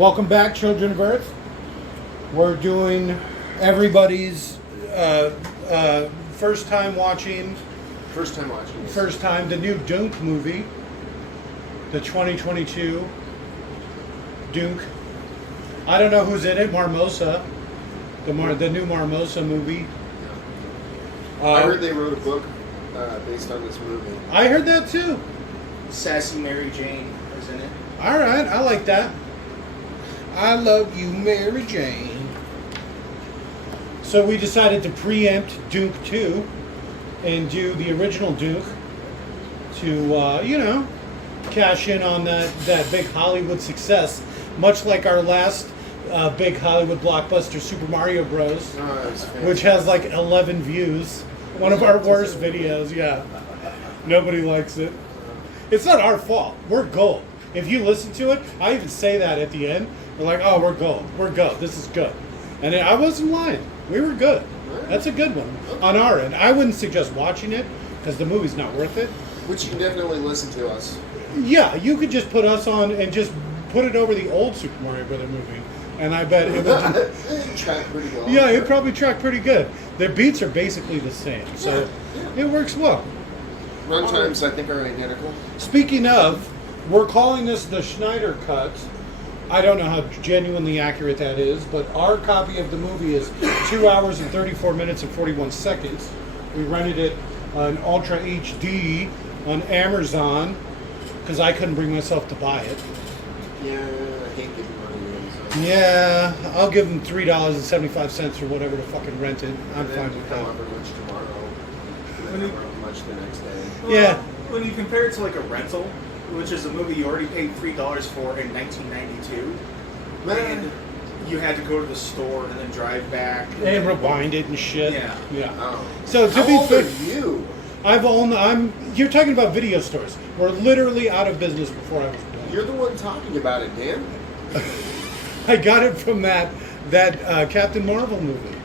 Welcome back, Children of Earth. We're doing everybody's first time watching the new Dune movie, the 2022 Dune. I don't know who's in it. Marmosa, the new Marmosa movie. I heard they wrote a book based on this movie. I heard that too. Sassy Mary Jane is in it. All right, I like that. I love you, Mary Jane. So we decided to preempt Duke 2 and do the original Duke to, cash in on that big Hollywood success, much like our last big Hollywood blockbuster, Super Mario Bros., which has like 11 views. One of our worst videos, yeah. Nobody likes it. It's not our fault. We're gold. If you listen to it, I even say that at the end. We're like, oh, we're gold. We're gold. This is good. And I wasn't lying. We were good. That's a good one on our end. I wouldn't suggest watching it because the movie's not worth it. Which you can definitely listen to us. Yeah, you could just put us on and just put it over the old Super Mario Brothers movie. And I bet it would track pretty well. Yeah, it'd probably track pretty good. Their beats are basically the same, so it works well. Runtimes, I think, are identical. Speaking of, we're calling this the Schneider Cut. I don't know how genuinely accurate that is, but our copy of the movie is 2 hours and 34 minutes and 41 seconds. We rented it on Ultra HD on Amazon because I couldn't bring myself to buy it. Yeah, I hate giving money to Amazon. Yeah, I'll give them $3.75 or whatever to fucking rent it. I'm fine with that. However much tomorrow, and then however much the next day. Well, Yeah. When you compare it to like a rental, which is a movie you already paid $3 for in 1992, and you had to go to the store and then drive back And rewind it and shit. Yeah. Oh. So to How be old fair, are you? You're talking about video stores. We're literally out of business before I was born. You're the one talking about it, Dan. I got it from that Captain Marvel movie.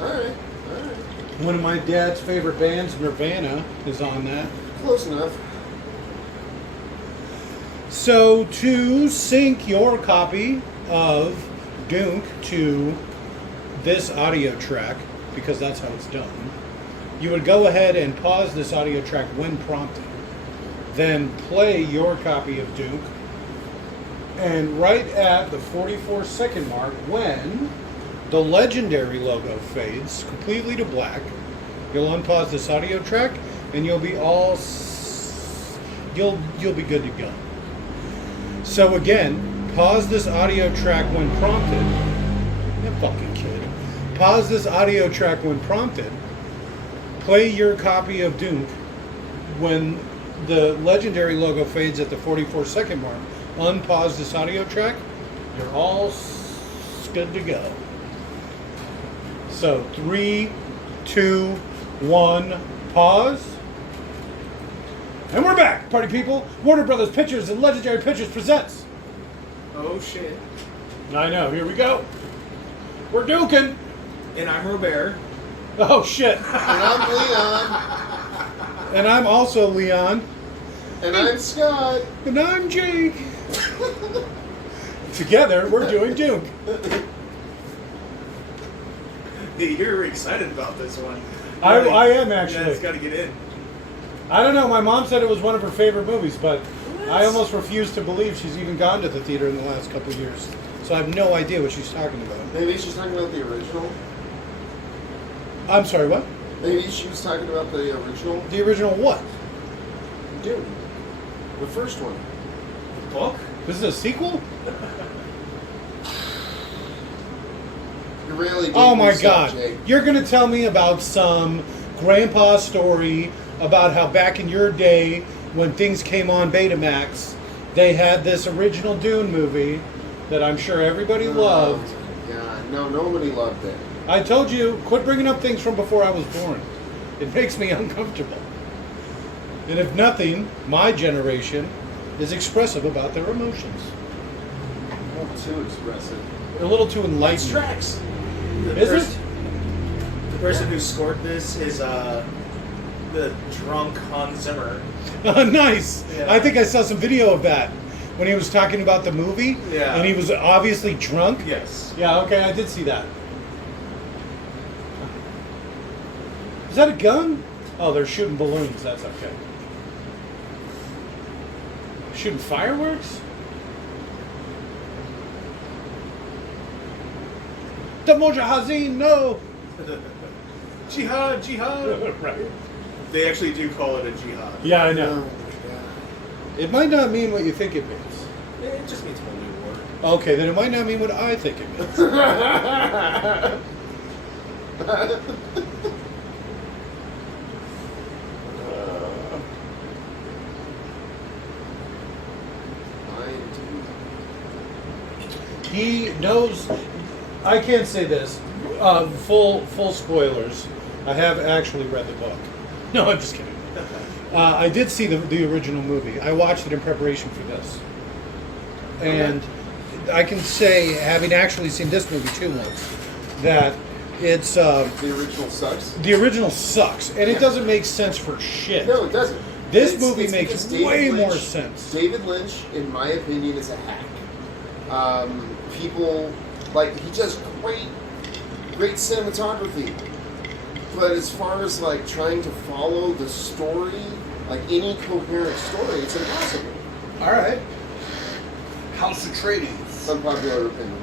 All right. One of my dad's favorite bands, Nirvana, is on that. Close enough. So to sync your copy of Dune to this audio track, because that's how it's done, you would go ahead and pause this audio track when prompted. Then play your copy of Duke. And right at the 44-second mark, when the legendary logo fades completely to black, you'll unpause this audio track and you'll be you'll be good to go. So again, pause this audio track when prompted. You fucking kid. Pause this audio track when prompted. Play your copy of Duke when the legendary logo fades at the 44-second mark. Unpause this audio track. You're all good to go. So 3, 2, 1, pause. And we're back, party people. Warner Brothers Pictures and Legendary Pictures presents. Oh shit. I know, here we go. We're duking. And I'm Robert. Oh shit. And I'm Leon. And I'm also Leon. And I'm Scott. And I'm Jake. Together, we're doing Duke. You're excited about this one. I am actually. Yeah, it's got to get in. I don't know. My mom said it was one of her favorite movies, but I almost refuse to believe she's even gone to the theater in the last couple of years. So I have no idea what she's talking about. Maybe she's talking about the original. I'm sorry, what? Maybe she was talking about the original. The original what? Dune. The first one. The book? This is a sequel? You're really Oh my yourself, god. Jake. You're going to tell me about some grandpa story about how back in your day when things came on Betamax, they had this original Dune movie that I'm sure everybody loved. Yeah, no, nobody loved it. I told you, quit bringing up things from before I was born. It makes me uncomfortable. And if nothing, my generation is expressive about their emotions. Not too expressive. They're a little too enlightened. Tracks. Is it? The person who scored this is the drunk Hans Zimmer. Nice. Yeah. I think I saw some video of that. when he was talking about the movie. Yeah. And he was obviously drunk. Yes. Yeah, okay, I did see that. Is that a gun? Oh, they're shooting balloons. That's okay. Shooting fireworks? The Mujahideen, no! Jihad, jihad. Right. They actually do call it a jihad. Yeah, I know. It might not mean what you think it means. It just means holy war. Okay, then it might not mean what I think it means. He knows. I can't say this. Full spoilers. I have actually read the book. No, I'm just kidding. I did see the original movie. I watched it in preparation for this, and I can say, having actually seen this movie too once, that it's the original sucks. The original sucks, and it doesn't make sense for shit. No, it doesn't. This movie makes way more sense. David Lynch, in my opinion, is a hack. People like he does great cinematography, but as far as like trying to follow the story, like any coherent story, it's impossible. All right. House Atreides. Unpopular opinion.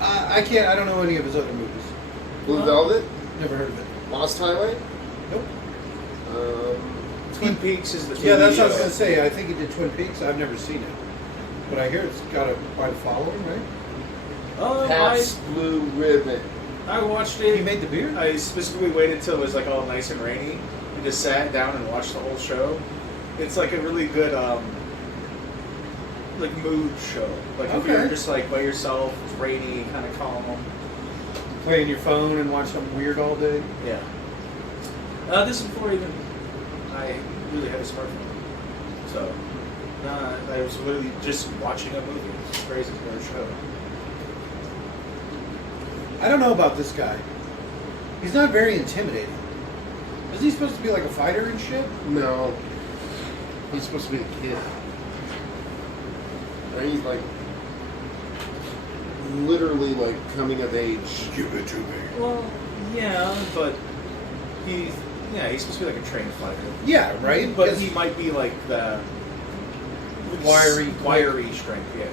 I can't. I don't know any of his other movies. Blue Velvet. Never heard of it. Lost Highway. Nope. Twin Peaks is the Yeah, that's what I was gonna say. I think he did Twin Peaks. I've never seen it, but I hear it's got quite a following, right? Pabst Blue Ribbon. I watched it. He made the beer. I specifically waited till it was like all nice and rainy and just sat down and watched the whole show. It's like a really good like mood show. Like if you're just like by yourself, it's rainy, kind of calm. Play on your phone and watch something weird all day. Yeah. This is before even I really had a smartphone. So I was literally just watching a movie. It's crazy for a show. I don't know about this guy. He's not very intimidating. Isn't he supposed to be like a fighter and shit? No. He's supposed to be a kid. And he's like literally like coming of age. Give it to me. Well, yeah, but he's supposed to be like a trained fighter. Yeah, right. But he might be like the wiry strength. Yeah.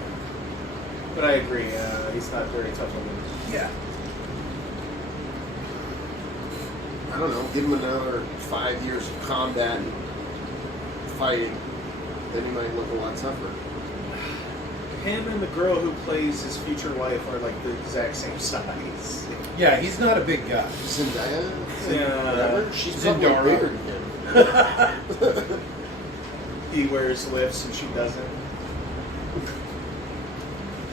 But I agree. He's not very tough looking. Yeah. I don't know. Give him another 5 years of combat and fighting, then he might look a lot tougher. Him and the girl who plays his future wife are like the exact same size. Yeah, he's not a big guy. Zendaya? Yeah. Whatever? She's probably bigger than him. He wears lifts and she doesn't.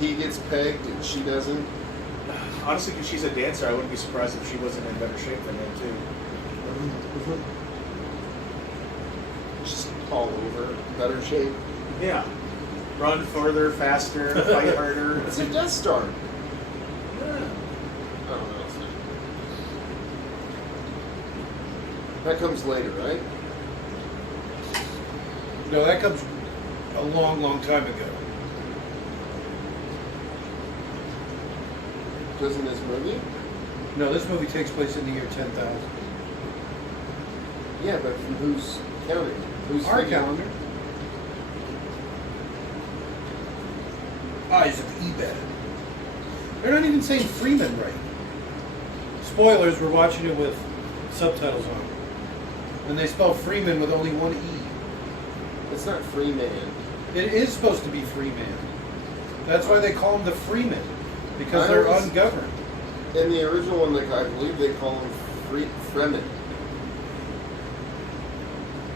He gets pegged and she doesn't. Honestly, because she's a dancer, I wouldn't be surprised if she wasn't in better shape than him, too. Just all over, better shape. Yeah. Run further, faster, fight harder. It's a Death Star. Yeah. I don't know. That comes later, right? No, that comes a long, long time ago. Doesn't this movie? No, this movie takes place in the year 10,000. Yeah, but from who's counting? Who's Our figuring? calendar. Eyes of Ebed. They're not even saying Freeman right. Spoilers, we're watching it with subtitles on. And they spell Freeman with only one E. It's not Freeman. It is supposed to be Freeman. That's why they call him the Freeman. Because they're ungoverned. In the original one, I believe they call him Fremen.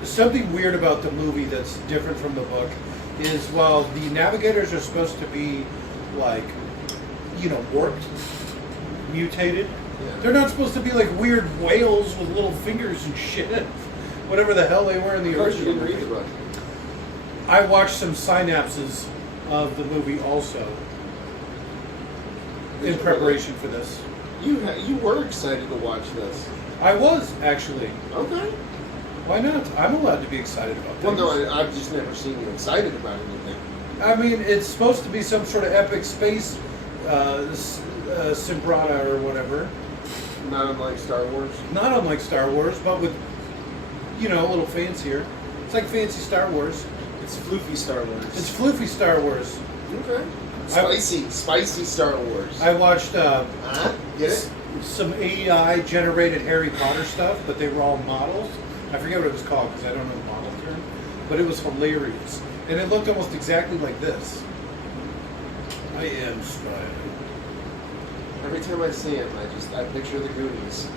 Something weird about the movie that's different from the book is while the navigators are supposed to be like, warped, mutated, they're not supposed to be like weird whales with little fingers and shit. Whatever the hell they were in the original movie. Read the book. I watched some synapses of the movie also in preparation for this. You were excited to watch this. I was, actually. Okay. Why not? I'm allowed to be excited about things. Well, no, I've just never seen you excited about anything. I mean, it's supposed to be some sort of epic space Simbrata or whatever. Not unlike Star Wars. Not unlike Star Wars, but with, a little fancier. It's like fancy Star Wars. It's floofy Star Wars. It's floofy Star Wars. Okay. Spicy Star Wars. I watched Get it? some AI generated Harry Potter stuff, but they were all models. I forget what it was called because I don't know the model term, but it was hilarious, and it looked almost exactly like this. I am Spider. Every time I see him, I picture the Goonies.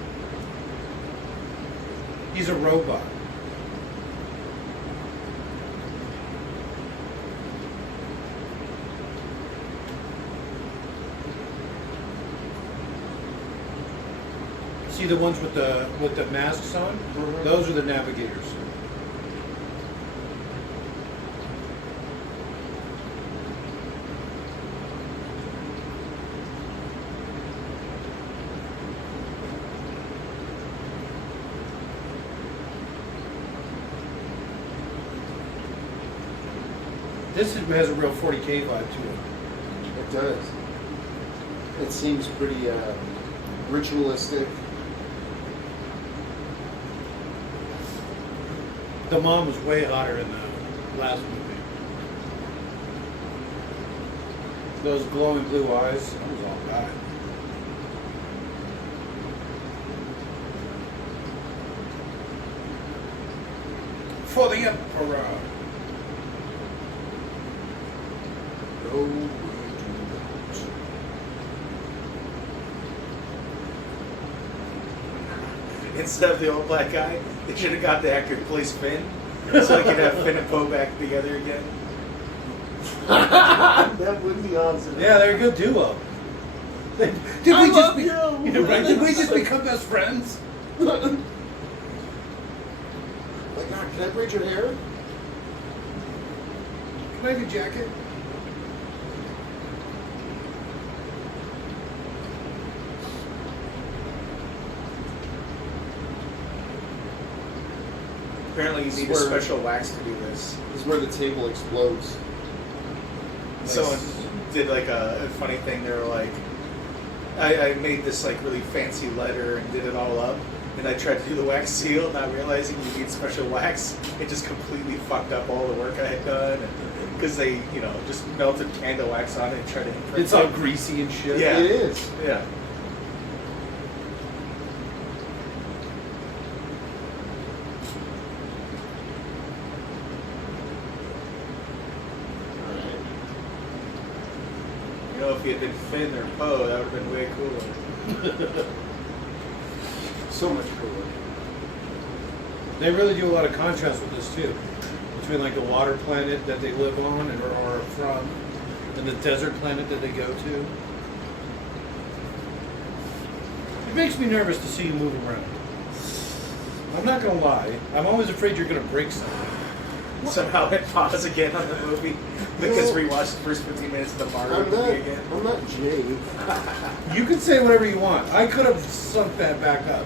He's a robot. See the ones with the masks on? Mhm. Those are the navigators. This has a real 40K vibe to it. It does. It seems pretty ritualistic. The mom was way hotter in the last movie. Those glowing blue eyes, that was all right. For the Emperor. No, we do Instead of the old black guy, they should have got the actor to place Finn, so they could have Finn and Poe back together again. That would be awesome. Yeah, they're a good duo. Did I we love just you. right? Did we just become best friends? Like, God, can I braid your hair? Can I have your jacket? Apparently, you need a Swear. special wax to do this. This is where the table explodes. Someone did like a funny thing. They were like, I made this like really fancy letter and did it all up, and I tried to do the wax seal, not realizing you need special wax. It just completely fucked up all the work I had done, because they, just melted candle wax on it and tried to imprint It's all greasy and shit. Yeah. It is. Yeah. If he had been Finn or Poe, that would have been way cooler. So much cooler. They really do a lot of contrast with this too, between like the water planet that they live on and or are from, and the desert planet that they go to. It makes me nervous to see you move around. I'm not gonna lie. I'm always afraid you're gonna break something. Somehow hit pause again on the movie because we watched the first 15 minutes of the Mario movie again. I'm not Jay. You can say whatever you want. I could have sunk that back up.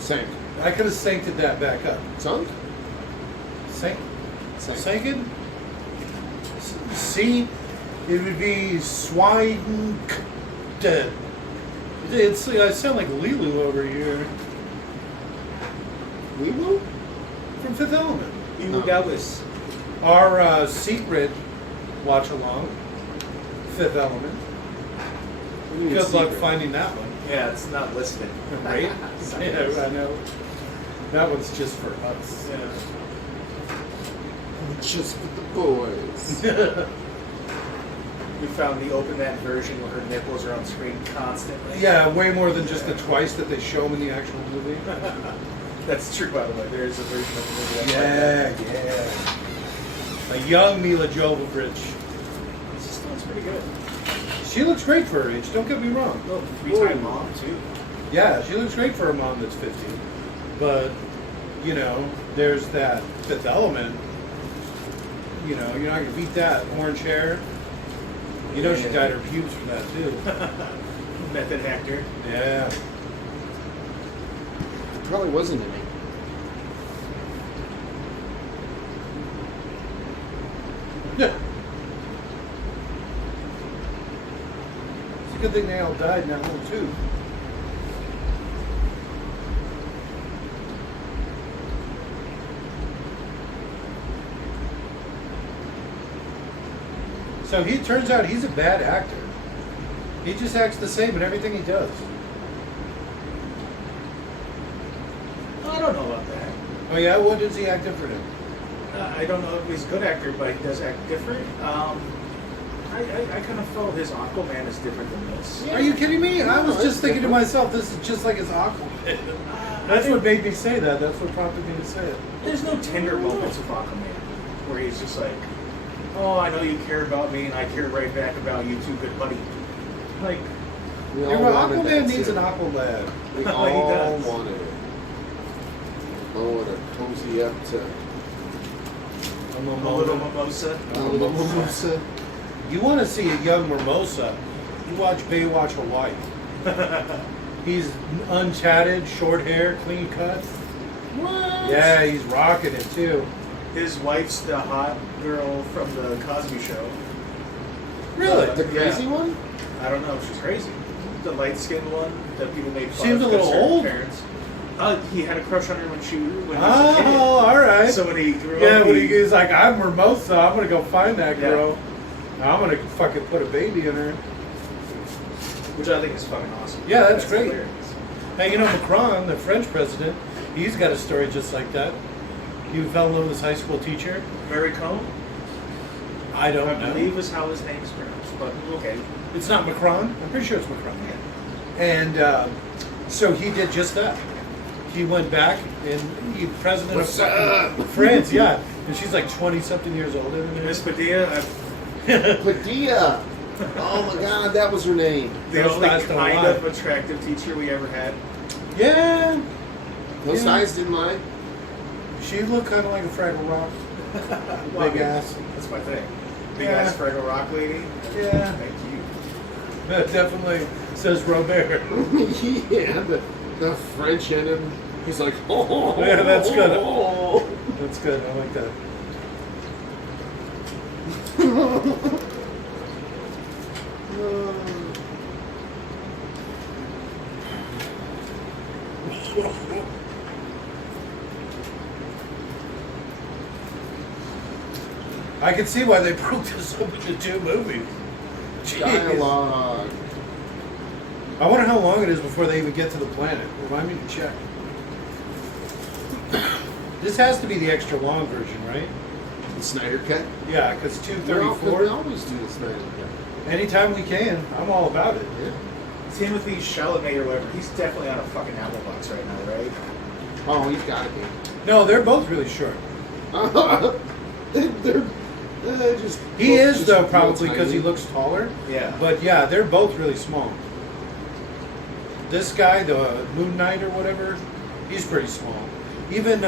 Sank. I could have sanked that back up. Sunk? Sank? Sank. Sanken? See? It would be swine dead. I sound like Lilu over here. Lilu? From Fifth Element. Emu Dallas. Our secret watch along, Fifth Element. What do you mean Good luck secret? finding that one. Yeah, it's not listed. Right? Yeah, I know. That one's just for us. Yeah. Just for the boys. We found the open that version where her nipples are on screen constantly. Yeah, way more than just the twice that they show them in the actual movie. That's true, by the way. There is a version of the movie. that's like that. Yeah. A young Mila Jovovich. She still looks pretty good. She looks great for her age, don't get me wrong. Oh, three-time mom, too. Yeah, she looks great for a mom that's 50. But, there's that Fifth Element. You're not going to beat that. Orange hair. She dyed her pubes for that, too. Method actor. Yeah. Probably wasn't in it. Yeah. good thing they all died in that little tube. So he turns out he's a bad actor. He just acts the same in everything he does. I don't know about that. Oh yeah, what does he act different in? I don't know if he's a good actor, but he does act different. I kind of felt his Aquaman is different than this. Are you kidding me? I was No, just it's thinking to different. myself, this is just like his Aquaman. That's what made me say that. That's what prompted me to say it. There's no tender moments of Aquaman where he's just like, oh, I know you care about me, and I care right back about you too, good buddy. Like, We all Yeah, well, wanted Aquaman that, needs too. an Aqualad. We He all does. wanted it. Oh, to cozy up to a little mimosa. Mimosa. You want to see a young Mimosa, you watch Baywatch Hawaii. He's unchatted, short hair, clean cut. What? Yeah, he's rocking it too. His wife's the hot girl from the Cosby Show. Really? The crazy one? I don't know. She's crazy. The light-skinned one that people make fun Seems of a little because they're old. Parents. He had a crush on her when he was a Oh, kid. all right. So when he grew Yeah, up, when he's like, I'm Mimosa, I'm gonna go find that Yeah. girl. I'm gonna fucking put a baby in her. which I think is fucking awesome. Yeah, that's great. hilarious. Hey, you know Macron, the French president, he's got a story just like that. He fell in love with his high school teacher. Mary Combe, I don't I know. believe is how his name is pronounced, but okay. It's not Macron. I'm pretty sure it's Macron. And so he did just that. He went back and he president What's of up? France, yeah. And she's like 20-something years older than him. Miss Padilla, Padilla. Oh my God, that was her name. the Those only guys don't kind lie. of attractive teacher we ever had. Yeah. Those Yeah. eyes didn't lie. She looked kind of like a Fraggle Rock. Well, Big ass. That's my thing. Big Yeah. ass Fraggle Rock lady. Yeah. Thank you. That definitely says Robert. Yeah, the French in him. He's like, oh. Yeah, that's good. That's good. I like that. I can see why they broke this up into two movies. Jeez. Dialogue. I wonder how long it is before they even get to the planet. Remind me to check. This has to be the extra long version, right? The Snyder cut. Yeah, because We 234. always do the Snyder cut. Anytime we can, I'm all about it. Yeah. Timothy Chalamet or whatever, he's definitely on a fucking Apple Box right now, right? Oh, he's got to be. No, they're both really short. They're just. He is just though real probably because he tiny. looks taller. Yeah. But yeah, they're both really small. This guy, the Moon Knight or whatever, he's pretty small. Even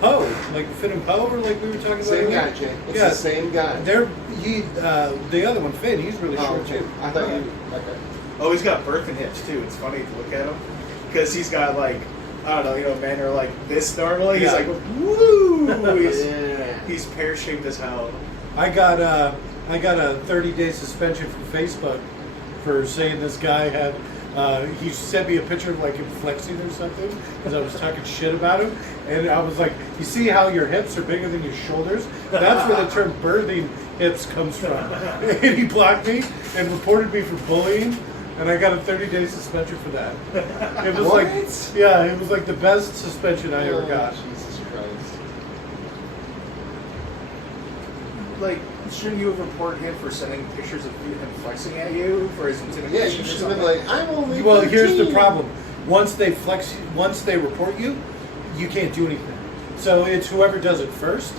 Poe, like Finn and Poe, or like we were talking about. Same earlier. guy, Jay. It's Yeah. the same guy. The other one, Finn, he's really Oh, short okay. too. I thought you. Okay. Oh, he's got birthing hips too. It's funny to look at him because he's got like, I don't know, men are like this normally. He's Yeah. like, woo! Yeah. He's pear shaped as hell. I got a 30-day suspension from Facebook for saying this guy had. He sent me a picture of like him flexing or something because I was talking shit about him, and I was like, "You see how your hips are bigger than your shoulders? That's where the term birthing hips comes from." And he blocked me and reported me for bullying, and I got a 30-day suspension for that. It was What? it was like the best suspension I ever got. Jesus Christ. Like, shouldn't you have reported him for sending pictures of him flexing at you for his intimidation? Yeah, you or should have been something? like, I'm only. Well, here's the 13. problem. Once they report you, you can't do anything. So it's whoever does it first.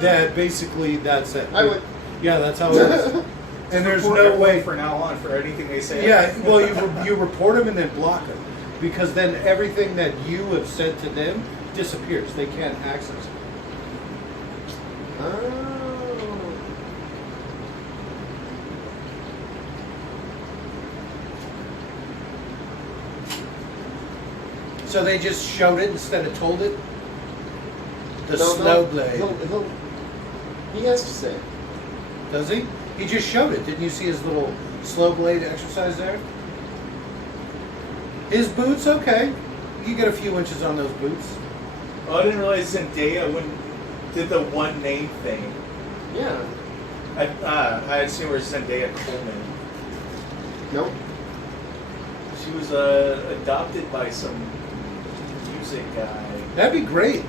That basically that's it. I would. Yeah, that's how it is. And there's Report no everyone way. for now on for anything they say. Yeah, well, you report them and then block them because then everything that you have sent to them disappears. They can't access it. Oh. So they just showed it instead of told it. The No, Snowblade. He has to say. Does he? He just showed it. Didn't you see his little slow blade exercise there? His boots, okay. You get a few inches on those boots. Oh, I didn't realize Zendaya did the one name thing. Yeah. I assume it was Zendaya Coleman. Nope. She was adopted by some music guy. That'd be great.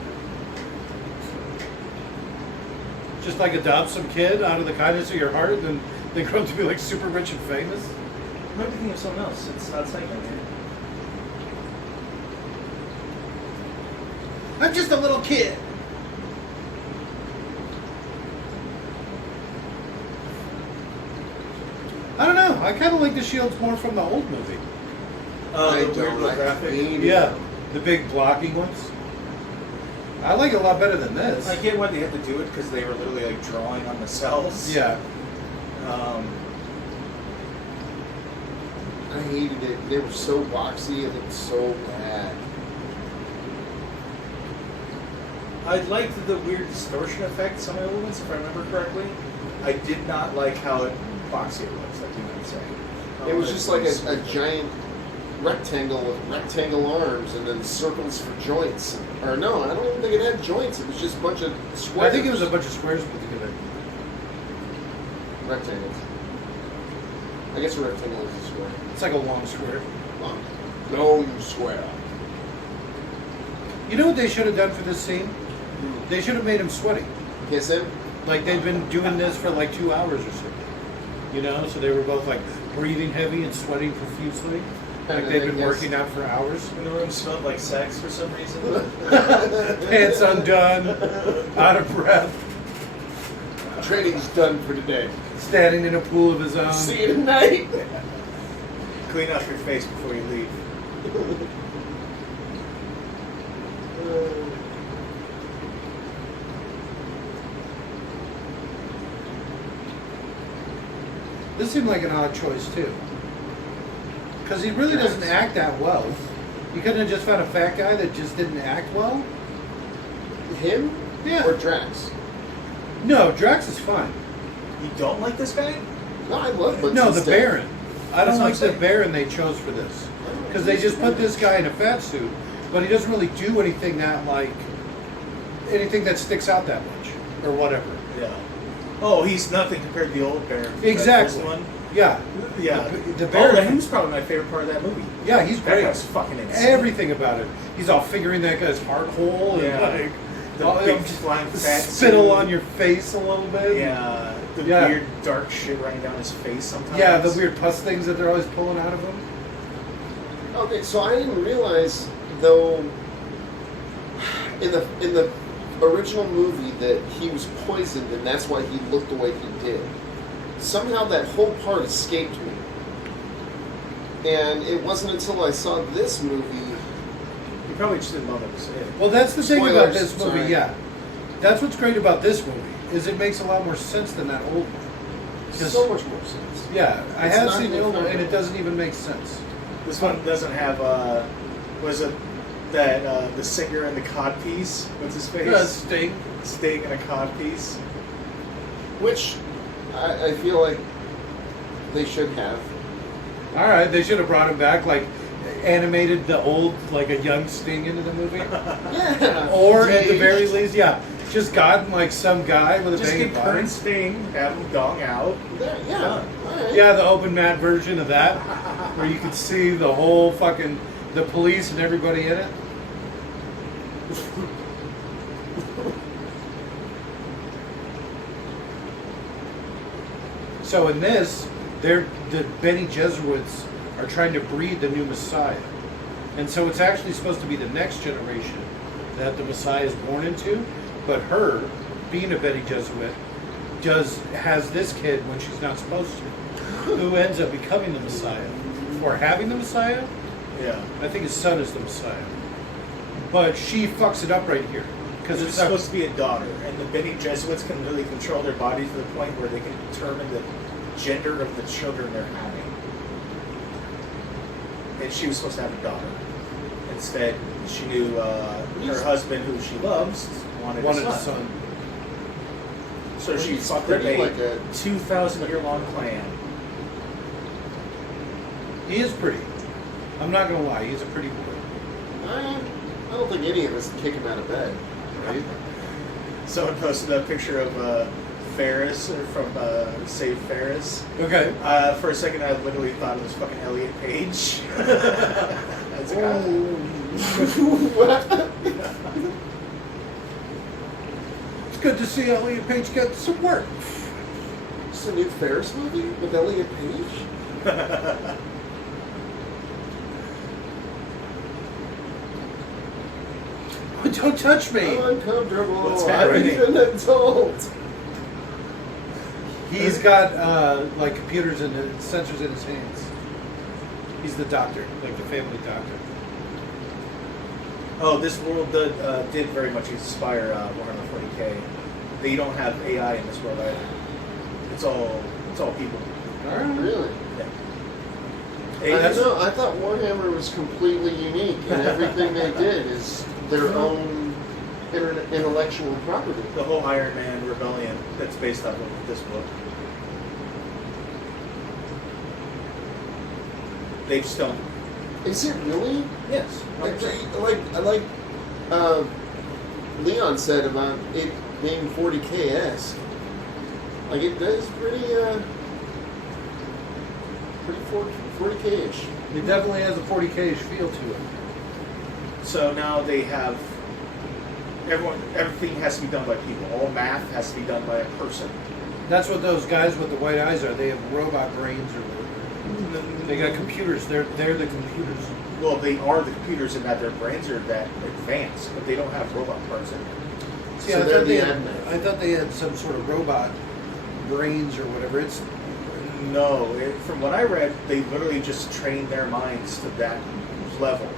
Just like adopt some kid out of the kindness of your heart, and then they grow up to be like super rich and famous. I might be thinking of someone else. It's not saying that here. I'm just a little kid. I don't know. I kind of like the shields more from the old movie. I The weird don't. little I graphic. hate it. Yeah, the big blocking ones. I like it a lot better than this. I get why they had to do it because they were literally like drawing on the cells. Yeah. I hated it. They were so boxy and looked so bad. I liked the weird distortion effect some elements, if I remember correctly. I did not like how boxy it was, like you might say. It was just like a giant rectangle with rectangle arms and then circles for joints. Or no, I don't even think it had joints. It was just a bunch of squares. I think it was a bunch of squares put together. rectangles. I guess a rectangle is a square. It's like a long square. Long square. You know what they should have done for this scene? They should have made him sweaty. Kiss him? Like they've been doing this for like 2 hours or something. You know, so they were both like breathing heavy and sweating profusely. Like And they've then been I guess- working out for hours. And the room smelled like sex for some reason. Pants undone, out of breath, Training's done for today. standing in a pool of his own. See you tonight. Clean off your face before you leave. This seemed like an odd choice too. Because he really doesn't act that well. You couldn't have just found a fat guy that just didn't act well? Him? Yeah. Or Drax? No, Drax is fine. You don't like this guy? No, I love Boots No, and the Step. Baron. I That's don't what like I'm the saying. Baron they chose for this. Because they just put this guy in a fat suit, but he doesn't really do anything that sticks out that much. Or whatever. Yeah. Oh, he's nothing compared to the old Baron. Exactly. This one. Yeah. Yeah. The Baron. He was probably my favorite part of that movie. Yeah, he's That great. guy's fucking insane. Everything about it. He's all figuring that guy's heart hole and Yeah. like The all- big flying fat spittle suit. on your face a little bit. Yeah. The Yeah. weird dark shit running down his face sometimes. Yeah, the weird pus things that they're always pulling out of him. Okay, so I didn't realize though in the original movie that he was poisoned and that's why he looked the way he did. Somehow that whole part escaped me. And it wasn't until I saw this movie. You probably just didn't love it. So, yeah. Well, that's the thing about Spoilers, this movie, sorry. yeah. That's what's great about this movie, is it makes a lot more sense than that old one. 'Cause- So much more sense. Yeah, I It's have not seen the even old one, and fair. it doesn't even make sense. This one doesn't have, was it that, the singer in the codpiece? What's his face? Sting. Sting in a codpiece. Which I feel like they should have. All right, they should have brought him back, like animated the old, like a young Sting into the movie. Yeah. Or at the De-aged. very least, yeah, just gotten like some guy with a Just banging get body. current Sting, have him gong out. Yeah. All right. Yeah, the open mat version of that, where you could see the whole fucking the police and everybody in it. So in this, the Bene Gesserits are trying to breed the new Messiah, and so it's actually supposed to be the next generation that the Messiah is born into. But her, being a Bene Gesserit, has this kid when she's not supposed to, who ends up becoming the Messiah or having the Messiah. Yeah. I think his son is the Messiah, but she fucks it up right here because Because it's it's not, supposed to be a daughter, and the Bene Jesuits can really control their bodies to the point where they can determine the gender of the children they're having. And she was supposed to have a daughter. Instead, she knew her husband, who she loves, wanted wanted a a son. son. So she he's fucked up pretty a like a 2,000-year-long plan. He is pretty. I'm not gonna lie, he's a pretty boy. I don't think any of us can kick him out of bed, right? Someone posted a picture of Ferris from Save Ferris. Okay. For a second, I literally thought it was fucking Elliot Page. That's It's good to see Elliot Page get some work. Is this a new Ferris movie with Elliot Page? Don't touch me. Uncomfortable. What's happening? I'm an adult. He's got like computers and sensors in his hands. He's the doctor, like the family doctor. Oh, this world did very much inspire Warhammer 40K. They don't have AI in this world either. It's all people. Really? Yeah. I thought Warhammer was completely unique, and everything they did is their own intellectual property. The whole Iron Man rebellion that's based off of this book. They just don't. Is it really? Yes. Like Leon said about it being 40K-esque. Like it does pretty 40K-ish. It definitely has a 40K-ish feel to it. So now they have everything has to be done by people. All math has to be done by a person. That's what those guys with the white eyes are. They have robot brains or whatever. They got computers. They're the computers. Well, they are the computers in that their brains are that advanced, but they don't have robot parts in them. See, So I they're thought they the had, admin. I thought they had some sort of robot brains or whatever. It's No, from what I read, they literally just train their minds to that level.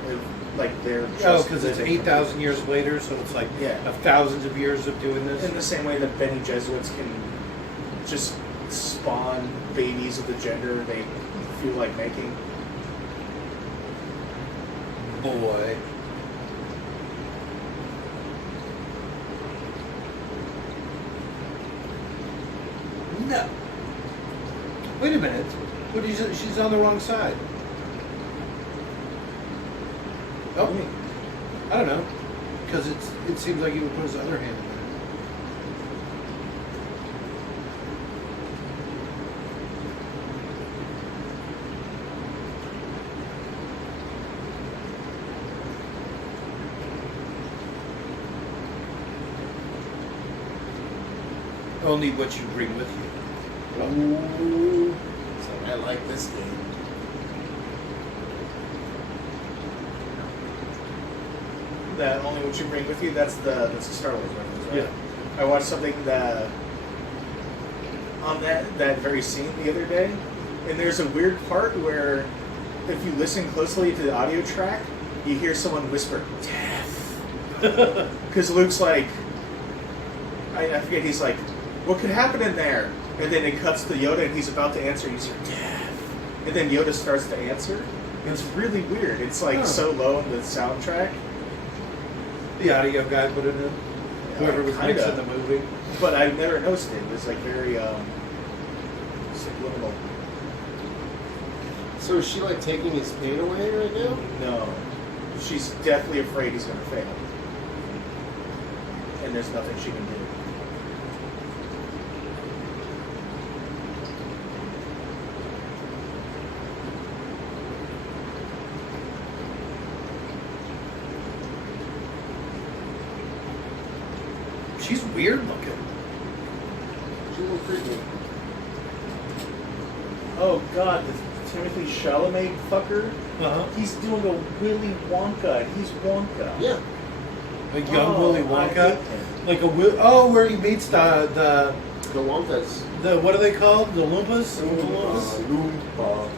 Like they're just because it's living 8,000 years later, so it's like Yeah. thousands of years of doing this. in the same way that Benny Jesuits can just spawn babies of the gender they feel like making. Boy. No. Wait a minute. What is it? She's on the wrong side. Oh, I don't know. Because it seems like he would put his other hand in there. Only what you bring with you. Ooh. So I like this game. That only what you bring with you. That's a Star Wars reference, right? Yeah. I watched something that on that very scene the other day, and there's a weird part where if you listen closely to the audio track, you hear someone whisper "death," because Luke's like, I forget. He's like, "What could happen in there?" And then it cuts to Yoda, and he's about to answer. He's like, "Death," and then Yoda starts to answer. And it's really weird. It's like so low in the soundtrack. The audio guy put it in. Whoever was Kinda. mixing the movie. But I've never noticed it. It was like very subliminal. So is she like taking his pain away right now? No. She's deathly afraid he's going to fail. And there's nothing she can do. She's weird looking. She's a little creepy. Oh god, the Timothy Chalamet fucker? Uh-huh. He's doing a Willy Wonka. He's Wonka. Yeah. A young Willy I Wonka. hate him. Like where he meets the The Wonkas. what are they called? The Loompas? Loompas? Loompa.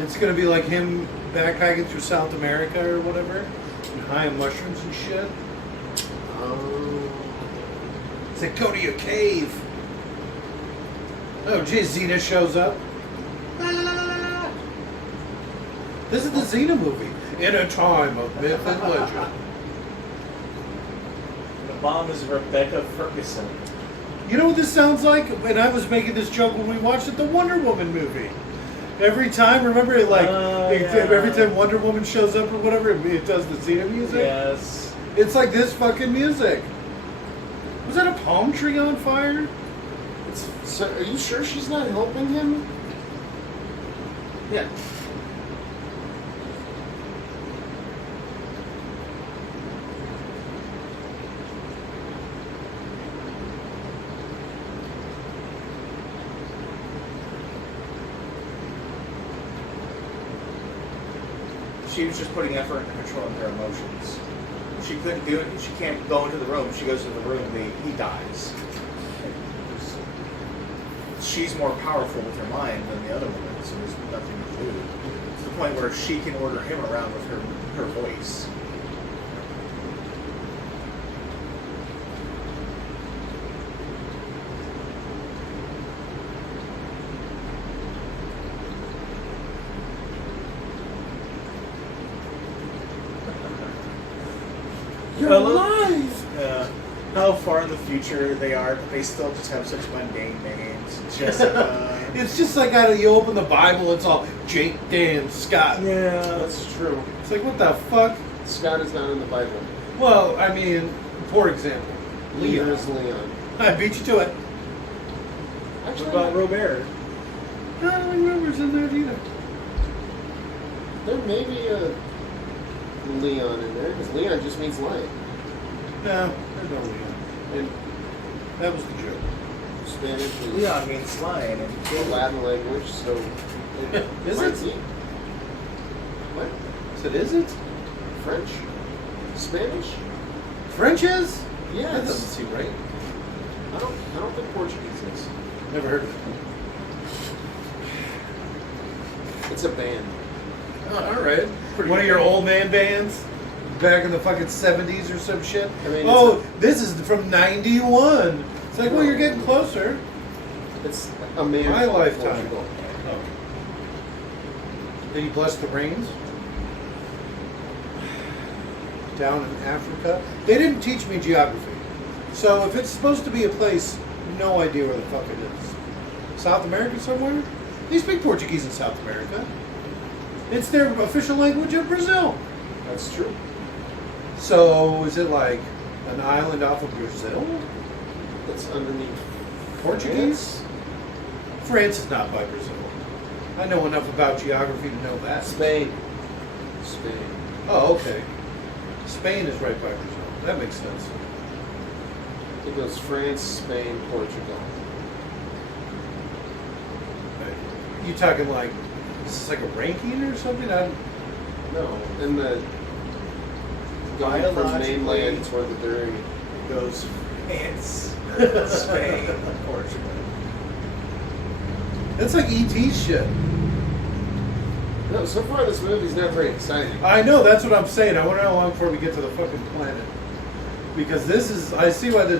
It's gonna be like him backpacking through South America or whatever. And high on mushrooms and shit. It's like, go to your cave. Oh, geez, Xena shows up. La, la, la, la, la. This is the Xena movie. In a time of myth and legend. The mom is Rebecca Ferguson. You know what this sounds like? And I was making this joke when we watched it, the Wonder Woman movie. Every time, remember, every time Wonder Woman shows up or whatever, it does the Xena music? Yes. It's like this fucking music. Was that a palm tree on fire? So, are you sure she's not helping him? Yeah. She was just putting effort into controlling her emotions. She couldn't do it. She can't go into the room. If she goes into the room, he dies. She's more powerful with her mind than the other woman, so there's nothing to do. To the point where she can order him around with her voice. You're alive! Yeah. How far in the future they are, but they still just have such mundane names. Jessica. It's just like you open the Bible, it's all Jake, Dan, Scott. Yeah. That's true. It's like, what the fuck? Scott is not in the Bible. Well, I mean, for example, Leon Leon. is Leon. I beat you to it. What Actually, about Robert? I don't remember it's in there either. there may be a Leon in there, because Leon just means light. No, there's no Leon. And that was the joke. Spanish is Leon means lion, and the Latin language, so it Is might it? be. What? So is it? French? Spanish? French is? Yes. That doesn't seem right. I don't think Portuguese is. Never heard of it. It's a band. Oh, all right. One of your old man bands? Back in the fucking 70s or some shit? I mean, oh, this is from 91. It's like, well, you're getting closer. It's a man My from lifetime. Portugal. Oh. Did he bless the rains? Down in Africa? They didn't teach me geography. So if it's supposed to be a place, no idea where the fuck it is. South America somewhere? They speak Portuguese in South America. It's their official language in Brazil. That's true. So is it like an island off of Brazil? That's underneath Portuguese? France is not by Brazil. I know enough about geography to know that. Spain. Spain. Oh, okay. Spain is right by Brazil. That makes sense. It goes France, Spain, Portugal. You talking like this is like a ranking or something? No, in the going from Biologically, mainland toward the very. It goes France, Spain, Portugal. That's like ET shit. No, so far this movie's not very exciting. I know, that's what I'm saying. I wonder how long before we get to the fucking planet. Because this is, I see why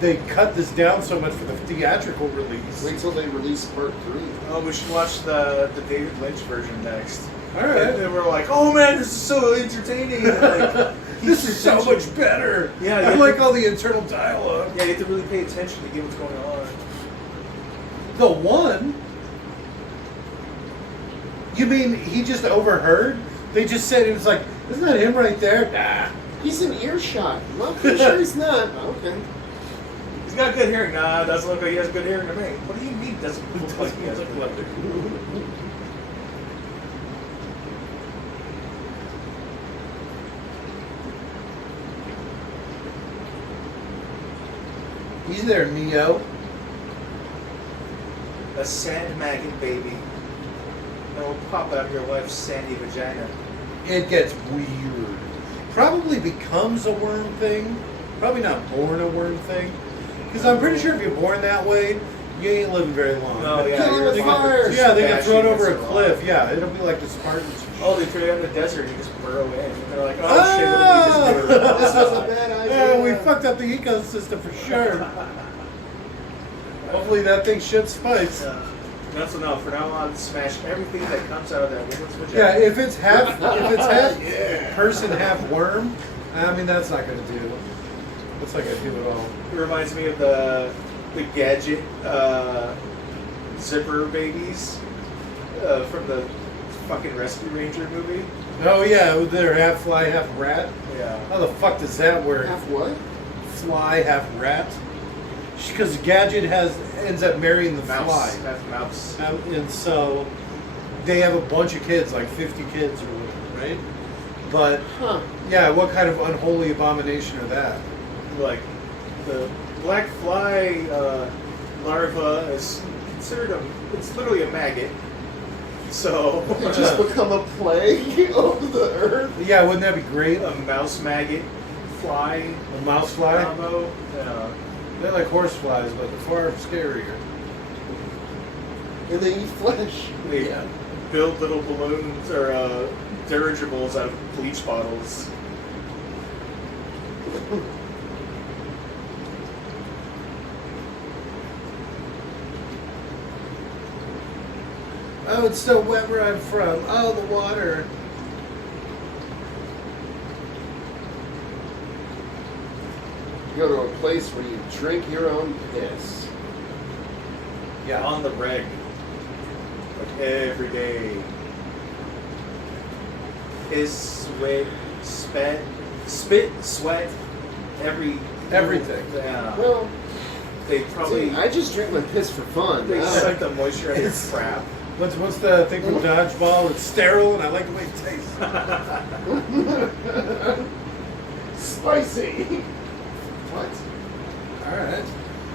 they cut this down so much for the theatrical release. Wait till they release part 3. Oh, we should watch the David Lynch version next. All right. And we're like, oh man, this is so entertaining. And like, This is so much better. Yeah, I yeah. like all the internal dialogue. Yeah, you have to really pay attention to get what's going on. The one? You mean he just overheard? They just said, it was like, isn't that him right there? Nah. He's in earshot. I'm pretty sure he's not. Okay. He's got good hearing. Nah, doesn't look like he has good hearing to me. What do you mean doesn't look like he has good hearing? He's there, Neo. A sand maggot baby. And will pop out of your wife's sandy vagina. It gets weird. Probably becomes a worm thing. Probably not born a worm thing. Because I'm pretty sure if you're born that way, you ain't living very long. No, yeah, Kill him you're with the- fire. Yeah, they get Bashing thrown over a against the cliff. rock. Yeah, it'll be like the Spartans. Oh, they threw you in the desert. You just burrow in. And they're like, oh Ah! shit, what did we just do? This was a bad idea. Yeah, we fucked up the ecosystem for sure. Hopefully that thing shits spikes. That's enough. From now on, smash everything that comes out of that woman's vagina. Yeah, if it's half person, half worm, I mean that's not gonna do. That's not gonna do at all. It reminds me of the the gadget zipper babies from the fucking Rescue Ranger movie. Oh yeah, they're half fly, half rat. Yeah. How the fuck does that work? Half what? Fly, half rat. Because Gadget ends up marrying the Mouse. fly, Half mouse. and so they have a bunch of kids, like 50 kids or whatever, right? But yeah, what kind of unholy abomination are that? Like the black fly larva is considered it's literally a maggot. So They just become a plague of the earth. Yeah, wouldn't that be great? a mouse maggot fly A mouse fly? combo. Yeah. They're like horse flies, but far scarier. And they eat flesh. They Yeah. build little balloons or dirigibles out of bleach bottles. Oh, it's so wet where I'm from. Oh, the water. You go to a place where you drink your own piss. Yeah. On the reg. Like every day. Spit, sweat, Everything. Yeah. Well, They probably I just drink my piss for fun. they I- suck the moisture out of your It's- crap. What's the thing from dodgeball? It's sterile, and I like the way it tastes. Spicy. What? All right.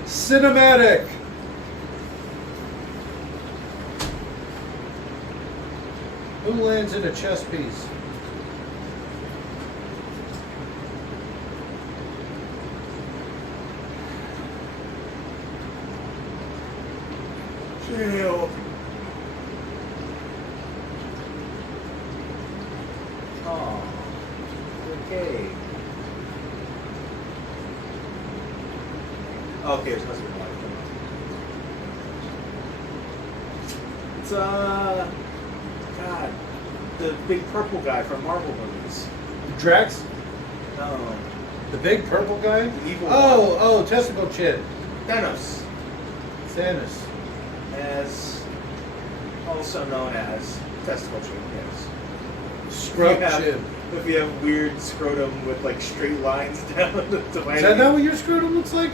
Cinematic. Who lands in a chess piece? Chill. Oh. Okay. Okay, it's supposed to be live. It's God, the big purple guy from Marvel movies. Drax? No, The big purple guy? the evil. Oh, testicle chin. Thanos, Thanos. as also known as testicle chin. Yes. Scrub Yeah. chin. If you have weird scrotum with like straight lines down the Is that not what your scrotum looks like?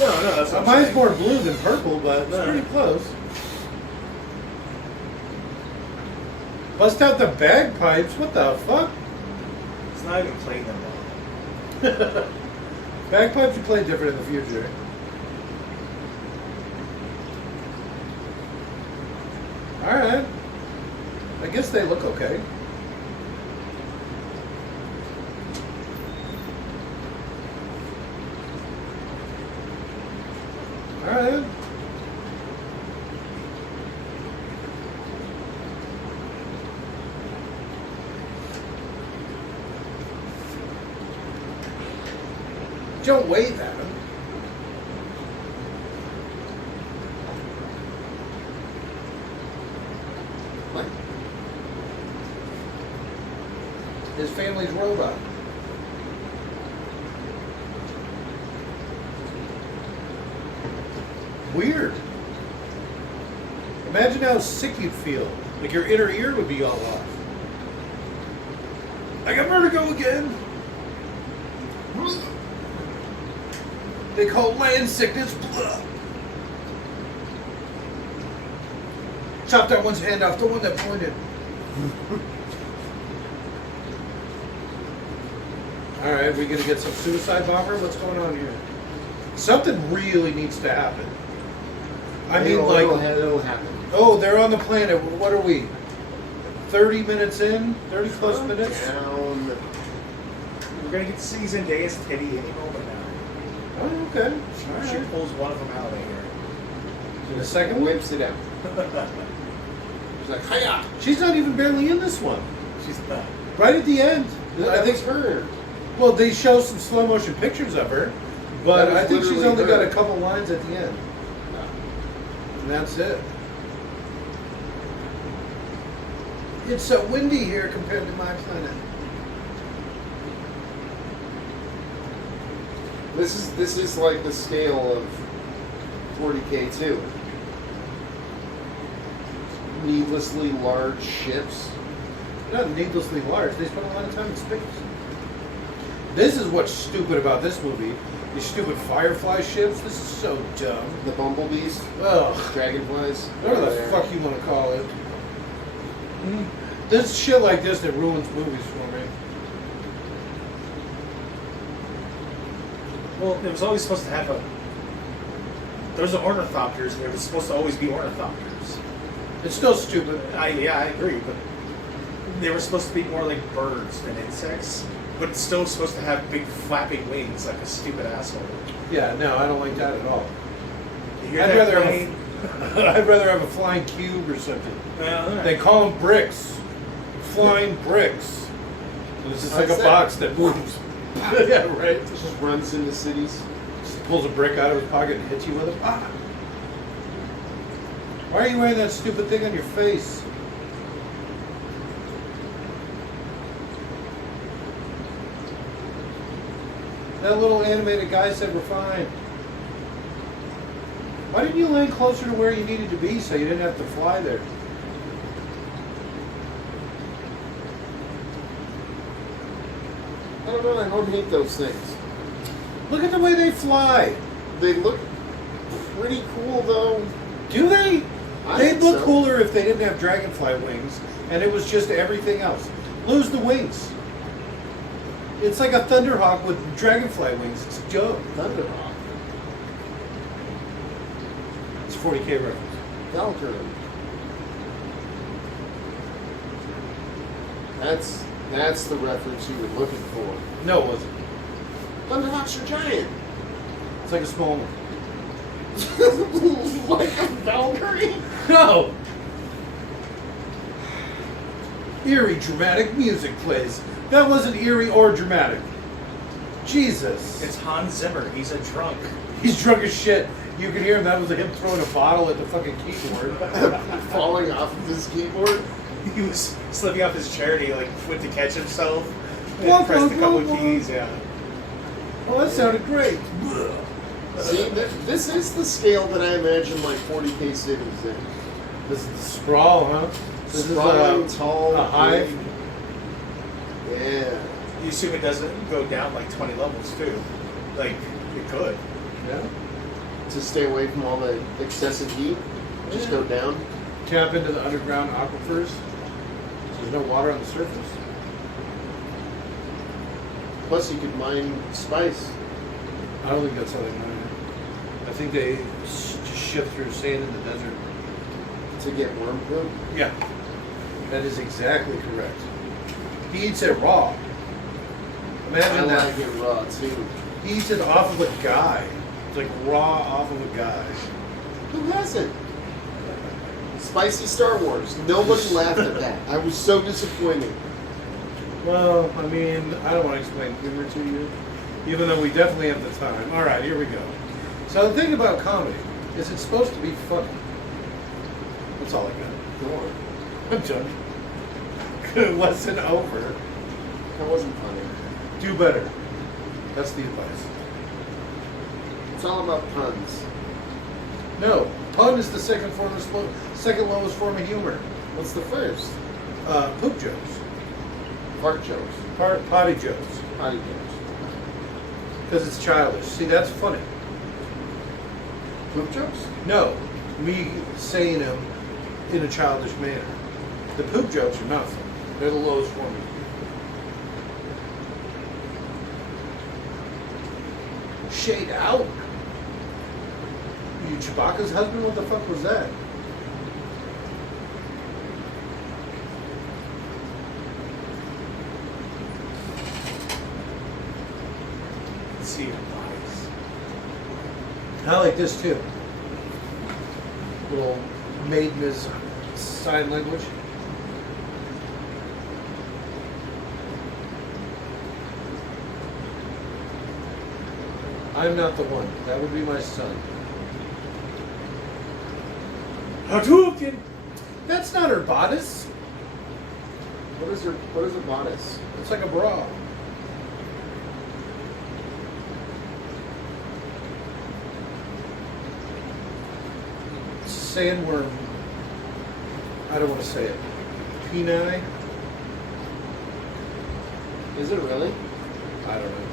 No, that's what I'm Mine's saying. more blue than purple, but it's No. pretty close. Bust out the bagpipes? What the fuck? It's not even playing them well. Bagpipes you play different in the future. Alright. I guess they look okay. Alright. Don't wave at him. What? His family's robot. Weird. Imagine how sick you'd feel. Like your inner ear would be all off. I got vertigo again. They call land sickness blah. Chop that one's hand off, the one that pointed. Alright, we gonna get some suicide bomber? What's going on here? Something really needs to happen. I mean, like, it'll happen. oh, they're on the planet. What are we? 30 minutes in? 30 plus minutes? Down. We're gonna get to see Zendaya's titty any moment now. Oh, okay. She Alright. pulls one of them out of here. The second one? Whips it out. She's like, hiya! She's not even barely in this one. She's not. Right at the end. I That think. was her. Well, they show some slow motion pictures of her, but That was I think she's literally only got her. a couple lines at the end, and that's it. It's so windy here compared to my planet. This is like the scale of 40K too. Needlessly large ships. Not needlessly large. They spend a lot of time in space. This is what's stupid about this movie. These stupid Firefly ships. This is so dumb. The bumblebees, Ugh. dragonflies, Whatever the there. fuck you want to call it. There's shit like this that ruins movies for me. Well, it was always supposed to have a. There's the ornithopters, and there was supposed to always be ornithopters. It's still stupid. I agree, but they were supposed to be more like birds than insects, but it's still supposed to have big flapping wings like a stupid asshole. Yeah, no, I don't like that at all. You hear I'd that rather plane? I'd rather have a flying cube or something. Well, They call them bricks. Flying bricks. And it's just like a box that moves. Yeah, right. It just runs into cities. Just pulls a brick out of his pocket and hits you with it. Ah. Why are you wearing that stupid thing on your face? That little animated guy said we're fine. Why didn't you land closer to where you needed to be so you didn't have to fly there? I don't know. I don't hate those things. Look at the way they fly. They look pretty cool though. Do they? I They'd think look so. cooler if they didn't have dragonfly wings and it was just everything else. Lose the wings. It's like a Thunderhawk with dragonfly wings. It's dope. Thunderhawk, It's 40K reference. Valkyrie. That's the reference you were looking for. No, it wasn't. Thunderhawks are giant. It's like a small one. Like a Valkyrie? No! Eerie dramatic music plays. That wasn't eerie or dramatic. Jesus. it's Hans Zimmer. He's a drunk. He's drunk as shit. You could hear him. That was him throwing a bottle at the fucking keyboard. Falling off of his keyboard. He was slipping off his chair and he like went to catch himself. And Whoa, pressed whoa, a couple whoa, of keys, yeah. Well, that sounded great. See, this is the scale that I imagine like 40K cities in. This is the sprawl, huh? This Sprawling, is tall, a hive. big. Yeah. You assume it doesn't go down like 20 levels too. Like, it could. Yeah. To stay away from all the excessive heat, just go down. Tap into the underground aquifers. There's no water on the surface. Plus, you could mine spice. I don't think that's how they mine it. I think they just shift through sand in the desert. To get worm poop. Yeah. That is exactly correct. He eats it raw. I Imagine that. like it raw too. He eats it off of a guy. It's like raw off of a guy. Who hasn't? Spicy Star Wars. Nobody laughed at that. I was so disappointed. Well, I mean, I don't want to explain humor to you, even though we definitely have the time. All right, here we go. So the thing about comedy is it's supposed to be funny. That's all I got. Go on. I'm done. It wasn't over. That wasn't funny. Do better. That's the advice. It's all about puns. No, pun is the second lowest form of humor. What's the first? Poop jokes, Fart jokes. potty jokes, Potty jokes. because it's childish. See, that's funny. Poop jokes? No, me saying them in a childish manner. The poop jokes are not funny. They're the lowest form of humor. Shade out. You Chewbacca's husband? What the fuck was that? Let's see your eyes. I like this too. Little maiden is sign language. I'm not the one. That would be my son. Hadouken! That's not her bodice. What is a bodice? It's like a bra. sandworm. I don't want to say it. Peni. Is it really? I don't know.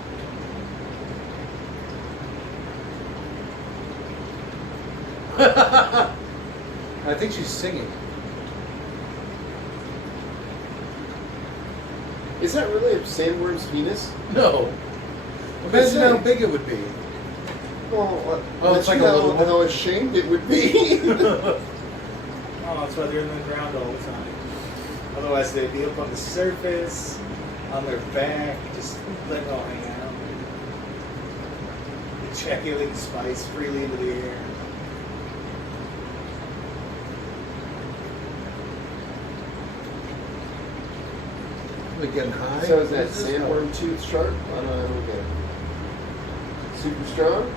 I think she's singing. Is that really a sandworm's penis? No. Imagine how big it would be. Well, Oh, it's like a little one. how ashamed it would be. Oh, that's why they're in the ground all the time. Otherwise, they'd be up on the surface, on their back, just letting it all hang out. Ejaculating spice freely into the air. Like getting high. So is that What this? sandworm tooth sharp? I don't get it. Super strong?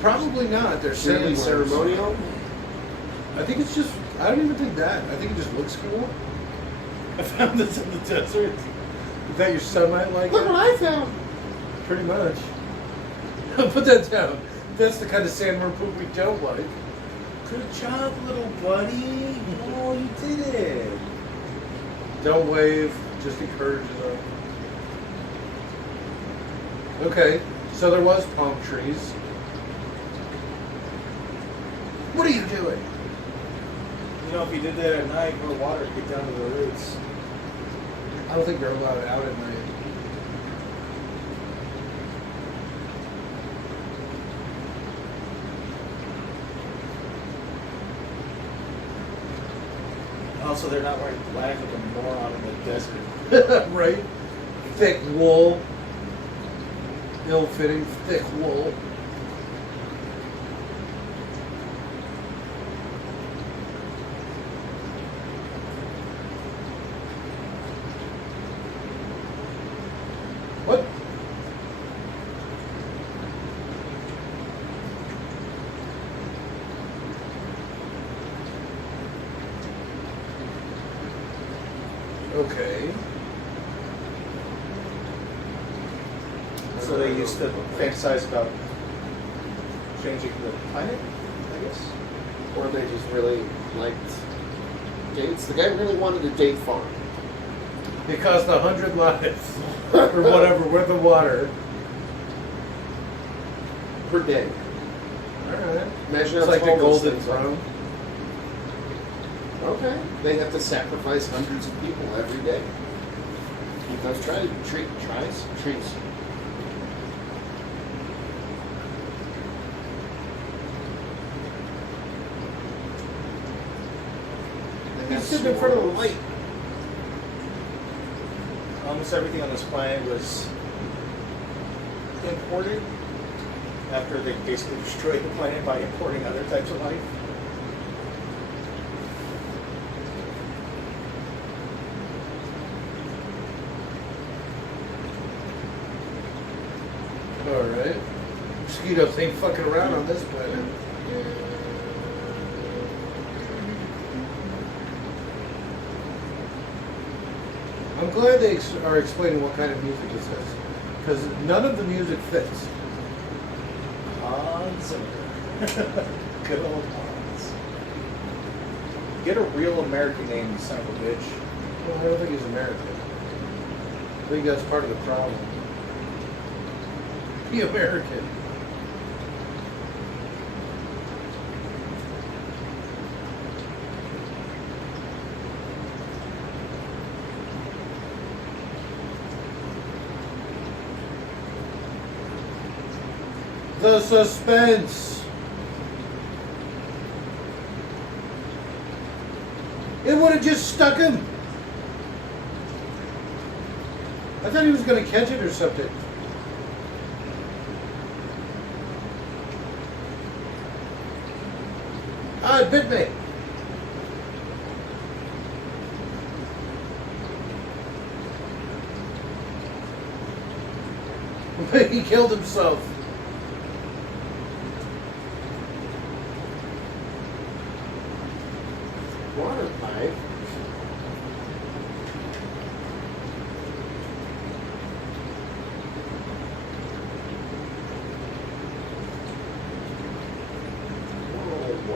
Probably not. They're Really sandworms. ceremonial? I think it's just. I don't even think that. I think it just looks cool. I found this in the desert. Is that your son might like Look it? what I found! Pretty much. Put that down. That's the kind of sandworm poop we don't like. Good job, little buddy. Oh, you did it. Don't wave. Just encourage them. Okay, so there was palm trees. What are you doing? You know, if you did that at night, more water would get down to the roots. I don't think they're allowed out at night. Also, they're not wearing black like a moron in the desert. Right? Thick wool. Ill-fitting, thick wool. What? Okay. So they used to fantasize about changing the planet, I guess. Or they just really liked dates. The guy really wanted a date farm. It cost 100 lives. Or whatever, worth of water. Per day. Alright. Imagine It's how like the tall those golden things are. throne. Okay. They have to sacrifice hundreds of people every day. Keep those trees. He's sitting in front of the light. Almost everything on this planet was imported after they basically destroyed the planet by importing other types of life. Alright. Mosquitoes ain't fucking around on this planet. I'm glad they are explaining what kind of music this is. Because none of the music fits. Hans Zimmer. Good old Hans. Get a real American name, you son of a bitch. Well, I don't think he's American. I think that's part of the problem. Be American. The suspense. It would have just stuck him. I thought he was going to catch it or something. Ah, it bit me. He killed himself. Water pipe. Oh,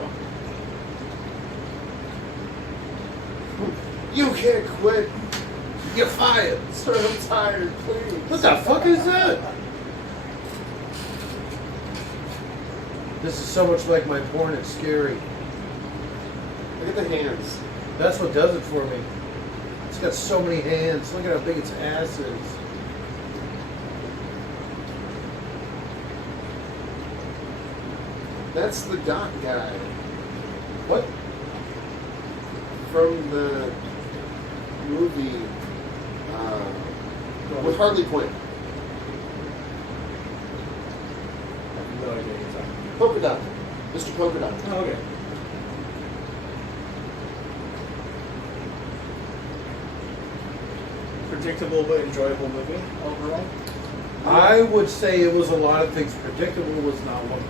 You can't quit. You're fired. Sir, I'm tired, please. What the fuck is that? This is so much like my porn, it's scary. Look at the hands. That's what does it for me. It's got so many hands. Look at how big its ass is. That's the Doc guy What? from the movie with Harley Quinn. No idea what you're talking Polka Dot. Mr. Polka Dot. about. Oh, okay. Predictable but enjoyable movie overall. I would say it was a lot of things. Predictable was not one.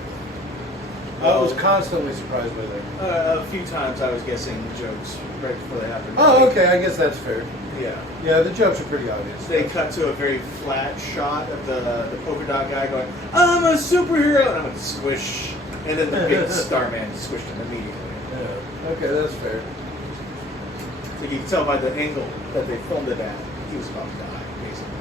I was constantly surprised by that. A few times I was guessing jokes right before they happened. Oh, okay. I guess that's fair. Yeah. Yeah, the jokes are pretty obvious. They cut to a very flat shot of the polka dot guy going, "I'm a superhero," and I'm like, squish, and then the big Starman squished him immediately. Yeah. Okay, that's fair. So you can tell by the angle that they filmed it at, he was about to die, basically.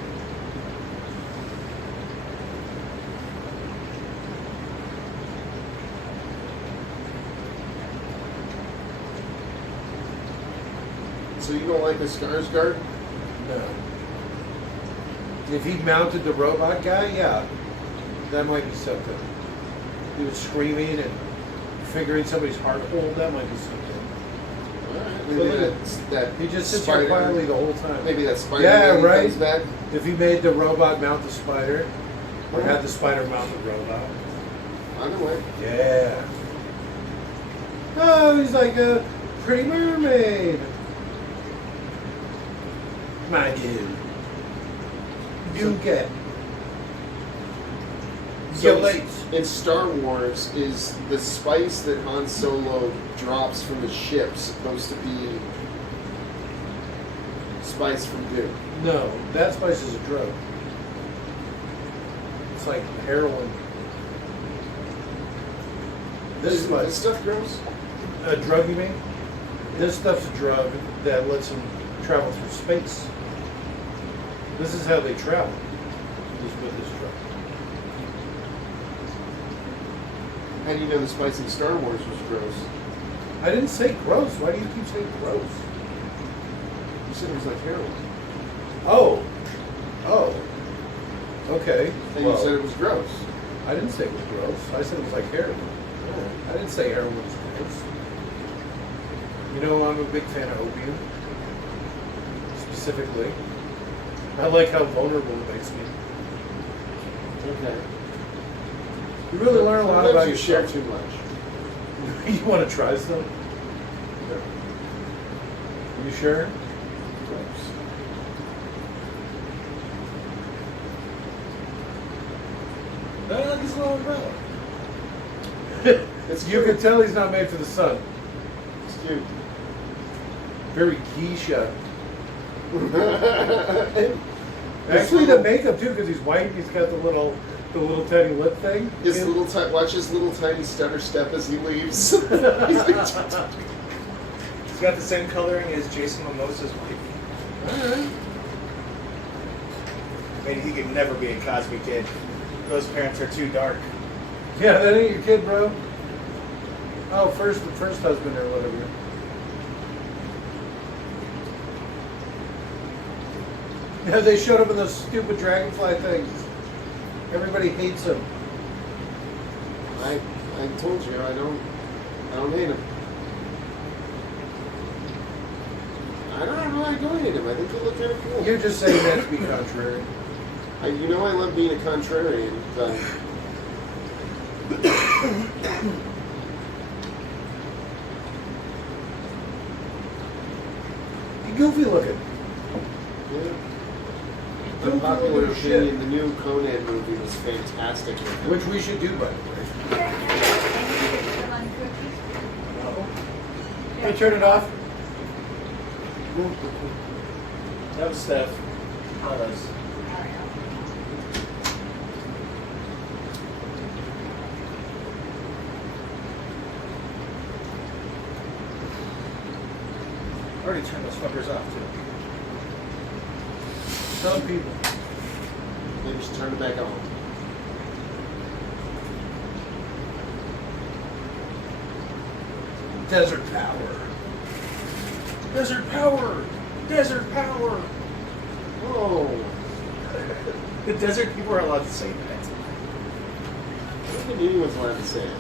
So you don't like the Skarsgård? No. If he mounted the robot guy, yeah, that might be something. He was screaming and figuring somebody's heart hold. That might be something. Alright, But maybe look at- that He just sits spider, here quietly the whole time. Maybe that spider Yeah, lady right. comes back. If he made the robot mount the spider, or had the spider mount the robot. Either way. Yeah. Oh, he's like a pretty mermaid. My dude. You get. So Get late. in Star Wars, is the spice that Han Solo drops from the ship supposed to be spice from Dune? No, that spice is a drug. It's like heroin. This Is this spice, stuff gross? a drug you mean? This stuff's a drug that lets them travel through space. This is how they travel. Is with this drug. How do you know the spice in Star Wars was gross? I didn't say gross. Why do you keep saying gross? You said it was like heroin. Oh. Oh. Okay. And Well, you said it was gross. I didn't say it was gross. I said it was like heroin. I didn't say heroin was gross. You know, I'm a big fan of opium. Specifically. I like how vulnerable it makes me. Okay. You really learn a lot Sometimes about you share yourself. too much. You want to try some? You sure? Gross. I like his little umbrella. It's You cute. can tell he's not made for the sun. It's cute. Very geisha. And Actually, the makeup too, because he's white. He's got the little tiny lip thing. his little watch his little tiny stutter step as he leaves. He's like, He's got the same coloring as Jason Momoa's wife. All right. Maybe he could never be a Cosby kid. Those parents are too dark. Yeah, that ain't your kid, bro. Oh, the first husband or whatever. Yeah, they showed up in those stupid dragonfly things. Everybody hates him. I told you I don't hate him. I don't know. I don't hate him. I think he looked kind of cool. You're just saying that to be contrary. You know I love being a contrarian. You're goofy looking. Yeah. Goofy Unpopular little opinion, shit. the new Conan movie was fantastic. Which we should do, by the way. Can I turn it off? That was Steph. How was? already turned those fuckers off too. Some people. Maybe just turn it back on. Desert power. Desert power. Desert power. Oh, The desert people are allowed to say that. I don't think anyone's allowed to say it.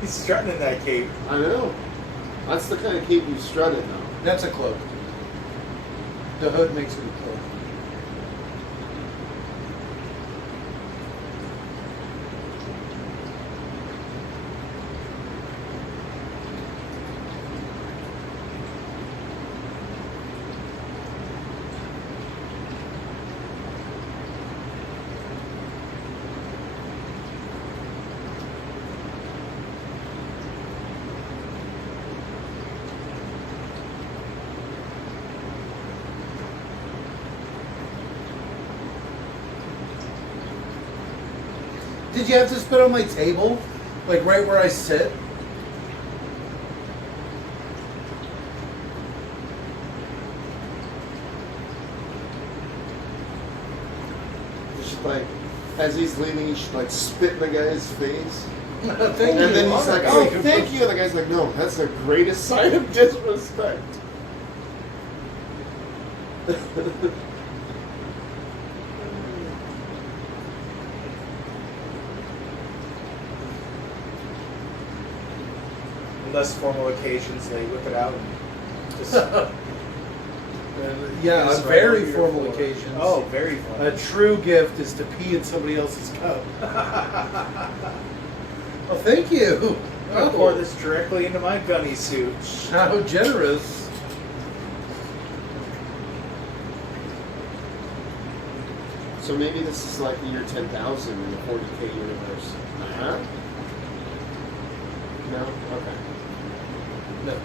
He's strutting in that cape. I know. That's the kind of cape you strut in, though. That's a cloak. The hood makes it a cloak. Did you have to spit on my table? Like right where I sit? You should, like, as he's leaving, you should, like, spit in the guy's face. Thank And you. then he's like, oh, thank you. And the guy's like, no, that's the greatest sign of disrespect. Less formal occasions, they whip it out and just. Yeah, Just on right very over your formal floor. occasions. Oh, very formal. A true gift is to pee in somebody else's cup. Well, thank you. I'll pour this directly into my gunny suit. How generous. So maybe this is like the year 10,000 in the 40K universe. Uh-huh. No? Okay. No.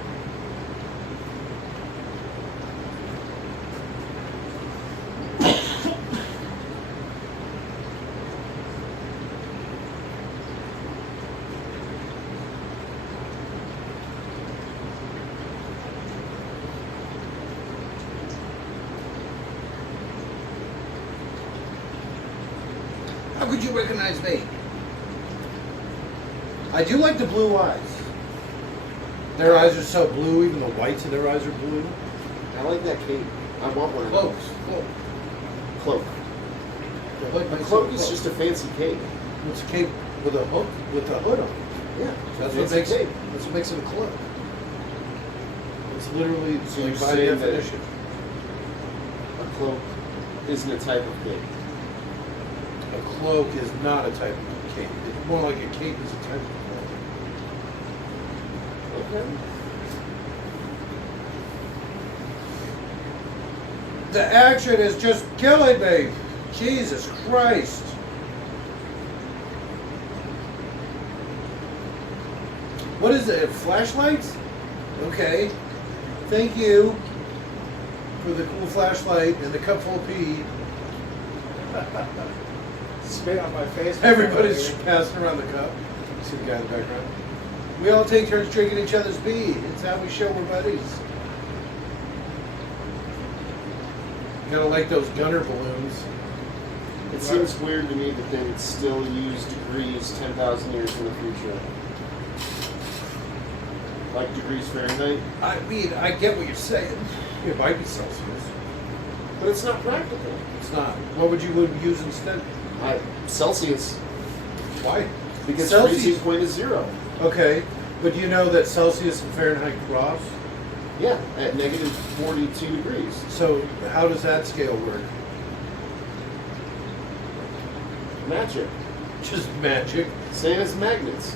How could you recognize me? I do like the blue eyes. Their eyes are so blue, even the whites of their eyes are blue. I like that cape. I want one of Cloaks. those. Cloak. They're like A nice cloak little is just a fancy cape. It's a cape with a hook, with a hood on it. Yeah. That's fancy what makes cape. it. That's what makes it a cloak. It's literally So like you're by saying that- definition. A cloak isn't a type of cape. A cloak is not a type of cape. It's more like a cape is a type of cloak. Okay. The action is just killing me. Jesus Christ. What is it? Flashlights? Okay. Thank you for the cool flashlight and the cup full of pee. Spit on my face. Everybody's passing around the cup. See the guy in the background? We all take turns drinking each other's pee. It's how we show we're buddies. Kind of like those gunner balloons. It seems weird to me that they would still use degrees 10,000 years in the future. Like degrees Fahrenheit. I mean, I get what you're saying. It might be Celsius. But it's not practical. It's not. What would you use instead? Celsius. Why? Because Celsius. freezing point is 0. Okay, but you know that Celsius and Fahrenheit cross? Yeah, at negative 42 degrees. So how does that scale work? Magic. Just magic. Same as magnets.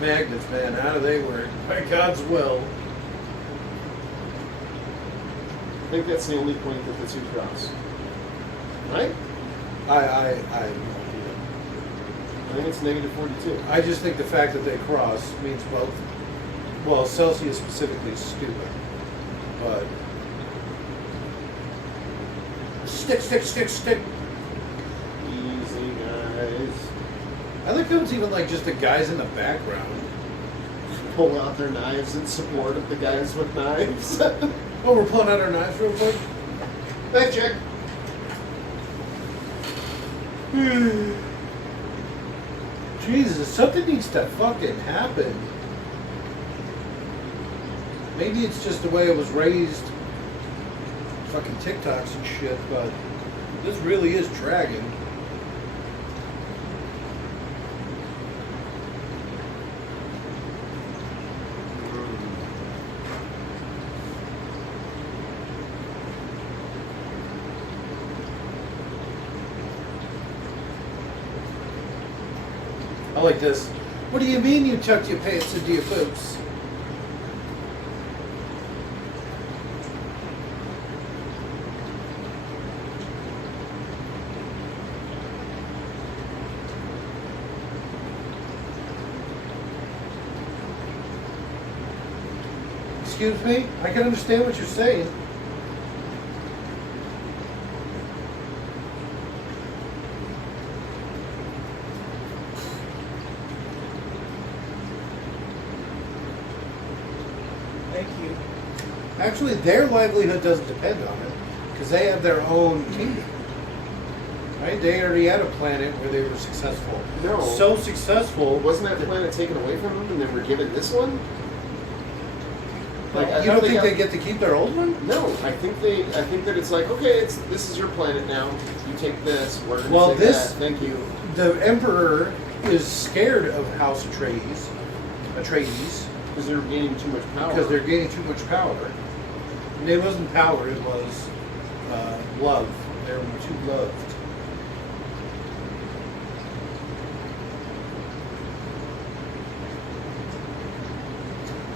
Magnets, man, how do they work? By God's will. I think that's the only point that the two cross. Right? I have no idea. I think it's negative 42. I just think the fact that they cross means well, Celsius specifically is stupid. but stick. Easy, guys. I like how it's even like just the guys in the background. Pull out their knives in support of the guys with knives. Oh, we're pulling out our knives real quick. Thanks, Jack. Jesus, something needs to fucking happen. Maybe it's just the way I was raised. Fucking TikToks and shit, but this really is dragging. I like this. What do you mean you tucked your pants into your boots? Excuse me? I can understand what you're saying. Thank you. Actually, their livelihood doesn't depend on it because they have their own kingdom. Right? They already had a planet where they were successful. No. So successful. Wasn't that planet taken away from them and they were given this one? Like, I You don't thought think got- they get to keep their old one? No, I think that it's like, okay, this is your planet now. You take this. We're gonna Well, take this- that. Thank you. The Emperor is scared of House Atreides Because they're gaining too much power. because they're gaining too much power. And it wasn't power, it was love. They were too loved.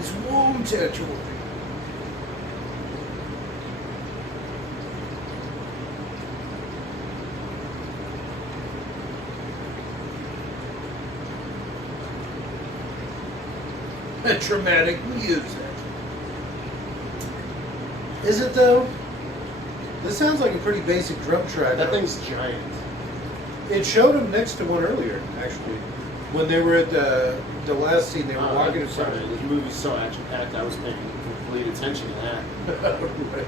It's warm territory. Dramatic music. Is it though? This sounds like a pretty basic drum track. That thing's giant. It showed them next to one earlier, actually. When they were at the last scene, they were walking in front sorry, of this movie's so action-packed, I was paying complete attention to that. Right.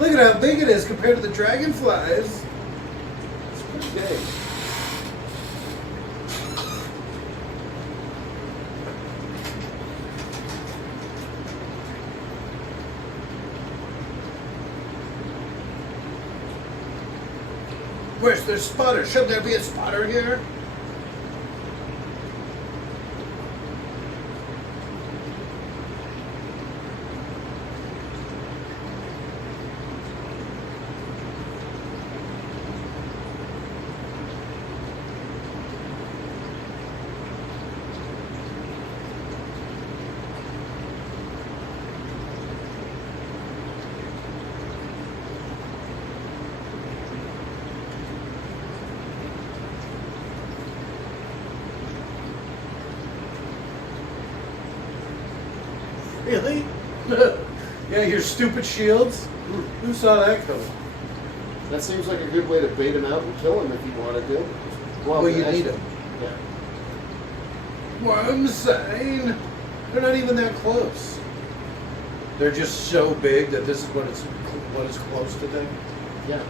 Look at how big it is compared to the dragonflies. It's pretty big. Where's their spotter? Should there be a spotter here? Really? Yeah, your stupid shields? Who saw that coming? That seems like a good way to bait him out and kill him if you wanted to. Well, you need him. Yeah. What I'm saying, they're not even that close. They're just so big that this is what is close to them. Yeah.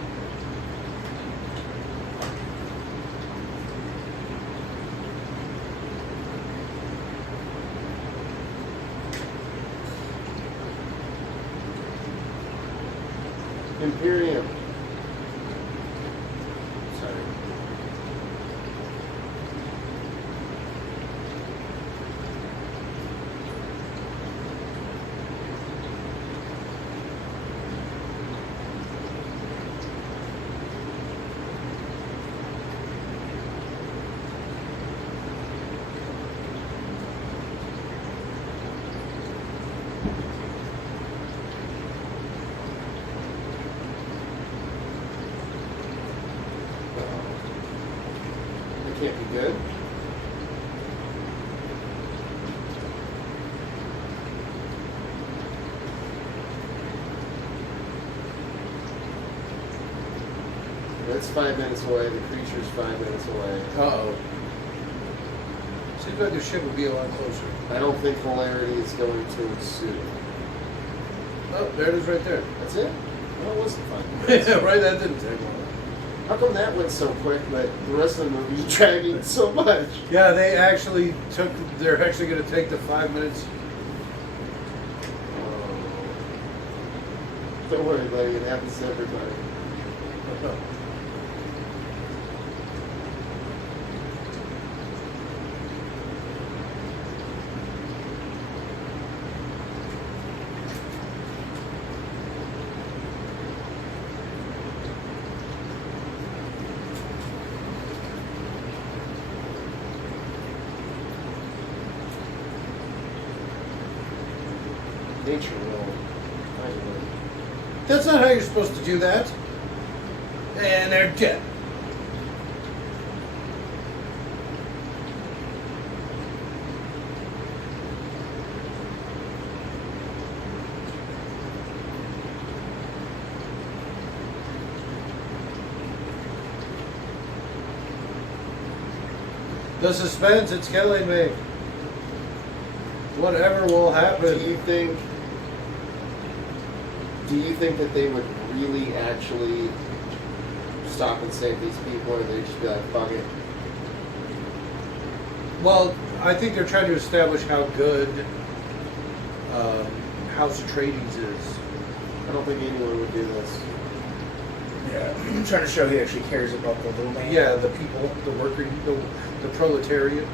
Imperium. Sorry. That can't be good. It's 5 minutes away. The creature's 5 minutes away. Uh-oh. Seems like the ship would be a lot closer. I don't think hilarity is going to ensue. Oh, there it is right there. That's it? Well, it wasn't 5 minutes. Yeah, right, that didn't take long. How come that went so quick, but the rest of the movie's dragging so much? Yeah, they're actually going to take the 5 minutes. Don't worry, buddy. It happens to everybody. Nature will find a way. That's not how you're supposed to do that. And they're dead. The suspense, it's killing me. Whatever will happen. Do you think that they would really actually stop and save these people, or they'd just be like, fuck it? Well, I think they're trying to establish how good House Atreides is. I don't think anyone would do this. Yeah, I'm trying to show he actually cares about the little man. Yeah, the people, the worker, the proletariat.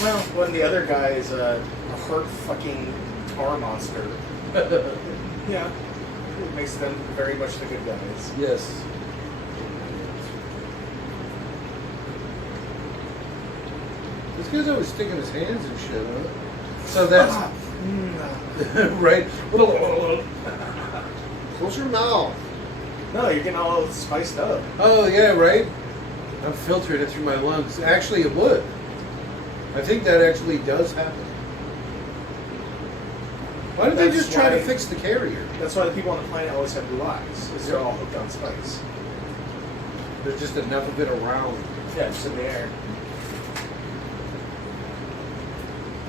Well, when the other guy is a hurt fucking tar monster. Yeah. It makes them very much the good guys. Yes. This guy's always sticking his hands and shit, huh? So that's right. Close your mouth. No, you're getting all spiced up. Oh yeah, right. I'm filtering it through my lungs. Actually, it would. I think that actually does happen. Why don't they That's just try to why- fix the carrier? That's why the people on the planet always have blue eyes. Because they're all hooked on spice. There's just enough of it around. Yeah, just in the air.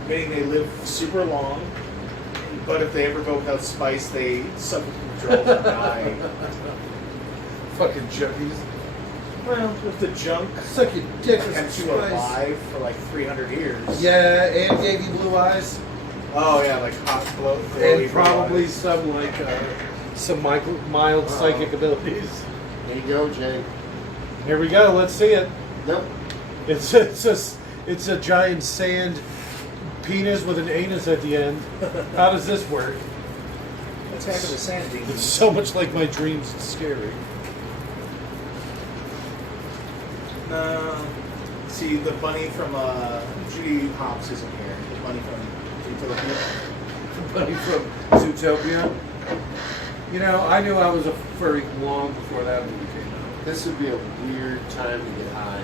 Meaning they live super long, but if they ever go without spice, they suffer from withdrawals and die. Fucking junkies. Well, with the junk, Suck your dick with some kept you spice. alive for like 300 years. Yeah, and gave you blue eyes. Oh yeah, like hot glow. And probably some like some mild psychic abilities. There you go, Jay. Here we go. Let's see it. Nope. It's a giant sand penis with an anus at the end. How does this work? Attack of the Sand It's Demons. so much like my dreams. It's scary. See, the bunny from Judy Hopps isn't here. The bunny from Utopia. Buddy from Zootopia. You know, I knew I was a furry long before that movie came out. This would be a weird time to get high.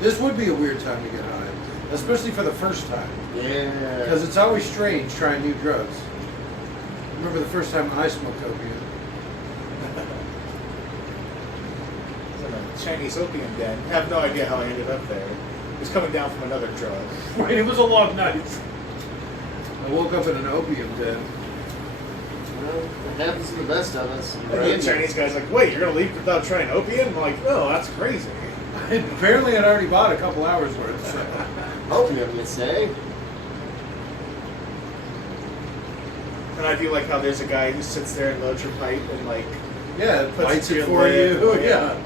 This would be a weird time to get high, especially for the first time. Yeah. Because it's always strange trying new drugs. Remember the first time I smoked opium? It's in a Chinese opium den. I have no idea how I ended up there. It was coming down from another drug. Right, it was a long night. I woke up in an opium den. Well, it happens to the best of us. And the Chinese guy's like, wait, you're going to leave without trying opium? I'm like, oh, that's crazy. Apparently I'd already bought a couple hours worth, so. Opium, you say? And I do like how there's a guy who sits there and loads your pipe and like Yeah, it puts lights to it your for lid. you. Yeah.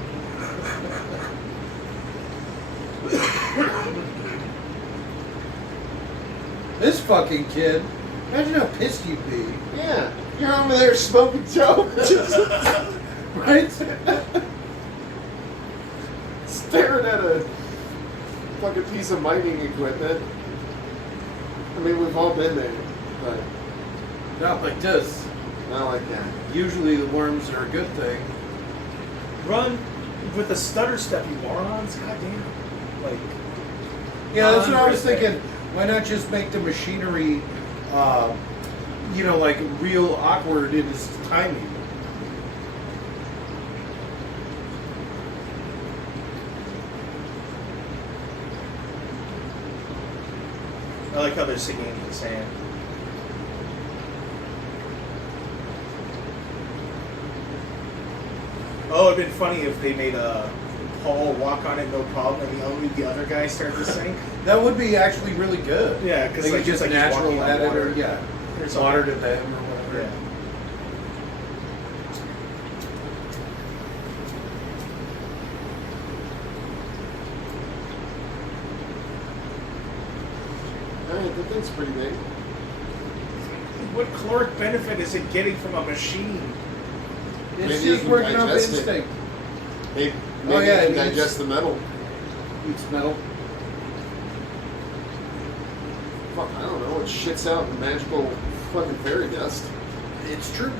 This fucking kid. Imagine how pissed you'd be. Yeah. You're over there smoking dope. Right? Staring at a fucking piece of mining equipment. I mean, we've all been there, but Not like this. not like that. Usually the worms are a good thing. run with the stutter step, you morons. Goddamn. Like, Yeah, that's what I was non-birthday. thinking. Why not just make the machinery, like real awkward in its timing? I like how they're singing in the sand. Oh, it'd been funny if they made Paul walk on it no problem, and only the other guy started to sing. That would be actually really good. Yeah, because like just he's natural walking on at it, water. or yeah, There's water something. to them or whatever. Yeah. Alright, that thing's pretty big. What caloric benefit is it getting from a machine? It's Maybe you just can working off digest it. instinct. Maybe Oh, yeah, you it can eats- digest the metal. Eats metal. Fuck, I don't know. It shits out magical fucking fairy dust. It's true.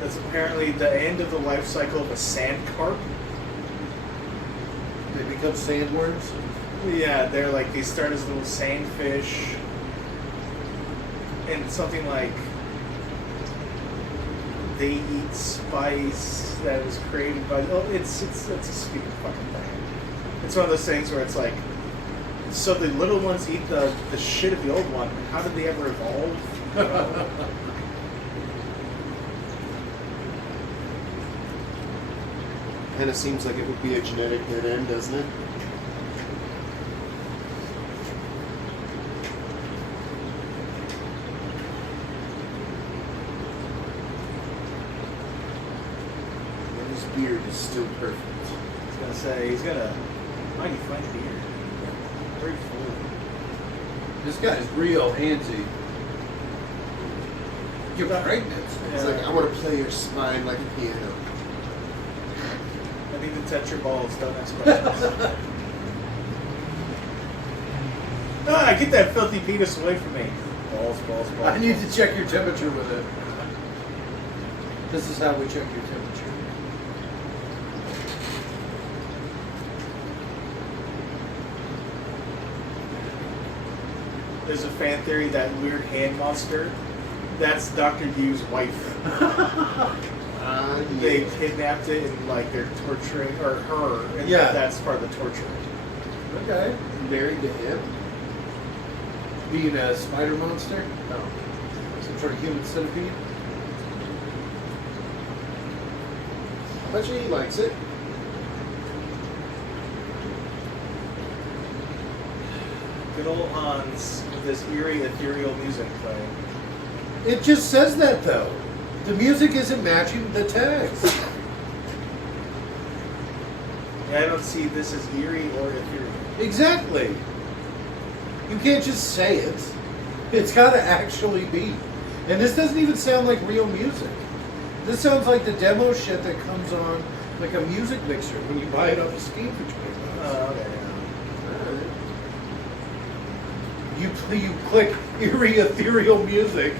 That's apparently the end of the life cycle of a sand carp. They become sandworms. Yeah, they're like, they start as little sandfish. And something like they eat spice that was created by. Oh, it's a stupid fucking thing. It's one of those things where it's like, so the little ones eat the shit of the old one. How did they ever evolve? You know? Kind of seems like it would be a genetic dead end, doesn't it? And his beard is still perfect. I was gonna say he's got a mighty fine beard, very full. This guy's real handsy. You're pregnant. It's like, I want to play your spine like a piano. I need to touch your balls. Don't ask questions. Ah, get that filthy penis away from me. Balls, balls, balls. I need to check your temperature with it. This is how we check your temperature. There's a fan theory that weird hand monster, that's Dr. Yu's wife. They Yeah. kidnapped it and like they're torturing, or her, and Yeah. that's part of the torture. Okay. Married to him? Being a spider monster? No. Some sort of human centipede? I bet you he likes it. Good old Hans with this eerie, ethereal music playing. It just says that though. The music isn't matching the text. Yeah, I don't see this as eerie or ethereal. Exactly. You can't just say it. It's got to actually be. And this doesn't even sound like real music. This sounds like the demo shit that comes on like a music mixer when you buy it off of Steam for $20. Okay. You click eerie ethereal music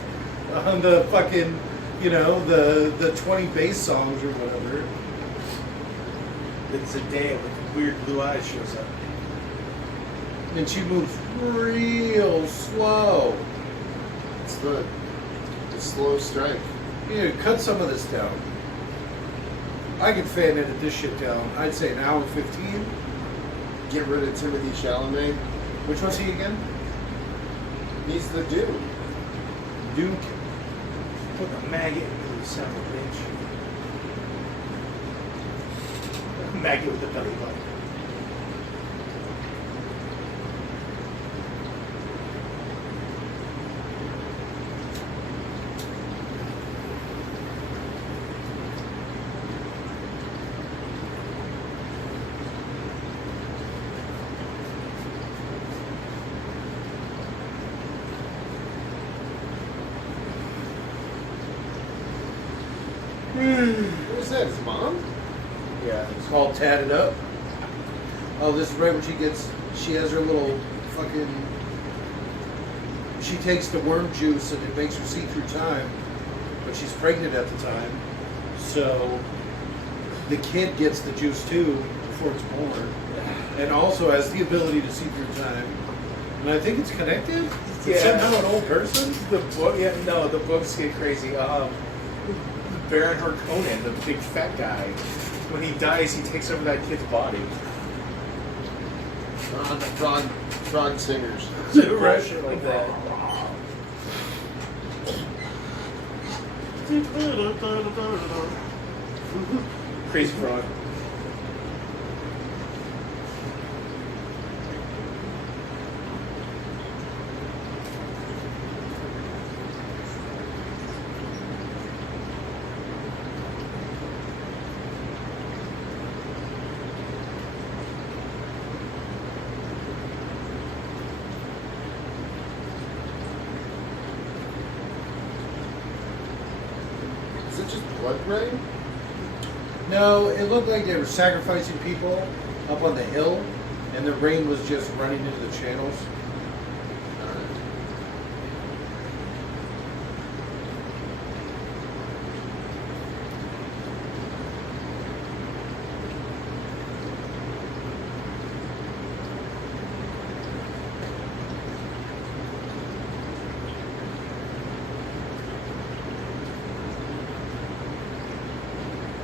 on the fucking, the 20 bass songs or whatever. Then Zendaya with weird blue eyes shows up. And she moves real slow. It's the slow strike. You need to cut some of this down. I could fan edit this shit down. I'd say an hour 15. Get rid of Timothy Chalamet. Which one's he again? He's the dude. Duke. Put a maggot in me, you son of a bitch. Maggot with the belly button. Who's that? His mom? Yeah. It's called Tatted Up. Oh, this is right when she has her little fucking, she takes the worm juice and it makes her see through time, but she's pregnant at the time, so the kid gets the juice too before it's born, and also has the ability to see through time. And I think it's connected. It's somehow an old person. The book, yeah, no, the books get crazy. Baron Harkonnen, the big fat guy, when he dies, he takes over that kid's body. Frog singers. Right? Shit like that. Crazy frog. Is it just blood rain? No, it looked like they were sacrificing people up on the hill, and the rain was just running into the channels.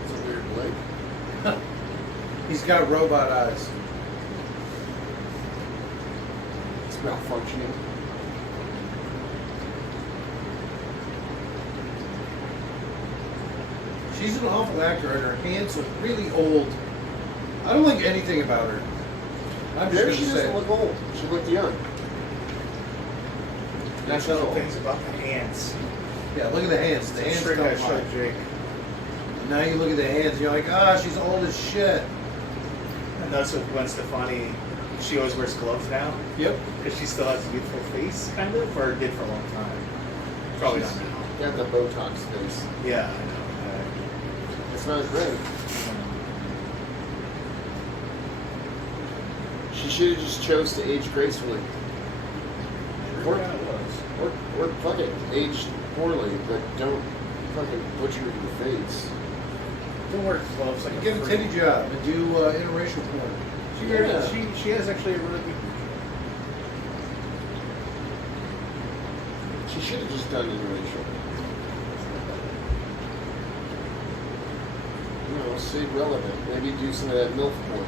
It's a weird lake. He's got robot eyes. It's malfunctioning. She's an awful actor, and her hands look really old. I don't like anything about her. I'm just There going she to doesn't say. look old. She looked young. That's one of the things about the hands. Yeah, look at the hands. The hands Trick I don't showed lie. Jake. And now you look at the hands, and you're like, ah, she's old as shit. And that's what Gwen Stefani, she always wears gloves now Yep. because she still has a youthful face, kind of, or did for a long time. Probably not now. Got the Botox face. Yeah, I know. It's not great. She should have just chose to age gracefully. Sure kind of was. Or fuck it, age poorly, but don't fucking butcher your face. Don't wear gloves like Get a freak. titty job and do interracial porn. She has actually a really good. She should have just done interracial. You know, stay relevant. Maybe do some of that MILF porn.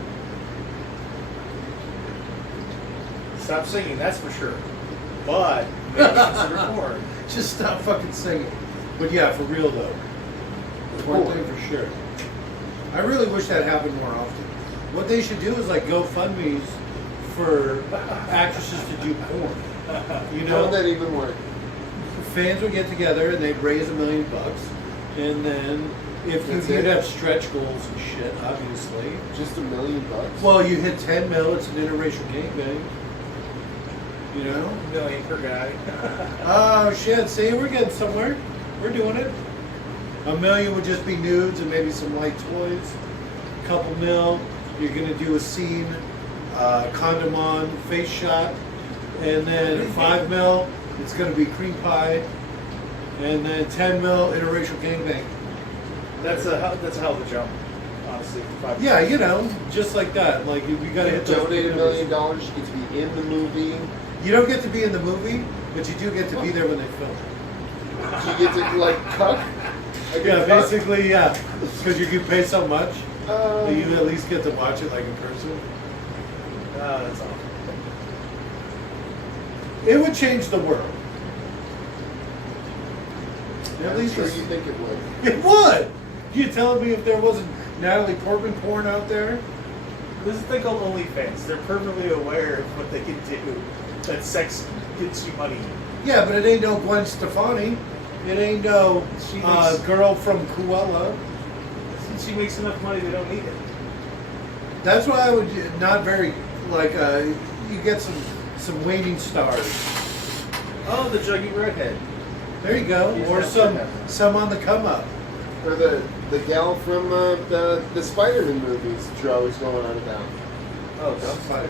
Stop singing, that's for sure. But maybe consider porn. Just stop fucking singing. But yeah, for real though. One thing for sure. I really wish that happened more often. What they should do is like GoFundMe's for actresses to do porn. You How would that know, even work? fans would get together and they'd raise $1 million, and then if That's you'd it? have stretch goals and shit, obviously. Just $1 million? Well, you hit 10 mil, it's an interracial gangbang. You know? $1 million per guy. Oh shit! See, we're getting somewhere. We're doing it. $1 million would just be nudes and maybe some light toys. A couple mil, you're gonna do a scene, condom on, face shot, and then 5 mil, it's gonna be cream pie, and then 10 mil interracial gangbang. That's a hell of a jump, honestly. For 5 Yeah, you know, just like that. Like you gotta You hit those donate $1 numbers. million, you get to be in the movie. You don't get to be in the movie, but you do get to be there when they film. You get to, like, cuck. Yeah, basically, yeah. Because you can pay so much. Um, You at least get to watch it like in person. Oh, that's awful. It would change the world. At I'm least sure it's- you think it would. it would. You telling me if there wasn't Natalie Portman porn out there? This is a thing called OnlyFans. They're perfectly aware of what they can do. That sex gets you money. Yeah, but it ain't no Gwen Stefani. It ain't no She makes- girl from Cruella. Since she makes enough money, they don't need it. That's why I would not very like. You get some waning stars. Oh, the juggy redhead. There you go. Yes, Or that's some what some on the come up. Or the gal from the Spider-Man movies that you're always going on about. Oh, Dunst.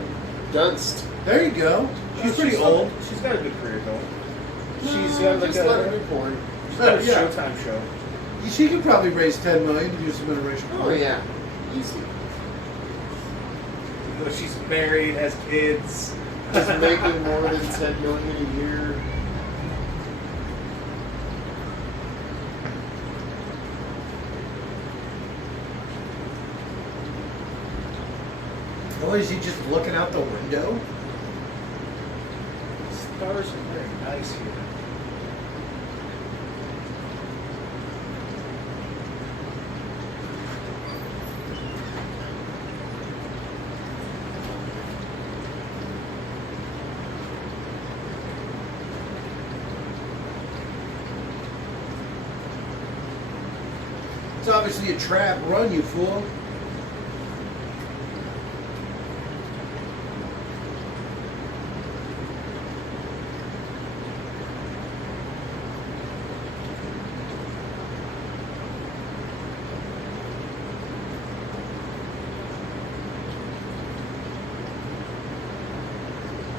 Dunst. There you go. She's pretty old. She's got a good career going. She's got like just let her do porn. she's got a Yeah. Showtime show. She could probably raise 10 million to do some interracial Oh porn. yeah, easy. She's married, has kids. Just making more than $10 million a year. I What, is he just looking out the window? Stars are very nice here. It's obviously a trap. Run, you fool.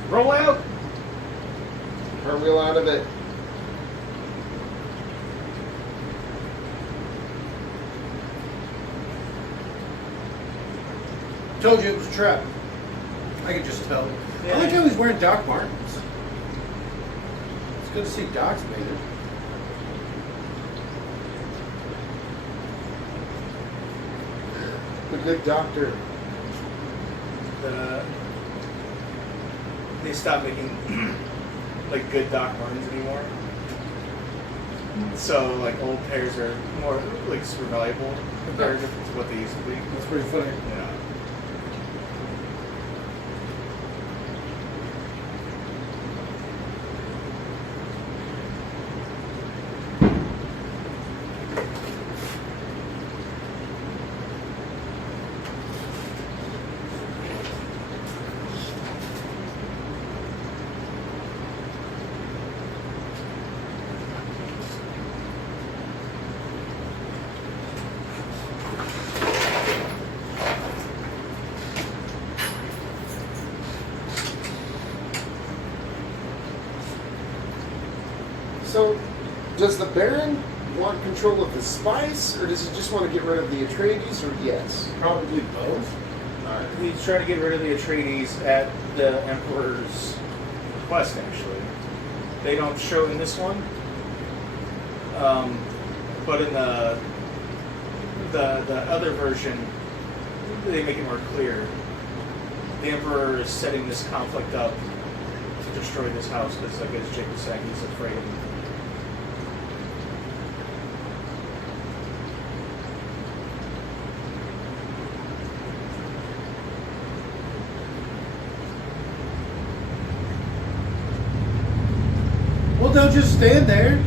Roll out! Cartwheel out of it. Told you it was a trap. I could just tell. Yeah. I like how he's wearing Doc Martens. It's good to see Doc's made it. The good doctor. They stopped making like good Doc Martens anymore. So like old pairs are more like super valuable compared to what they used to be. That's pretty funny. Yeah. So, does the Baron want control of the spice, or does he just want to get rid of the Atreides, or yes? Probably both. Alright. He's trying to get rid of the Atreides at the Emperor's request, actually. They don't show in this one. But in the other version, they make it more clear. The Emperor is setting this conflict up to destroy this house because, like as Jake was saying, he's afraid of it. Well, don't just stand there.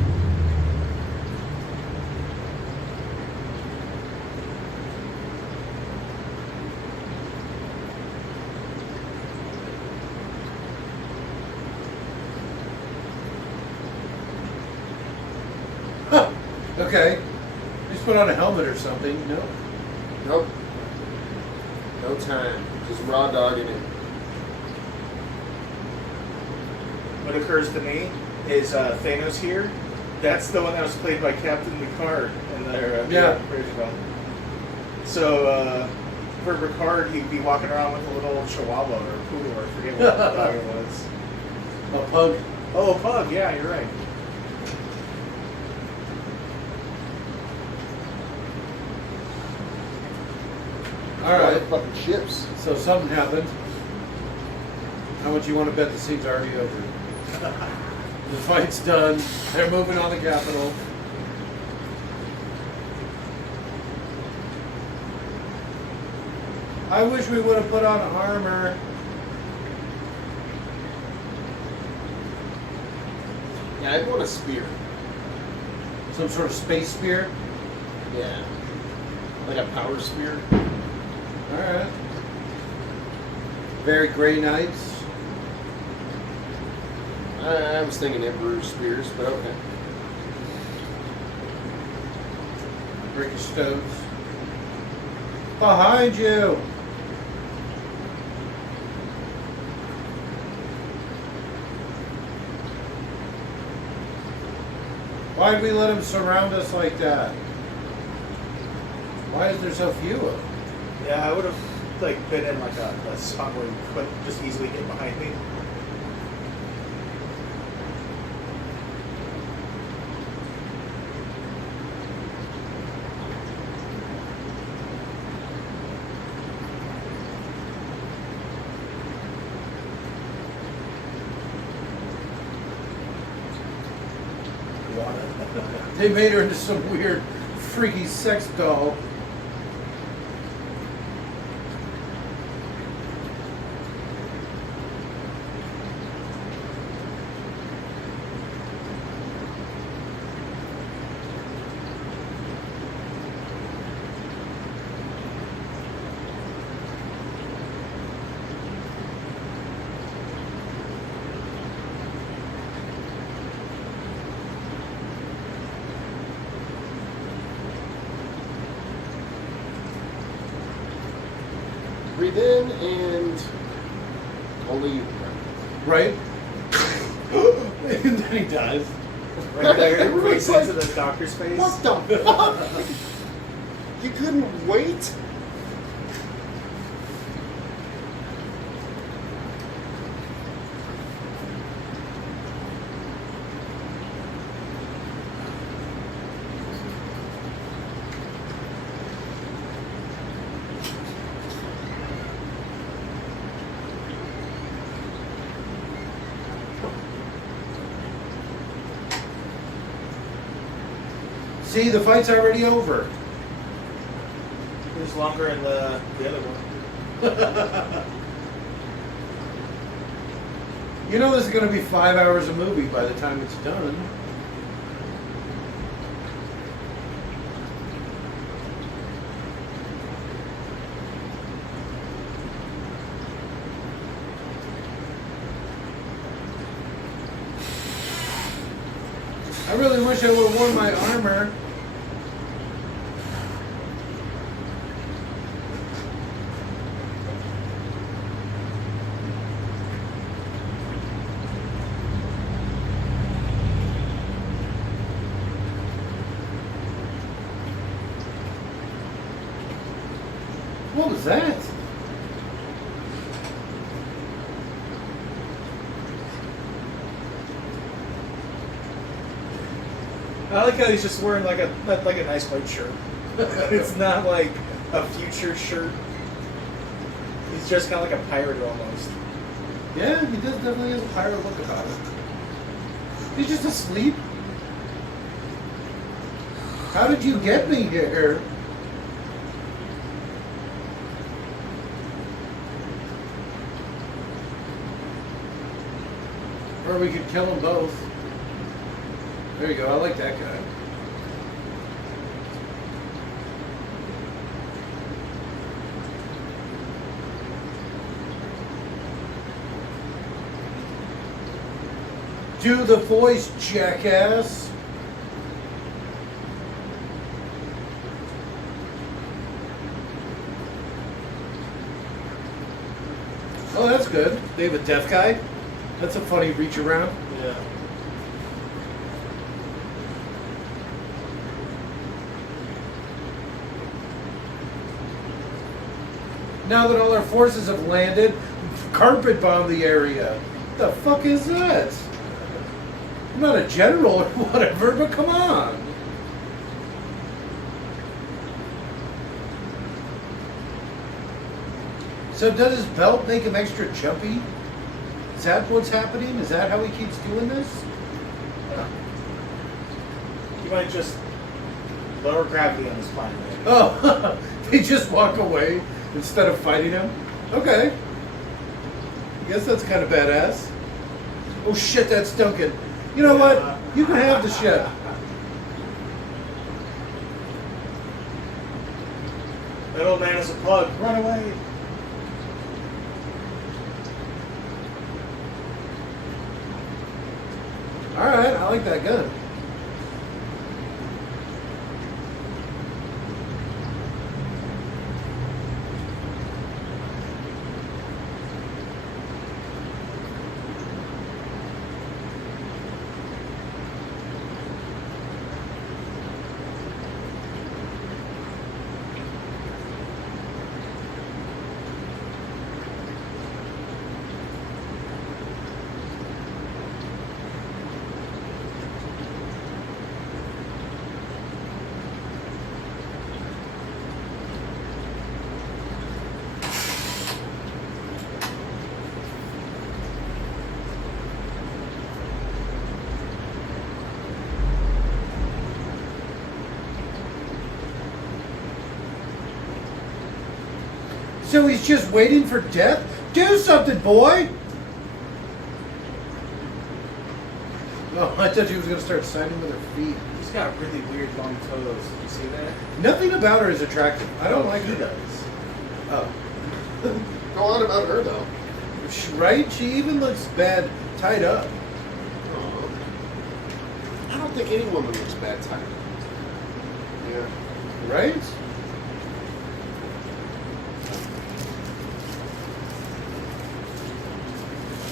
Huh. Okay. Just put on a helmet or something. No. Nope. No time. Just raw dogging it. What occurs to me is Thanos here. That's the one that was played by Captain Picard in their Yeah. original. So for Picard, he'd be walking around with a little Chihuahua or a poodle, or I forget what dog it was. A pug. Oh, a pug. Yeah, you're right. All right. Fucking ships. So something happened. How much you want to bet the scene's already over? The fight's done. They're moving on the Capitol. I wish we would have put on armor. Yeah, I'd want a spear. Some sort of space spear. Yeah. Like a power spear. Alright. Very Grey Knights. I was thinking Emperor spears, but okay. Ricky Stones. Behind you! Why did we let them surround us like that? Why is there so few of them? Yeah, I would have like been in like a spot where you could just easily get behind me. They made her into some weird, freaky sex doll. Breathe in and only you. Right? And then he dies. Right there, it Everyone's breaks into like, the doctor's face. What the fuck? You couldn't wait? See, the fight's already over. It was longer in the other one. You know this is going to be 5 hours of movie by the time it's done. I really wish I would have worn my armor. What was that? I like how he's just wearing like a nice white shirt. It's not like a future shirt. He's just kind of like a pirate almost. Yeah, he does definitely has a pirate look about him. He's just asleep. How did you get me here? Or we could kill them both. There you go, I like that guy. Do the voice, jackass. Oh, that's good. They have a deaf guy? That's a funny reach around. Yeah. Now that all our forces have landed, carpet bomb the area. What the fuck is that? I'm not a general or whatever, but come on. So does his belt make him extra jumpy? Is that what's happening? Is that how he keeps doing this? He might just lower gravity on his planet. Oh, they just walk away instead of fighting him? Okay. I guess that's kind of badass. Oh shit, that's Duncan. You know what? You can have the ship. That old man is a plug. Run away. Alright, I like that gun. So he's just waiting for death? Do something, boy! Oh, I thought she was going to start signing with her feet. She's got really weird long toes. Did you see that? Nothing about her is attractive. I don't like he her. does. Oh. Go on about her though. Right? She even looks bad tied up. Oh. I don't think any woman looks bad tied. Yeah. Right?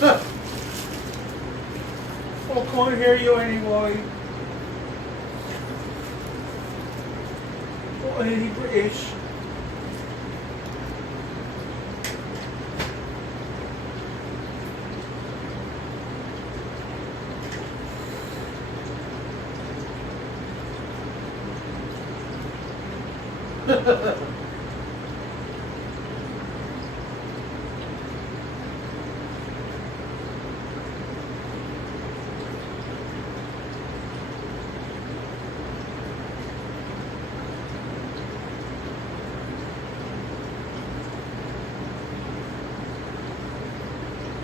Huh. Oh, can't hear you anyway. Oh, any British.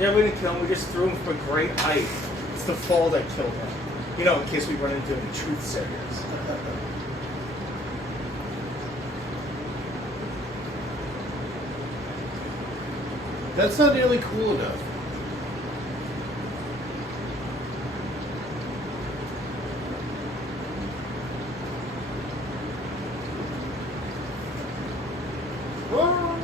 Yeah, we didn't kill him. We just threw him from a great height. It's the fall that killed him. You know, in case we run into any truth sayers. That's not nearly cool enough. Well,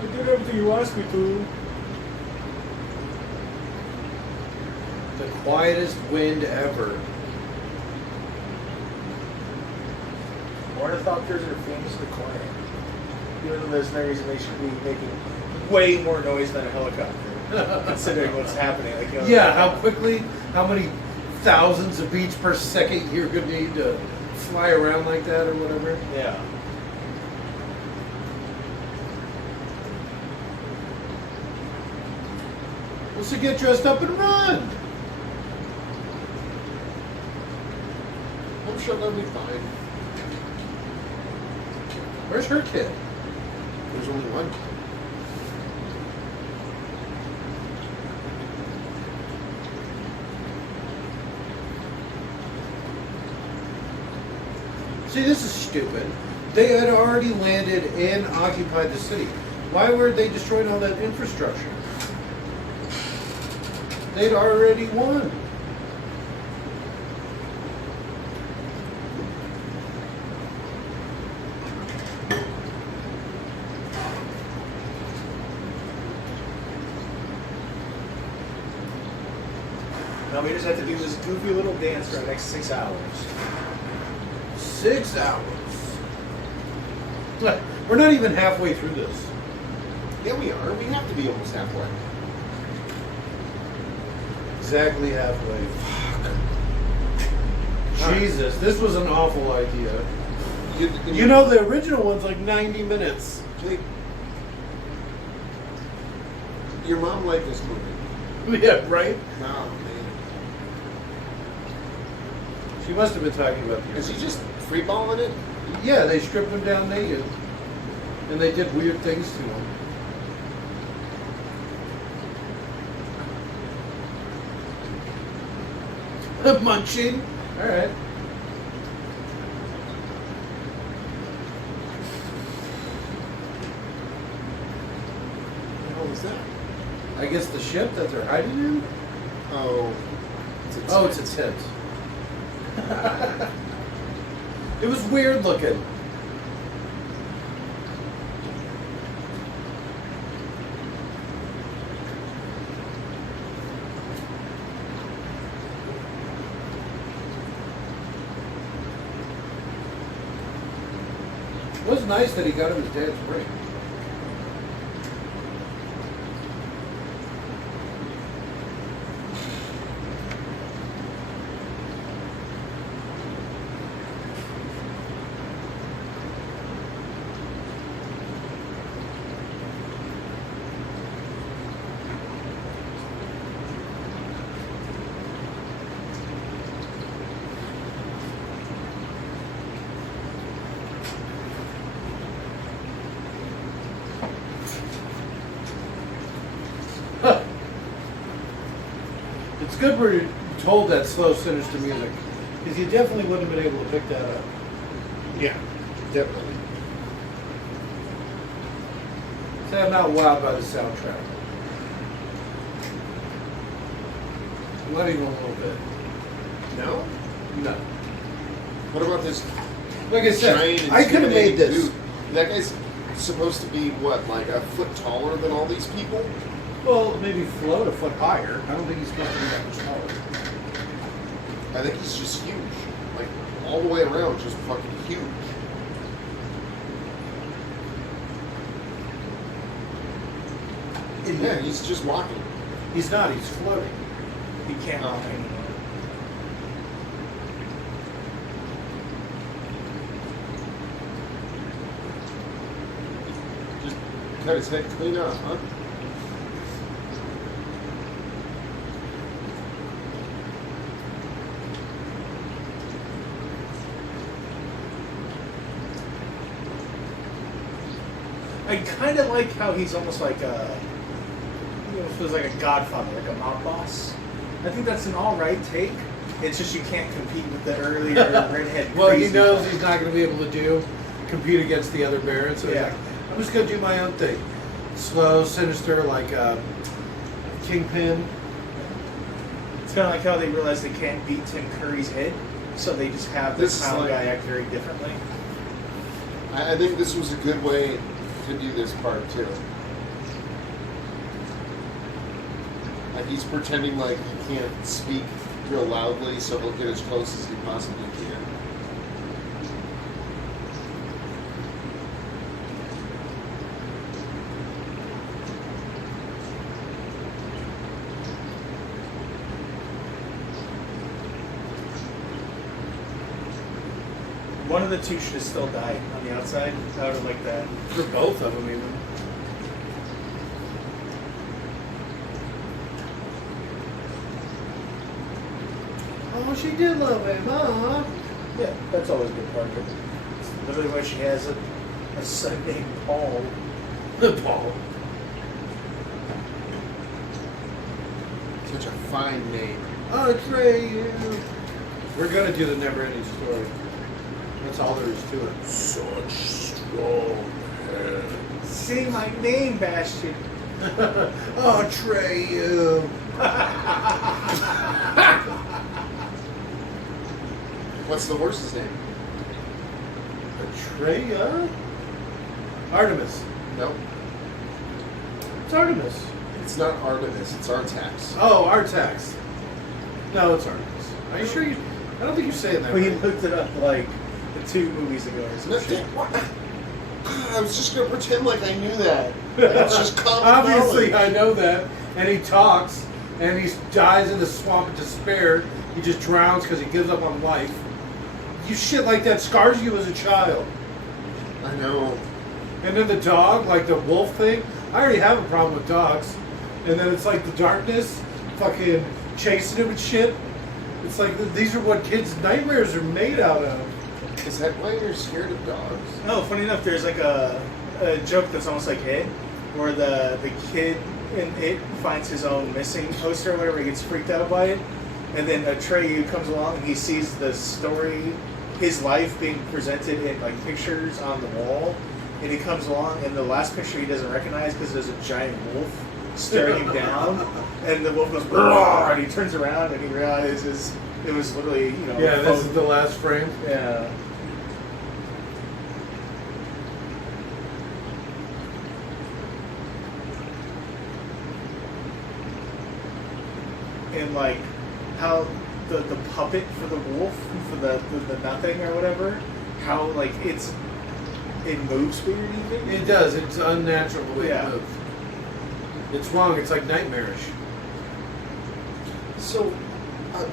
I did everything you asked me to. The quietest wind ever. Ornithopters are famously quiet. Even though there's no reason they should be making way more noise than a helicopter, considering what's happening. Like, you know, Yeah, how quickly, how many thousands of beats per second you're going to need to fly around like that or whatever. Yeah. Let's get dressed up and run. I'm sure they'll be fine. Where's her kid? There's only one. See, this is stupid. They had already landed and occupied the city. Why were they destroying all that infrastructure? They'd already won. Now we just have to do this goofy little dance for the next 6 hours. 6 hours. We're not even halfway through this. Yeah, we are. We have to be almost halfway. Exactly halfway. Fuck. Jesus, this was an awful idea. You know, the original one's like 90 minutes. Jake, your mom liked this movie. Yeah, right? No, man. She must have been talking about the Is he just freeballing it? Yeah, they stripped him down naked. And they did weird things to him. Munching? Alright. What the hell is that? I guess the ship that they're hiding in? Oh. It's a tent. It was weird looking. It was nice that he got him his dad's ring. good we're told that slow, sinister music. Because you definitely wouldn't have been able to pick that up. Yeah, definitely. So I'm not wowed by the soundtrack. Not even a little bit. No? No. What about this Like I said, giant I could have made intimidating this. dude? That guy's supposed to be, what, like a foot taller than all these people? Well, maybe float a foot higher. I don't think he's supposed to be that much taller. I think he's just huge. Like, all the way around, just fucking huge. Yeah, he's just walking. He's not. He's floating. He can't walk anymore. Just cut his head clean off, huh? I kind of like how he's almost like a, he almost feels like a godfather, like a mob boss. I think that's an all right take. It's just you can't compete with the earlier redhead. Well, he crazy knows guy. he's not going to be able to compete against the other Barons. So Yeah. he's like, I'm just going to do my own thing. Slow, sinister, like Kingpin. It's kind of like how they realize they can't beat Tim Curry's head, so they just have the This is clown like- guy act very differently. I think this was a good way to do this part, too. Like, he's pretending like he can't speak real loudly, so he'll get as close as he possibly can. One of the two should have still died on the outside. I would have liked that. For both of them, even. Oh, she did love him, huh? Yeah, that's always a good part of it. It's literally why she has a son named Paul. The Paul. Such a fine name. Oh, Trey, we're going to do the never-ending story. That's all there is to it. Such strong head. Say my name, Bastion. Oh, Trey, What's the horse's name? Atreya? Artemis. Nope. It's Artemis. It's not Artemis, it's Artax. Oh, Artax. No, it's Artemis. Are you sure you... I don't think you're saying that We right. looked it up like 2 movies ago or No, something. what? I was just gonna pretend like I knew that. Like, it's just common Obviously, knowledge. I know that. And he talks, and he dies in the swamp of despair. He just drowns because he gives up on life. You shit like that scars you as a child. I know. And then the dog, like the wolf thing, I already have a problem with dogs. And then it's like the darkness, fucking chasing him and shit. It's like these are what kids' nightmares are made out of. Is that why you're scared of dogs? No, funny enough, there's like a joke that's almost like It, where the kid in It finds his own missing poster or whatever, he gets freaked out by it. And then Atreyu comes along and he sees the story, his life being presented in like pictures on the wall. And he comes along and the last picture he doesn't recognize because there's a giant wolf staring him down. And the wolf goes, "Roar!" And he turns around and he realizes it was literally, Yeah, this is the last frame. Yeah. And like how the puppet for the wolf, for the nothing or whatever, how like it moves weird even. It does. It's unnatural the way Yeah. it moves. It's wrong. It's like nightmarish. So,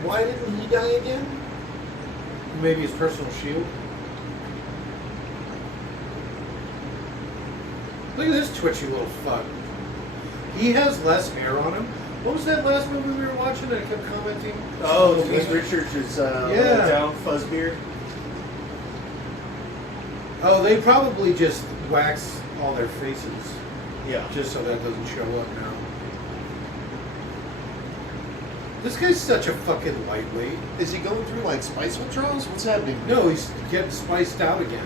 why didn't he die again? Maybe his personal shield. Look at this twitchy little fuck. He has less hair on him. What was that last movie we were watching that I kept commenting? Oh, Denise Richards is Yeah. down fuzz beard. Oh, they probably just wax all their faces Yeah. just so that doesn't show up now. This guy's such a fucking lightweight. Is he going through like spice withdrawals? What's happening? No, he's getting spiced out again.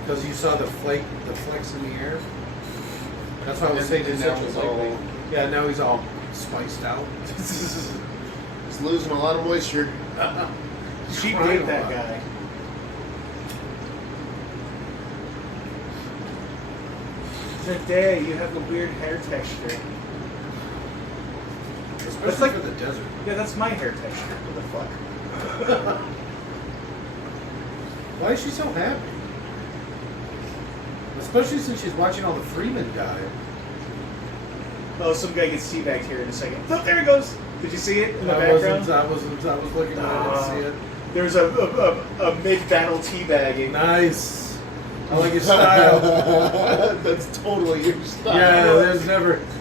Because you saw the flecks in the air. That's why I was saying he's now such a he's lightweight. all- Yeah, now he's all spiced out. He's losing a lot of moisture. She Crying did a that lot. guy. Zendaya, you have a weird hair texture. Especially That's like- for the desert. Yeah, that's my hair texture. What the fuck? Why is she so happy? Especially since she's watching all the Freeman die. Oh, some guy gets teabagged here in a second. Oh, there he goes. Did you see it in the I background? was looking at it, I didn't see it. There's a mid-battle teabagging. Nice. I like your style. That's totally your style. Yeah,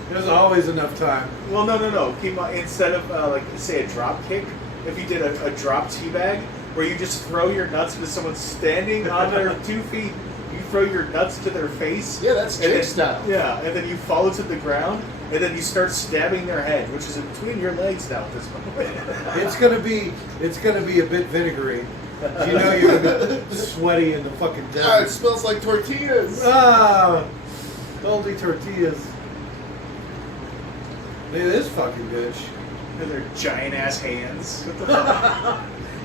there's always enough time. Well, no. Keep on, instead of like say a drop kick, if you did a drop teabag where you just throw your nuts into someone standing on their 2 feet, you throw your nuts to their face. Yeah, that's and Jake then- style. Yeah, and then you fall to the ground, and then you start stabbing their head, which is in between your legs now at this point. It's gonna be a bit vinegary. You know you're gonna be sweaty in the fucking Ah, it desert. smells like tortillas. Ah, Goldie tortillas. Look at this fucking bitch. And their giant ass hands.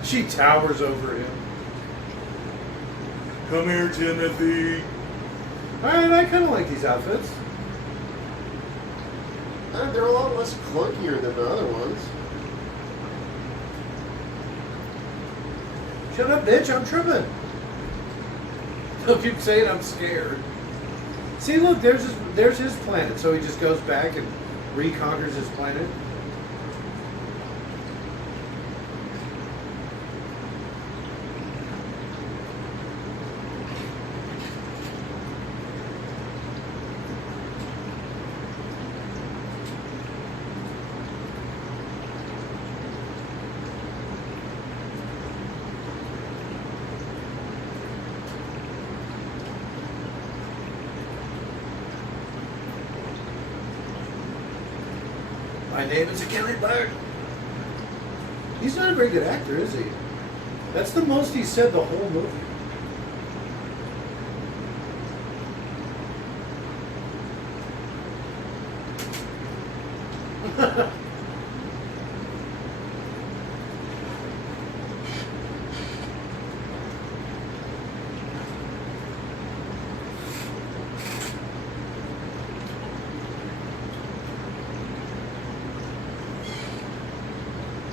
She towers over him. Come here, Timothy. Alright, I kinda like these outfits. They're a lot less clunkier than the other ones. Shut up, bitch, I'm tripping. Don't keep saying I'm scared. See, look, there's his planet, so he just goes back and reconquers his planet. My name is Achille Bird. He's not a very good actor, is he? That's the most he said the whole movie.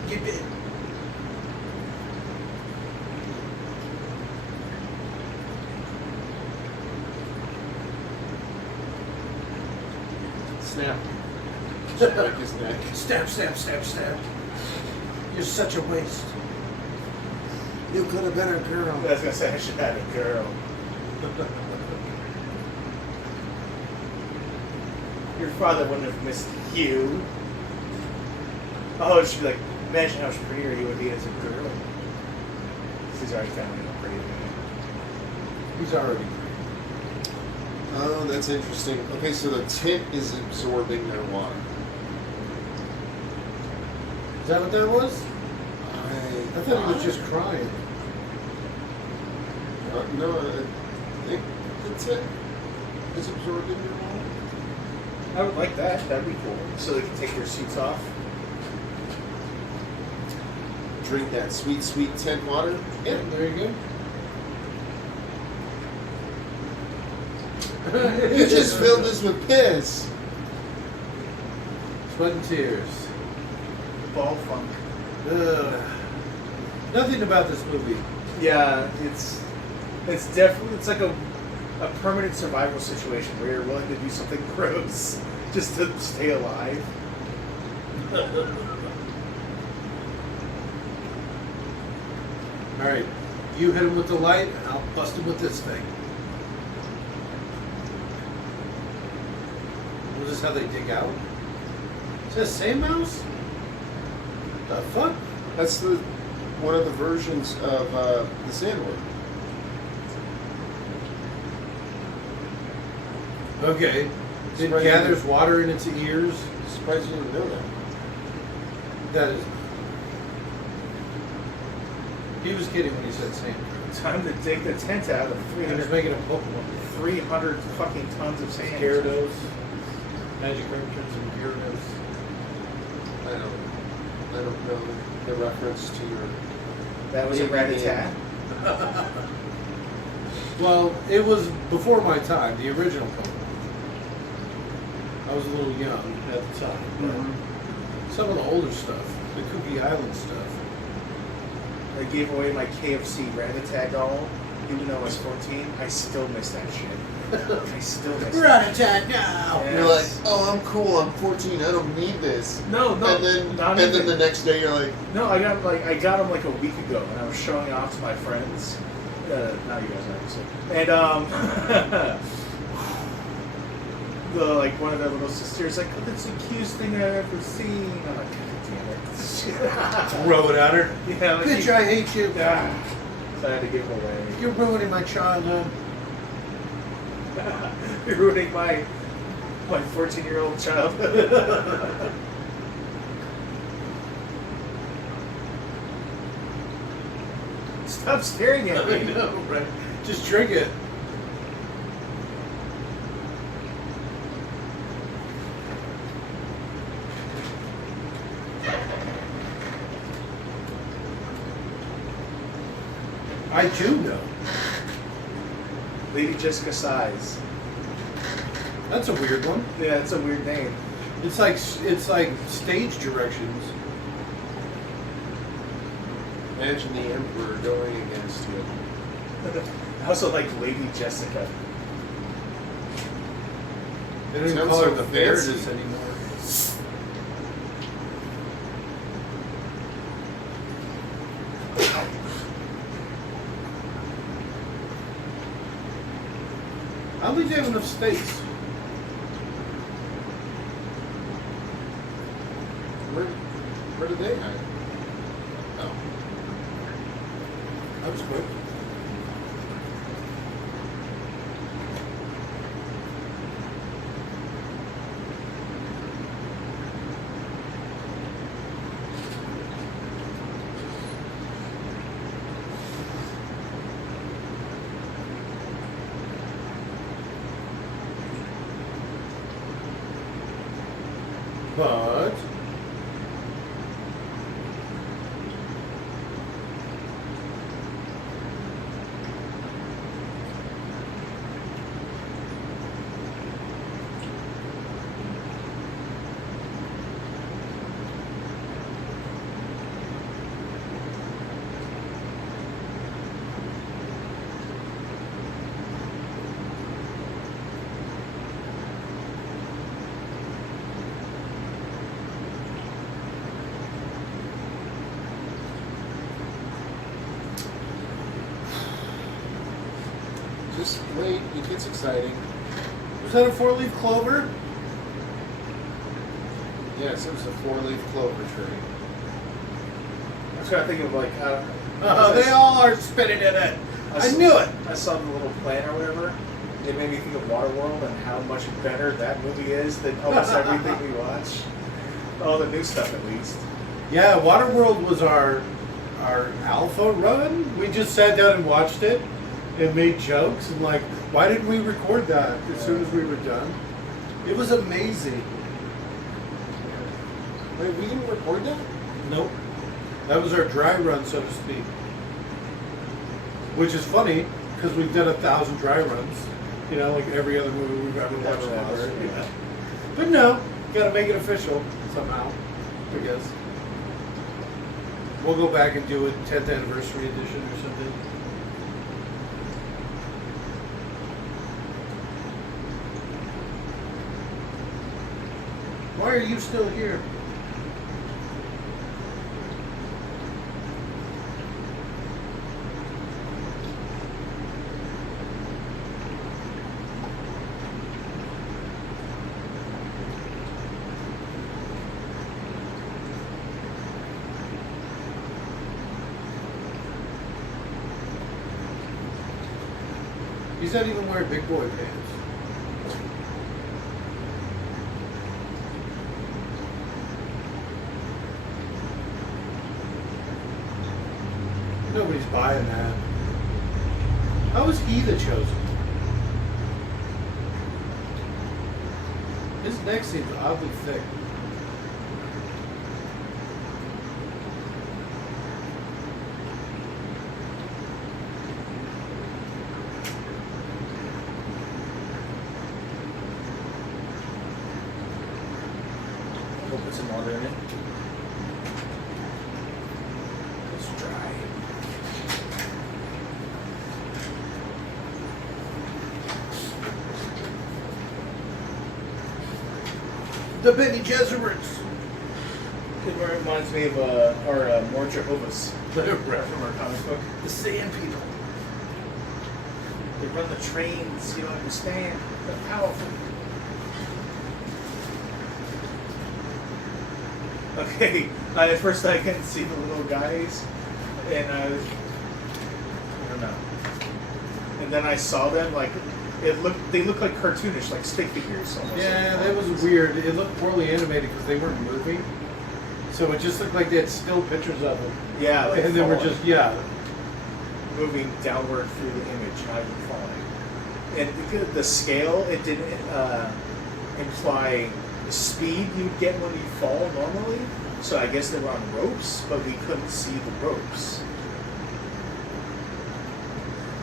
Get it. Snap. Just break his neck. Stab, stab, stab, stab. You're such a waste. You could have been a girl. I was gonna say I should have a girl. Your father wouldn't have missed you. Oh, she'd be like, imagine how much prettier he would be as a girl. He's already found him a pretty man. He's already. Oh, that's interesting. Okay, so the tint is absorbing their water. Is that what that was? I I thought he was just crying. No, I think the tint is absorbing their water. I would like that. That'd be cool. So they can take their suits off. Drink that sweet, sweet tint water. Yeah, there you go. You just filled this with piss. Sweat and tears. Ball funk. Ugh. Nothing about this movie. Yeah, it's definitely like a permanent survival situation where you're willing to do something gross just to stay alive. All right, you hit him with the light, and I'll bust him with this thing. Was this how they dig out? Is that the same mouse? The fuck? That's one of the versions of the sandworm. Okay. It Surprised gathers water in its ears. Surprised you didn't know that. That is. He was kidding when he said sand. Time to take the tent out of He was 300, making a Pokemon. 300 fucking tons of sand. Gyarados, Magikarps, and Gyarados. I don't know the reference to your. That was a rat-a-tat. Well, it was before my time, the original Pokemon. I was a little young at the time. But some of the older stuff, the Cookie Island stuff. I gave away my KFC rat-a-tat doll, even though I was 14. I still miss that shit. I still miss it. Rat-a-tat now! Yes. You're like, oh, I'm cool. I'm 14. I don't need this. No, And then the next day you're like, No, I got them like a week ago, and I was showing it off to my friends. Not you guys, obviously. And one of the little sisters like, oh, that's the cutest thing I've ever seen. I'm like, God damn it. Throw it at her. Yeah, like, Bitch, I hate you. So I had to give it away. You're ruining my childhood. You're ruining my 14-year-old childhood. Stop staring at I me. know, right? Just drink it. I do know. Lady Jessica Size. That's a weird one. Yeah, it's a weird name. It's like stage directions. imagine the Emperor going against you. I also like Lady Jessica. They don't even Sounds call her so the fancy. Baroness anymore. I don't think they have enough space. Where did they hide? Oh. That was quick. But Just wait, it gets exciting. was that a four-leaf clover? Yes, it was a four-leaf clover tree. I was trying to think of like, They all are spinning in it. I knew it. I saw the little plan or whatever. It made me think of Waterworld and how much better that movie is than almost everything we watch. All the new stuff, at least. Yeah, Waterworld was our alpha run. We just sat down and watched it and made jokes and like, why didn't we record that as soon as we were done? It was amazing. Wait, we didn't record that? Nope. That was our dry run, so to speak. Which is funny because we've done 1,000 dry runs. You know, like every other movie we've ever watched. Ever. Yeah. But no, gotta make it official somehow, I guess. We'll go back and do a 10th anniversary edition or something. Why are you still here? He's not even wearing big boy pants. Nobody's buying that. How is he the chosen? His neck seems oddly thick. We'll put some water in it. It's dry. The Benny Gesserits. It reminds me of our more Jehovah's from our comic book. The Sand People. They run the trains, you don't understand. They're powerful. Okay, at first I couldn't see the little guys, and I don't know. And then I saw them like they looked like cartoonish, like stick figures almost. Yeah, like that was weird. It looked poorly animated because they weren't moving. So it just looked like they had still pictures of them. Yeah, like And they were falling, just, moving downward through the image, not even falling. And the scale, it didn't imply the speed you would get when you fall normally. So I guess they were on ropes, but we couldn't see the ropes.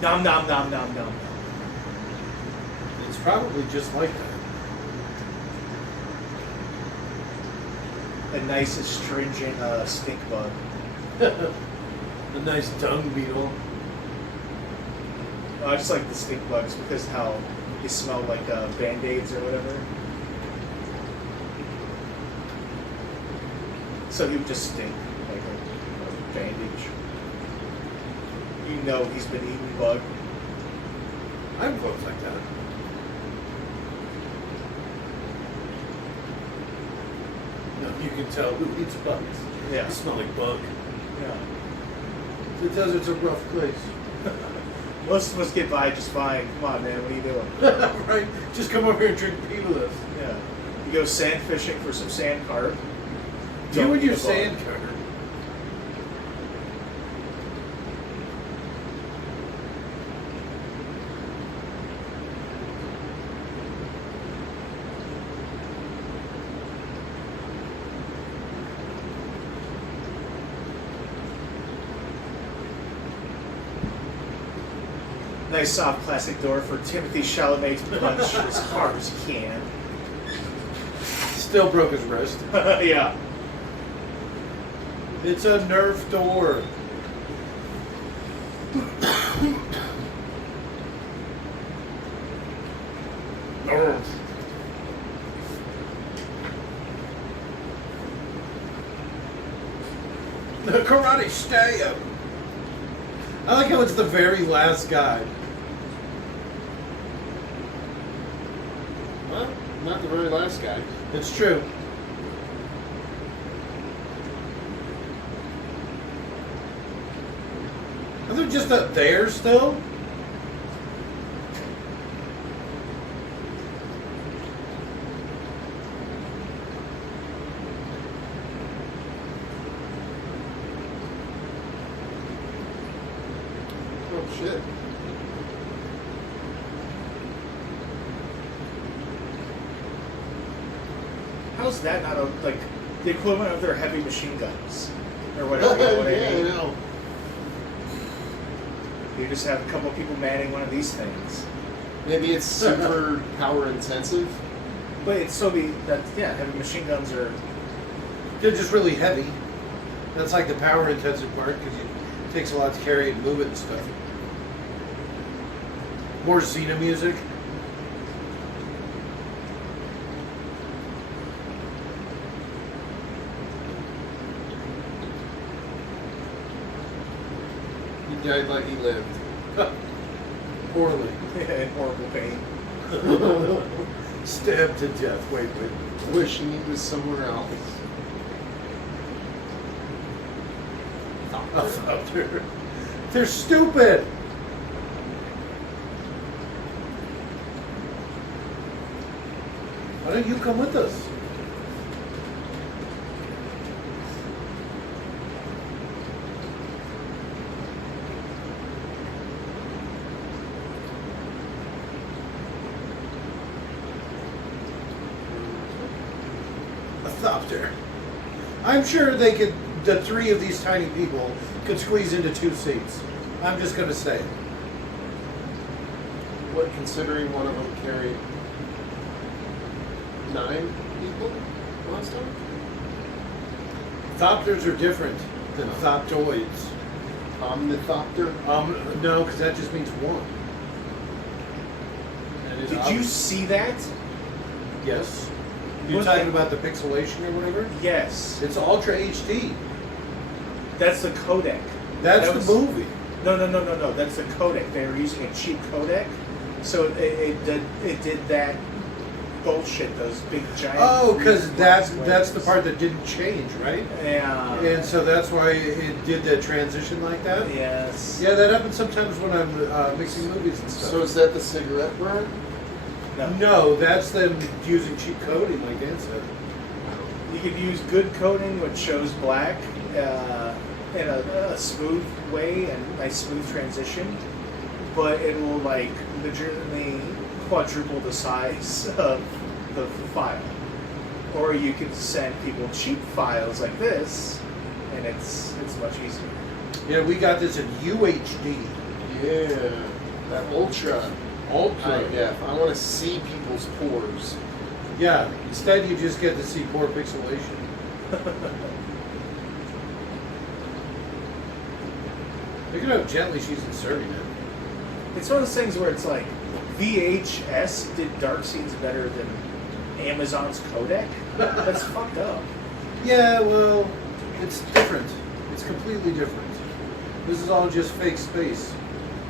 Nom nom nom nom nom. It's probably just like that. A nice astringent stink bug. A nice dung beetle. I just like the stink bugs because how they smell like Band-Aids or whatever. So he would just stink like a bandage. You know he's been eating bug. I have clothes like that. No, you can tell who eats bugs. Yeah. They smell like bug. Yeah. The desert's a rough place. Most of us get by just fine. Come on, man. What are you doing? Right? Just come over here and drink pee with us. Yeah. You go sand fishing for some sand carp. You Don't and eat your a bug. sand cutter. Nice soft plastic door for Timothy Chalamet to punch as hard as he can. Still broke his wrist. Yeah. It's a Nerf door. Nerf. The karate stab. I like how it's the very last guy. Well, not the very last guy. It's true. Are they just up there still? Oh shit. How's that not like the equivalent of their heavy machine guns or whatever? You know what Yeah, I mean? I know. You just have a couple people manning one of these things. Maybe it's super power intensive. But it's so heavy machine guns are. They're just really heavy. That's like the power intensive part because it takes a lot to carry it and move it and stuff. More Xena music. He died like he lived. Poorly. In horrible pain. Stabbed to death. Wait. Wishing he was somewhere else. They're stupid. Why don't you come with us? Thopter. I'm sure the three of these tiny people could squeeze into 2 seats. I'm just going to say. What, considering one of them carried 9 people last time? Thopters are different than Thoptoids. Omnithopter? No, because that just means one. And Did you see that? Yes. You're What talking the- about the pixelation or whatever? Yes. It's Ultra HD. That's the codec. That's That the was- movie. No. That's the codec. They were using a cheap codec, so it did that bullshit. Those big giant. Oh, because that's squares. the part that didn't change, right? Yeah. And so that's why it did that transition like that? Yes. Yeah, that happens sometimes when I'm mixing movies and stuff. So is that the cigarette brand? No, that's them using cheap coding, like Dan said. You could use good coding, which shows black in a smooth way and nice smooth transition, but it will like legitimately quadruple the size of the file. Or you could send people cheap files like this, and it's much easier. Yeah, we got this in UHD. Yeah. That ultra. High def. I want to see people's pores. Yeah, instead you just get to see poor pixelation. Look at how gently she's inserting it. It's one of those things where it's like VHS did dark scenes better than Amazon's codec. That's fucked up. Yeah, well, it's different. It's completely different. This is all just fake space.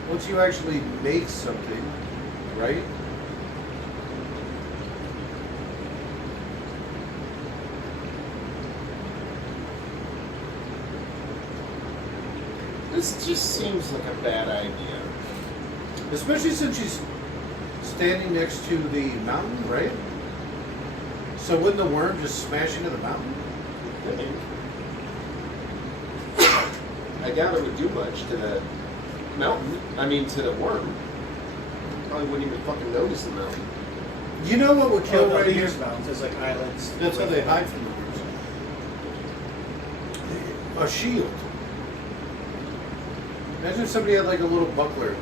Once you actually make something, right? This just seems like a bad idea. Especially since she's standing next to the mountain, right? So wouldn't the worm just smash into the mountain? I doubt it would do much to that mountain. I mean, to the worm. Probably wouldn't even fucking notice the mountain. You know what would kill right here? There's mountains, there's like islands. That's how they hide from the worms. A shield. Imagine if somebody had like a little buckler.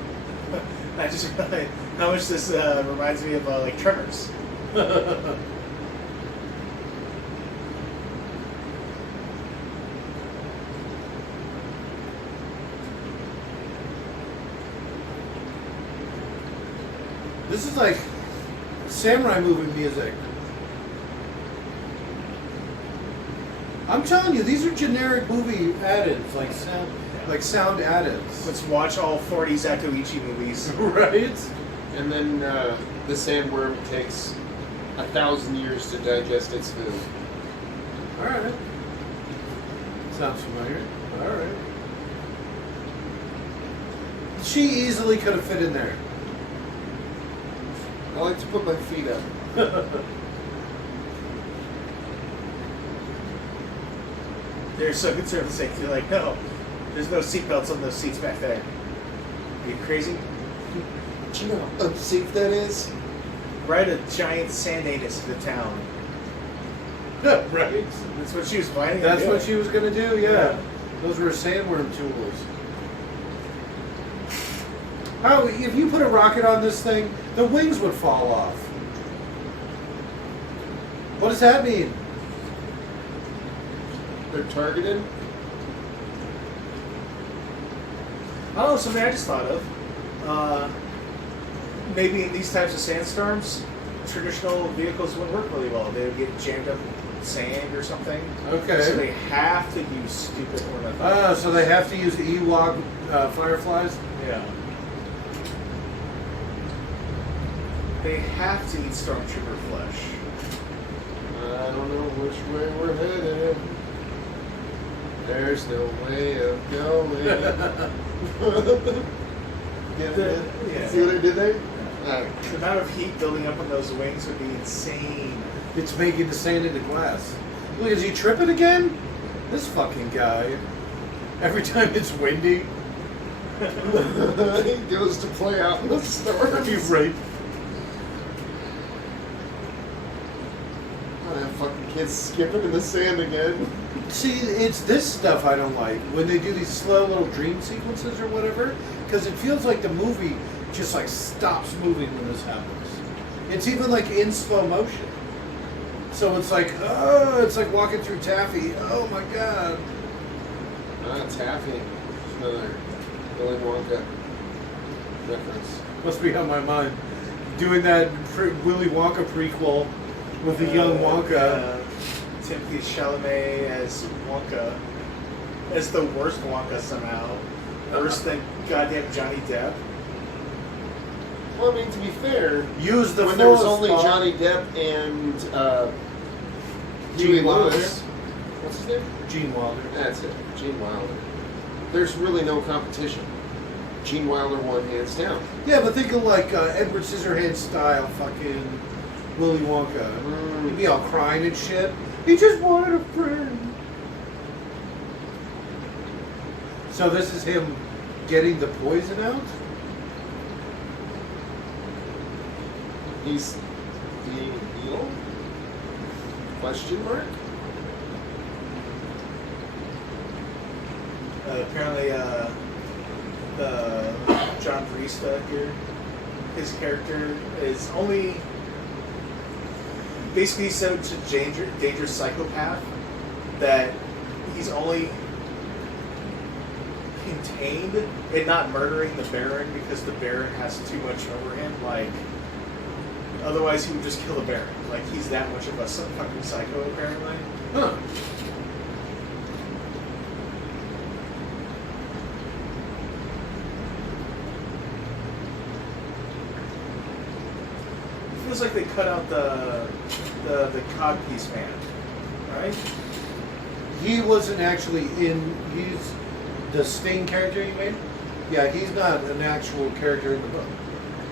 I just realized how much this reminds me of like Tremors. This is like samurai movie music. I'm telling you, these are generic movie add-ins, like sound add-ins. Let's watch all 40 Zatoichi movies. Right? And then the sandworm takes 1,000 years to digest its food. Alright. Sounds familiar. Alright. She easily could have fit in there. I like to put my feet up. They're so concerned with safety. They're like, no, there's no seatbelts on those seats back there. Are you crazy? Do you know how unsafe that is? Ride a giant sand anus to the town. Right? That's what she was planning. That's on what doing. she was going to do, yeah. Yeah. Those were sandworm tools. How, if you put a rocket on this thing, the wings would fall off. What does that mean? They're targeted? Oh, something I just thought of. Maybe in these types of sandstorms, traditional vehicles wouldn't work really well. They would get jammed up with sand or something. Okay. So they have to use stupid ornithopters. So they have to use the Ewok fireflies? Yeah. They have to eat stormtrooper flesh. I don't know which way we're headed. There's no way of going. Yeah. See what I did there? The amount of heat building up on those wings would be insane. It's making the sand into glass. Look, is he tripping again? This fucking guy. Every time it's windy. He goes to play out in the storm. You're right. that fucking kid's skipping in the sand again. See, it's this stuff I don't like when they do these slow little dream sequences or whatever, because it feels like the movie just like stops moving when this happens. It's even like in slow motion. So it's like, oh, it's like walking through taffy. Oh my god. Taffy. It's another Willy Wonka reference. Must be on my mind. Doing that Willy Wonka prequel with the young Wonka. Timothy Chalamet as Wonka, as the worst Wonka somehow, worse than goddamn Johnny Depp. Well, I mean, to be fair, Use the when there was full only spot. Johnny Depp and Gene Huey Wilder. Lewis. What's his name? Gene Wilder. That's it, Gene Wilder. There's really no competition. Gene Wilder won hands down. Yeah, but think of like Edward Scissorhands style fucking Willy Wonka. He'd be all crying and shit. He just wanted a friend. So this is him getting the poison out? He's being healed? Question mark? Apparently, the John Breesta here, his character is only basically such a dangerous psychopath that he's only contained in not murdering the Baron because the Baron has too much over him. Like, otherwise he would just kill the Baron. Like, he's that much of a fucking psycho, apparently. Huh. It feels like they cut out the codpiece man, right? He wasn't actually in. He's the Sting character you made. Yeah, he's not an actual character in the book.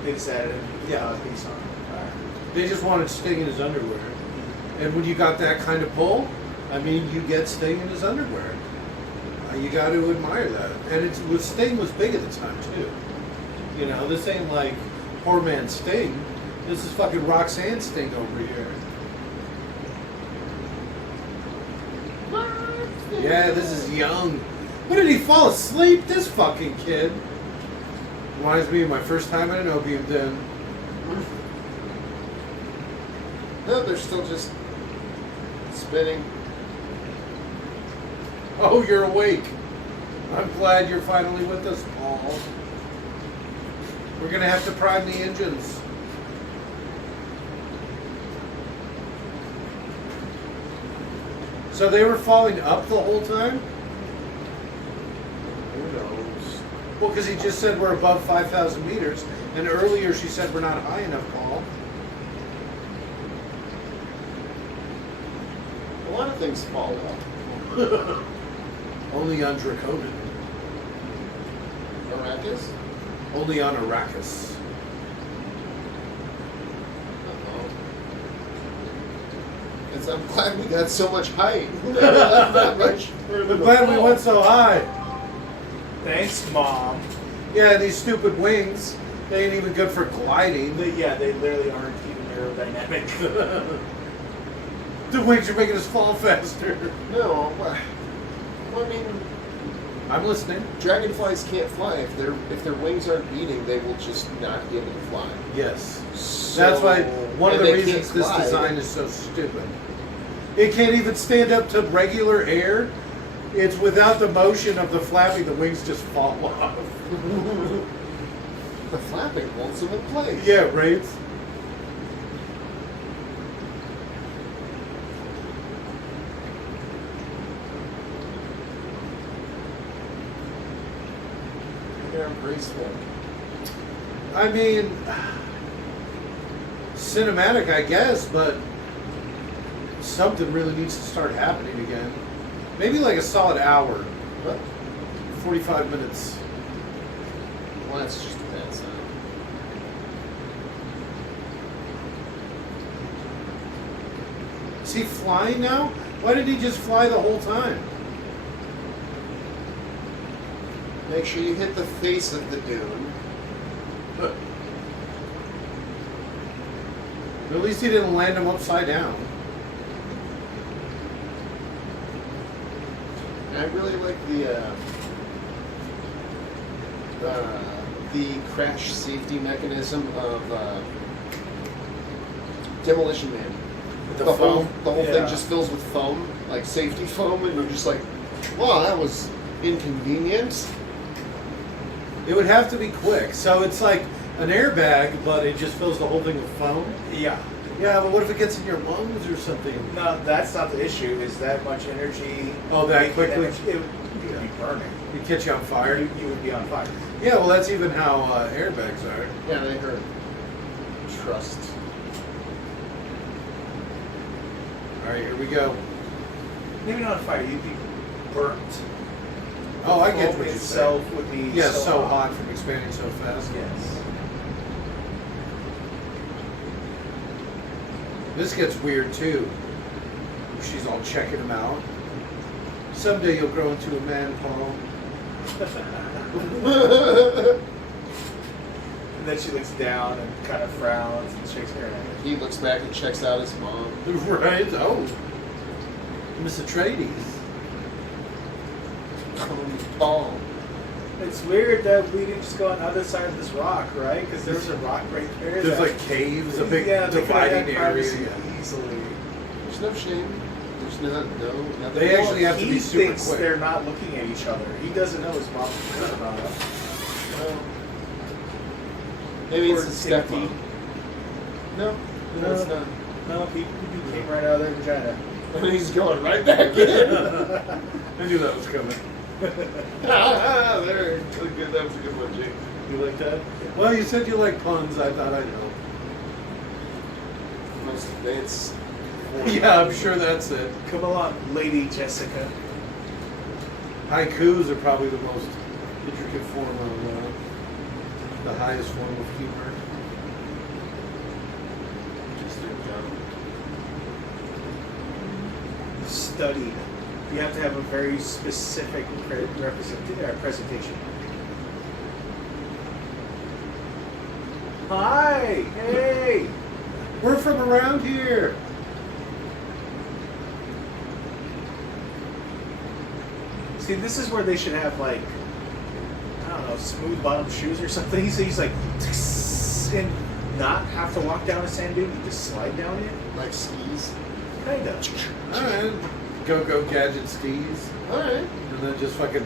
They just added Yeah. codpiece on. Alright. They just wanted Sting in his underwear. And when you got that kind of pull, I mean, you get Sting in his underwear. You got to admire that. And Sting was big at the time too. You know, this ain't like poor man Sting. This is fucking Roxanne Sting over here. Yeah, this is young. When did he fall asleep? This fucking kid. Reminds me of my first time at an opium den. No, they're still just spinning. Oh, you're awake. I'm glad you're finally with us, Paul. We're gonna have to prime the engines. So they were falling up the whole time? Who knows? Well, because he just said we're above 5,000 meters, and earlier she said we're not high enough, Paul. A lot of things fall up. Only on Draconin. Arrakis? Only on Arrakis. Uh-oh. It's, I'm glad we got so much height. Not much further I'm to glad we fall. went so high. Thanks, Mom. Yeah, these stupid wings, they ain't even good for gliding. They literally aren't even aerodynamic. The wings are making us fall faster. No, well, I mean, I'm listening. dragonflies can't fly. If their wings aren't beating, they will just not be able to fly. Yes. So, That's why one of and the they reasons can't this glide. design is so stupid. It can't even stand up to regular air. It's without the motion of the flapping, the wings just fall off. The flapping holds them in place. Yeah, right? They're graceful. I mean, cinematic, I guess, but something really needs to start happening again. Maybe like a solid hour, But, 45 minutes. well, that's just a bad sign. Is he flying now? Why did he just fly the whole time? Make sure you hit the face of the dune. At least he didn't land him upside down. I really like the crash safety mechanism of Demolition Man. The The foam? whole Yeah. thing just fills with foam, like safety foam, and you're just like, wow, that was inconvenient. It would have to be quick. So it's like an airbag, but it just fills the whole thing with foam. Yeah. Yeah, but what if it gets in your lungs or something? No, that's not the issue. Is that much energy? Oh, that making quickly? It would be burning. It catch you on fire? You would be on fire. Yeah, well, that's even how airbags are. Yeah, they hurt. Trust. All right, here we go. Maybe not on fire. You'd be burnt. Oh, I The get foam what you're itself saying. would be Yeah, so hot from expanding so fast. Yes. This gets weird too. She's all checking him out. Someday you'll grow into a man, Paul. And then she looks down and kind of frowns and shakes her head. He looks back and checks out his mom. Right? Oh. Miss Atreides. Paul. It's weird that we didn't just go on the other side of this rock, right? Because there's a rock right there. There's that- like caves, a big yeah, they could have dividing had area. privacy easily. There's no shame. There's nothing. They actually have to He be super thinks quick. they're not looking at each other. He doesn't know his mom's thinking about him. Well, maybe it's Or a stepmom. No, No, it's not. No, he came right out of their vagina. And he's going right back in. I knew that was coming. There, good. That was a good one, Jake. You like that? Well, you said you like puns. I thought I'd know. Most advanced. Yeah, I'm sure that's it. Come along, Lady Jessica. Haikus are probably the most intricate form of the highest form of humor. Studied. You have to have a very specific presentation. Hi! Hey! We're from around here. See, this is where they should have, like, I don't know, smooth bottom shoes or something. So he's like, and not have to walk down a sand dune, you just slide down it. Like skis. Kind of. All right. Go gadget steez. Alright. And then just fucking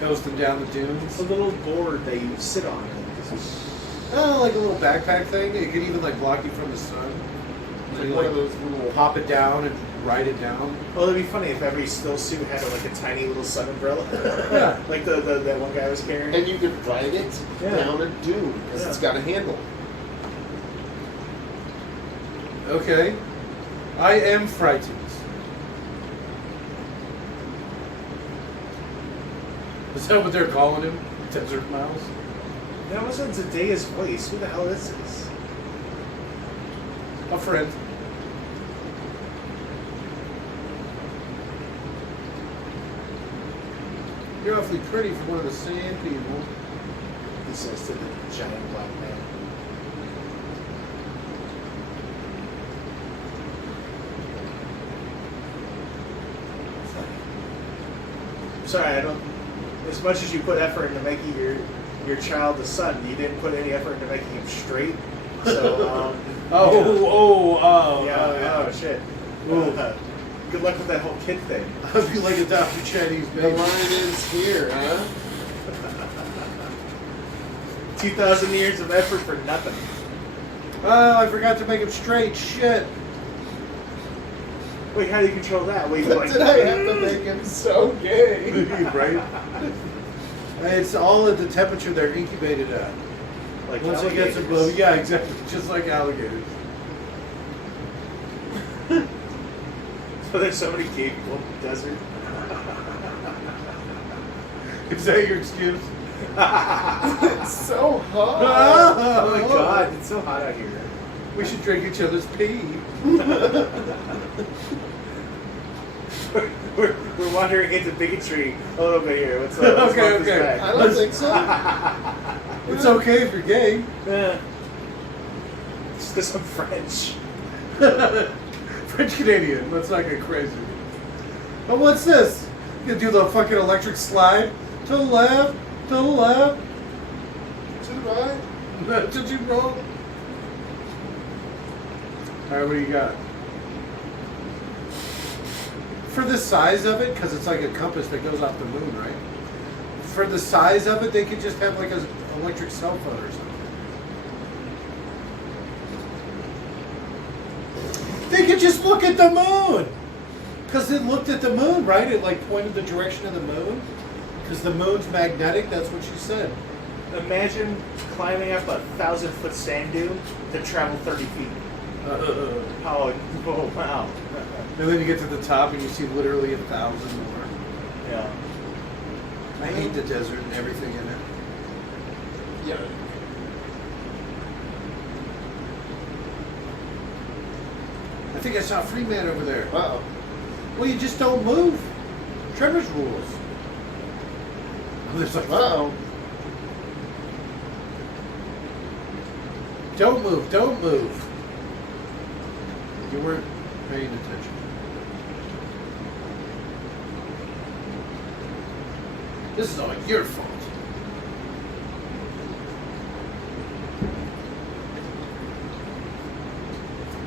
coasting down the It's dunes. a little board that you sit on. Oh, like a little backpack thing. It could even like block you from the sun. So Like you one like of those little. pop it down and ride it down. Well, it'd be funny if every still suit had like a tiny little sun umbrella. Yeah. Like that one guy was carrying. And you could ride it Yeah. down a dune because it's Yeah. got a handle. Okay. I am frightened. Is that what they're calling him? Desert Mouse? That wasn't Zendaya's voice. Who the hell is this? A friend. You're awfully pretty for one of the sand people. He says to the giant black man. Sorry, I don't. As much as you put effort into making your child a son, you didn't put any effort into making him straight. So, yeah. Oh shit. Good luck with that whole kid thing. I feel like adopted Chinese The baby. line is here, huh? 2,000 years of effort for nothing. Oh, I forgot to make him straight. Shit. Wait, how do you control that? Wait, What did I have to make him so gay? Right? It's all at the temperature they're incubated at. Like Once it gets alligators. above, yeah, exactly, just like alligators. So there's so many gay people in the desert. Is that your excuse? It's so hot. Oh my god, it's so hot out here. We should drink each other's pee. We're wandering into bigotry a little bit here. What's up? Let's Okay, walk this okay. back. I don't think so. It's okay if you're gay. Yeah. It's because I'm French. French Canadian. Let's not get crazy. Oh, what's this? You gonna do the fucking electric slide? To the left, to the left. To the right. Did you roll? Alright, what do you got? For the size of it, because it's like a compass that goes off the moon, right? For the size of it, they could just have like an electric cell phone or something. They could just look at the moon! Because it looked at the moon, right? It like pointed the direction of the moon. Because the moon's magnetic, that's what she said. Imagine climbing up a 1,000-foot sand dune to travel 30 feet. Oh, wow. And then you get to the top and you see literally 1,000 more. Yeah. I hate the desert and everything in it. Yeah. I think I saw a free man over there. Uh-oh. Well, you just don't move. Trevor's rules. There's like, Uh-oh. don't move, don't move. You weren't paying attention. This is all your fault.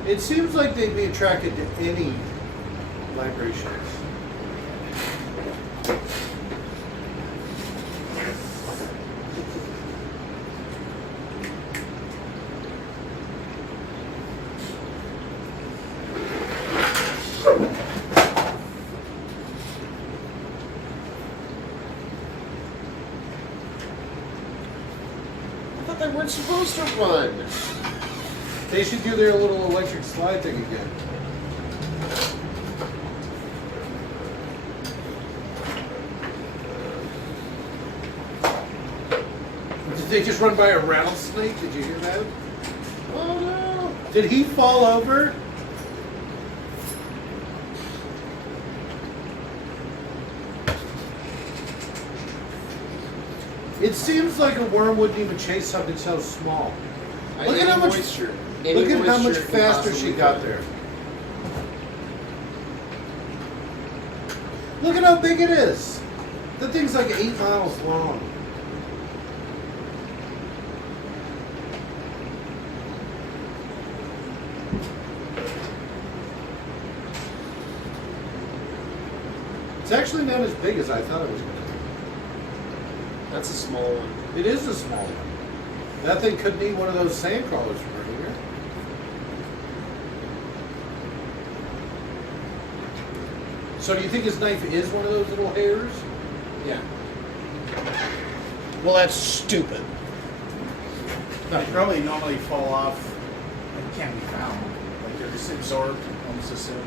It seems like they'd be attracted to any vibrations. I thought they weren't supposed to run. They should do their little electric slide thing again. Did they just run by a rattlesnake? Did you hear that? Oh no. Did he fall over? It seems like a worm wouldn't even chase something so small. Look at how much moisture. Look at how much Moisture can faster she possibly got run. there. Look at how big it is. That thing's like 8 miles long. It's actually not as big as I thought it was going to be. That's a small one. It is a small one. That thing couldn't eat one of those sand crawlers from earlier. So do you think his knife is one of those little hairs? Yeah. Well, that's stupid. They probably normally fall off and can't be found. Like they're just absorbed almost as soon.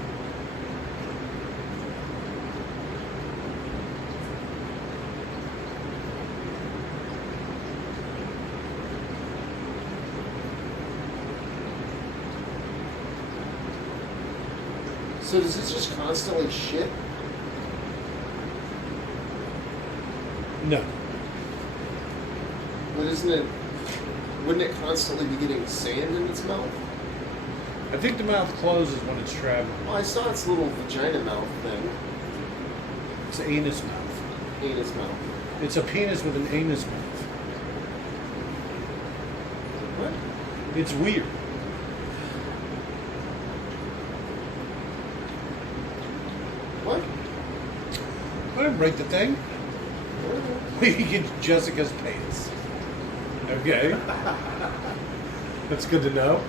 So does this just constantly shit? No. But isn't it? Wouldn't it constantly be getting sand in its mouth? I think the mouth closes when it's traveling. Well, I saw its little vagina mouth thing. It's an anus mouth. Anus mouth. It's a penis with an anus mouth. What? It's weird. What? I didn't break the thing. You get Jessica's pants. Okay. That's good to know.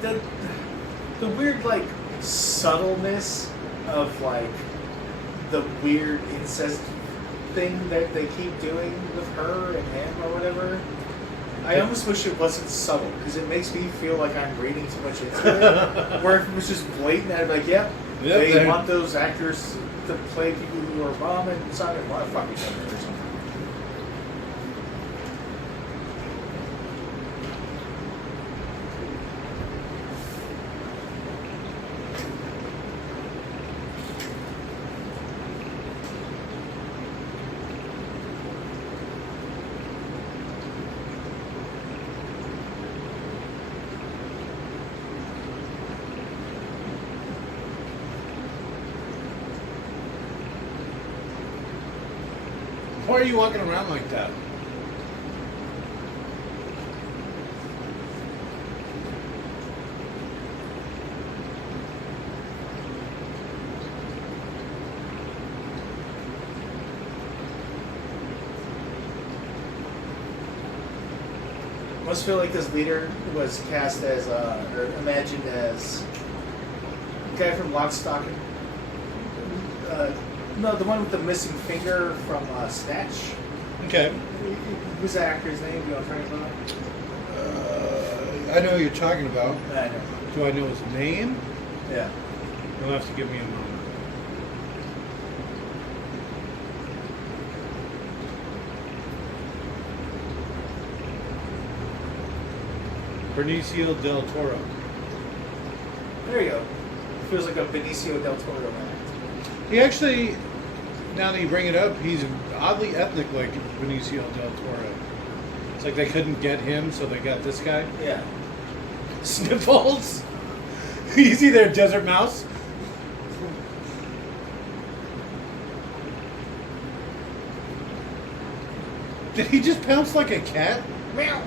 The weird like subtleness of like the weird incest thing that they keep doing with her and him or whatever. I almost wish it wasn't subtle because it makes me feel like I'm reading too much into it. Where if it was just blatant, I'd be like, yep, they they're- want those actors to play people who are bombing inside and want to fuck each other or something. Why are you walking around like that? Must feel like this leader was cast as, or imagined as, the guy from Lock, Stock, and no, the one with the missing finger from Snatch. Okay. Who's the actor's name? You know what I'm talking about? I know who you're talking about. I know. Do I know his name? Yeah. You'll have to give me a moment. Benicio del Toro. There you go. Feels like a Benicio del Toro act. He actually, now that you bring it up, he's oddly ethnic like Benicio del Toro. It's like they couldn't get him, so they got this guy. Yeah. Sniffles. You see there, Desert Mouse? Did he just pounce like a cat? Meow.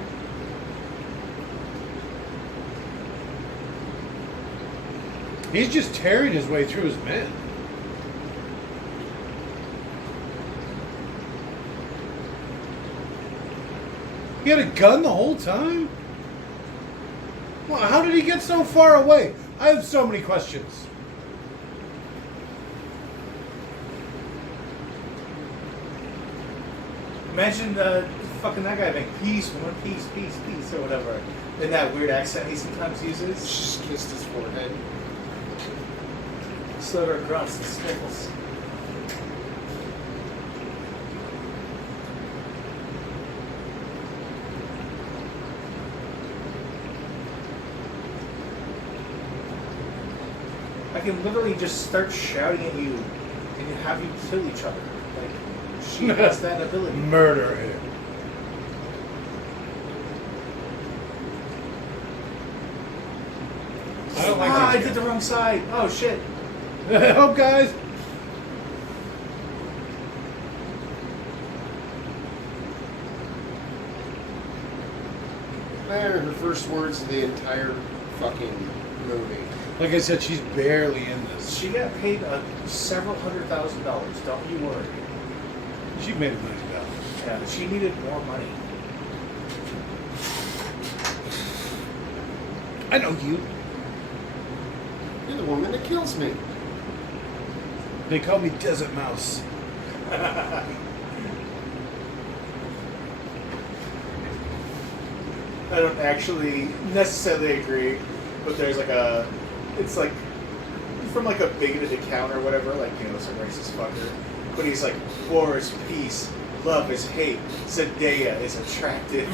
He's just tearing his way through his men. He had a gun the whole time? Well, how did he get so far away? I have so many questions. Imagine fucking that guy being peace, one peace, peace, peace, or whatever. In that weird accent he sometimes uses. Just kissed his forehead. Sliver grunts and sniffles. I can literally just start shouting at you and have you kill each other. Like, she has that ability. Murder him. I don't like I these did guys. the wrong side. Oh shit. Help, guys! They're her first words of the entire fucking movie. Like I said, she's barely in this. She got paid several $100,000. Don't you worry. She made $1 million. Yeah, she needed more money. I know you. You're the woman that kills me. They call me Desert Mouse. I don't actually necessarily agree, but there's like a, it's like from like a bigoted account or whatever, like, you know, some racist fucker. But he's like, war is peace, love is hate, Zendaya is attractive.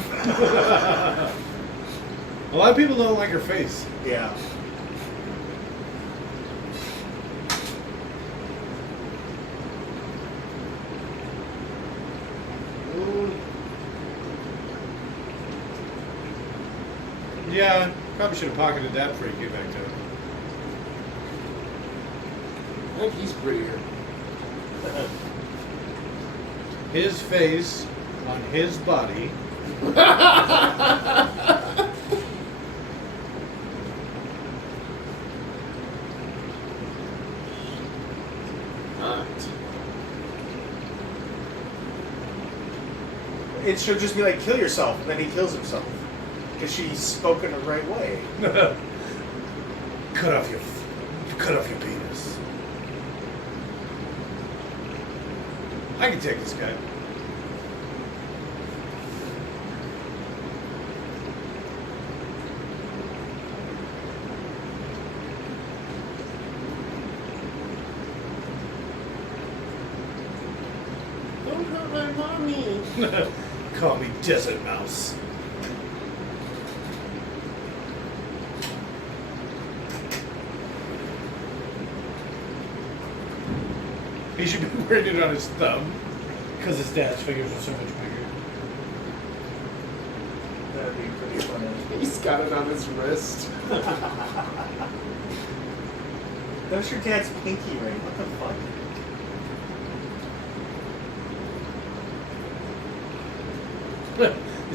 A lot of people don't like her face. Yeah. Yeah, probably should have pocketed that before you get back to it. I think he's prettier. His face on his body. It should just be like, kill yourself, and then he kills himself. Because she spoke in the right way. Cut off your penis. I can take this guy. Don't hurt my mommy. Call me Desert Mouse. He should be wearing it on his thumb because his dad's fingers are so much bigger. That'd be pretty funny. He's got it on his wrist. That was your dad's pinky ring. What the fuck?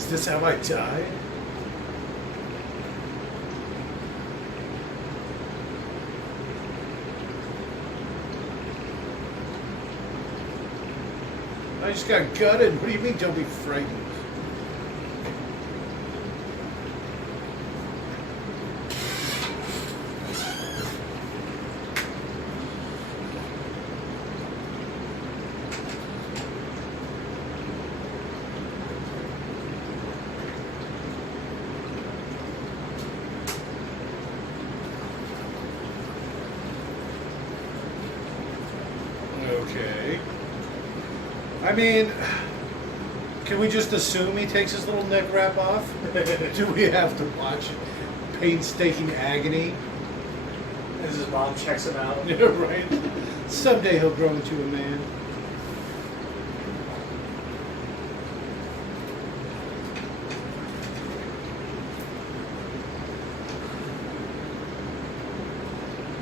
Is this how I die? I just got gutted. What do you mean don't be frightened? Okay. I mean, can we just assume he takes his little neck wrap off? Do we have to watch painstaking agony? As his mom checks him out. Yeah, right. Someday he'll grow into a man.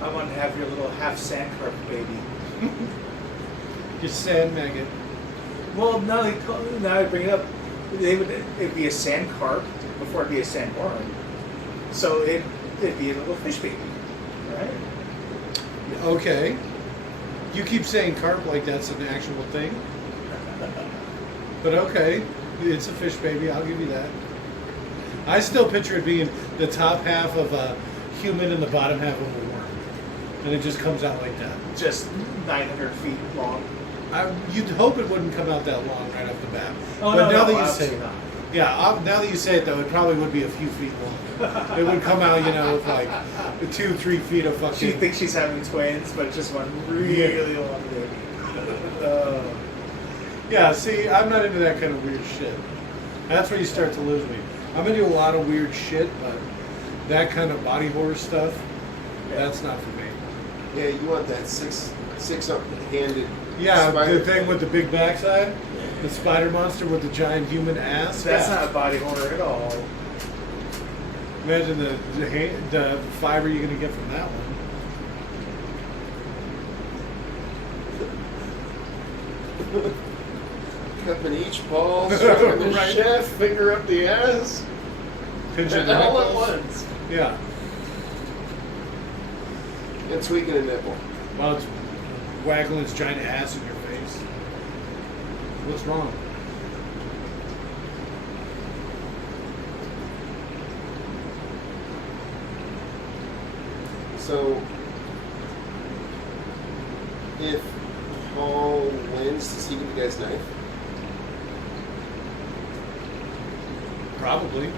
I want to have your little half sand carp baby. Your sand maggot. Well, now I bring it up. It'd be a sand carp before it'd be a sandworm. So it'd be a little fish baby, right? Okay. You keep saying carp like that's an actual thing. But okay, it's a fish baby, I'll give you that. I still picture it being the top half of a human and the bottom half of a worm. And it just comes out like that. Just 900 feet long. You'd hope it wouldn't come out that long right off the bat. Oh, but no, now no, that you say absolutely it, not. yeah, now that you say it though, it probably would be a few feet long. It would come out, with like 2-3 feet of fucking. She thinks she's having twins, but just one really long baby. Yeah, see, I'm not into that kind of weird shit. That's where you start to lose me. I'm into a lot of weird shit, but that kind of body horror stuff, that's not for me. Yeah, you want that six-up-handed. Yeah, spider the thing with the big backside, the spider monster with the giant human ass. That's yeah. not body horror at all. Imagine the fiber you're gonna get from that one. Cupping each ball, stroking the Right. shaft, finger up the ass. Pinching the All at nipples. once. Yeah. And tweaking a nipple. While it's waggling its giant ass in your face. What's wrong? So, if Paul wins, does he get the guy's knife? Probably.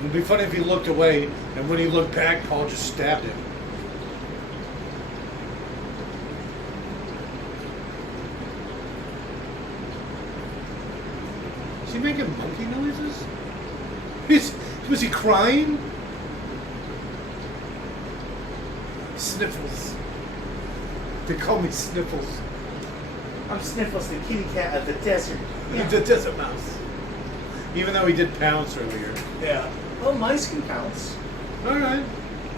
It'd be funny if he looked away, and when he looked back, Paul just stabbed him. Is he making monkey noises? Was he crying? Sniffles. They call me Sniffles. I'm Sniffles, the kitty cat of the desert. The desert mouse. Even though he did pounce earlier. Yeah. Well, mice can pounce. All right.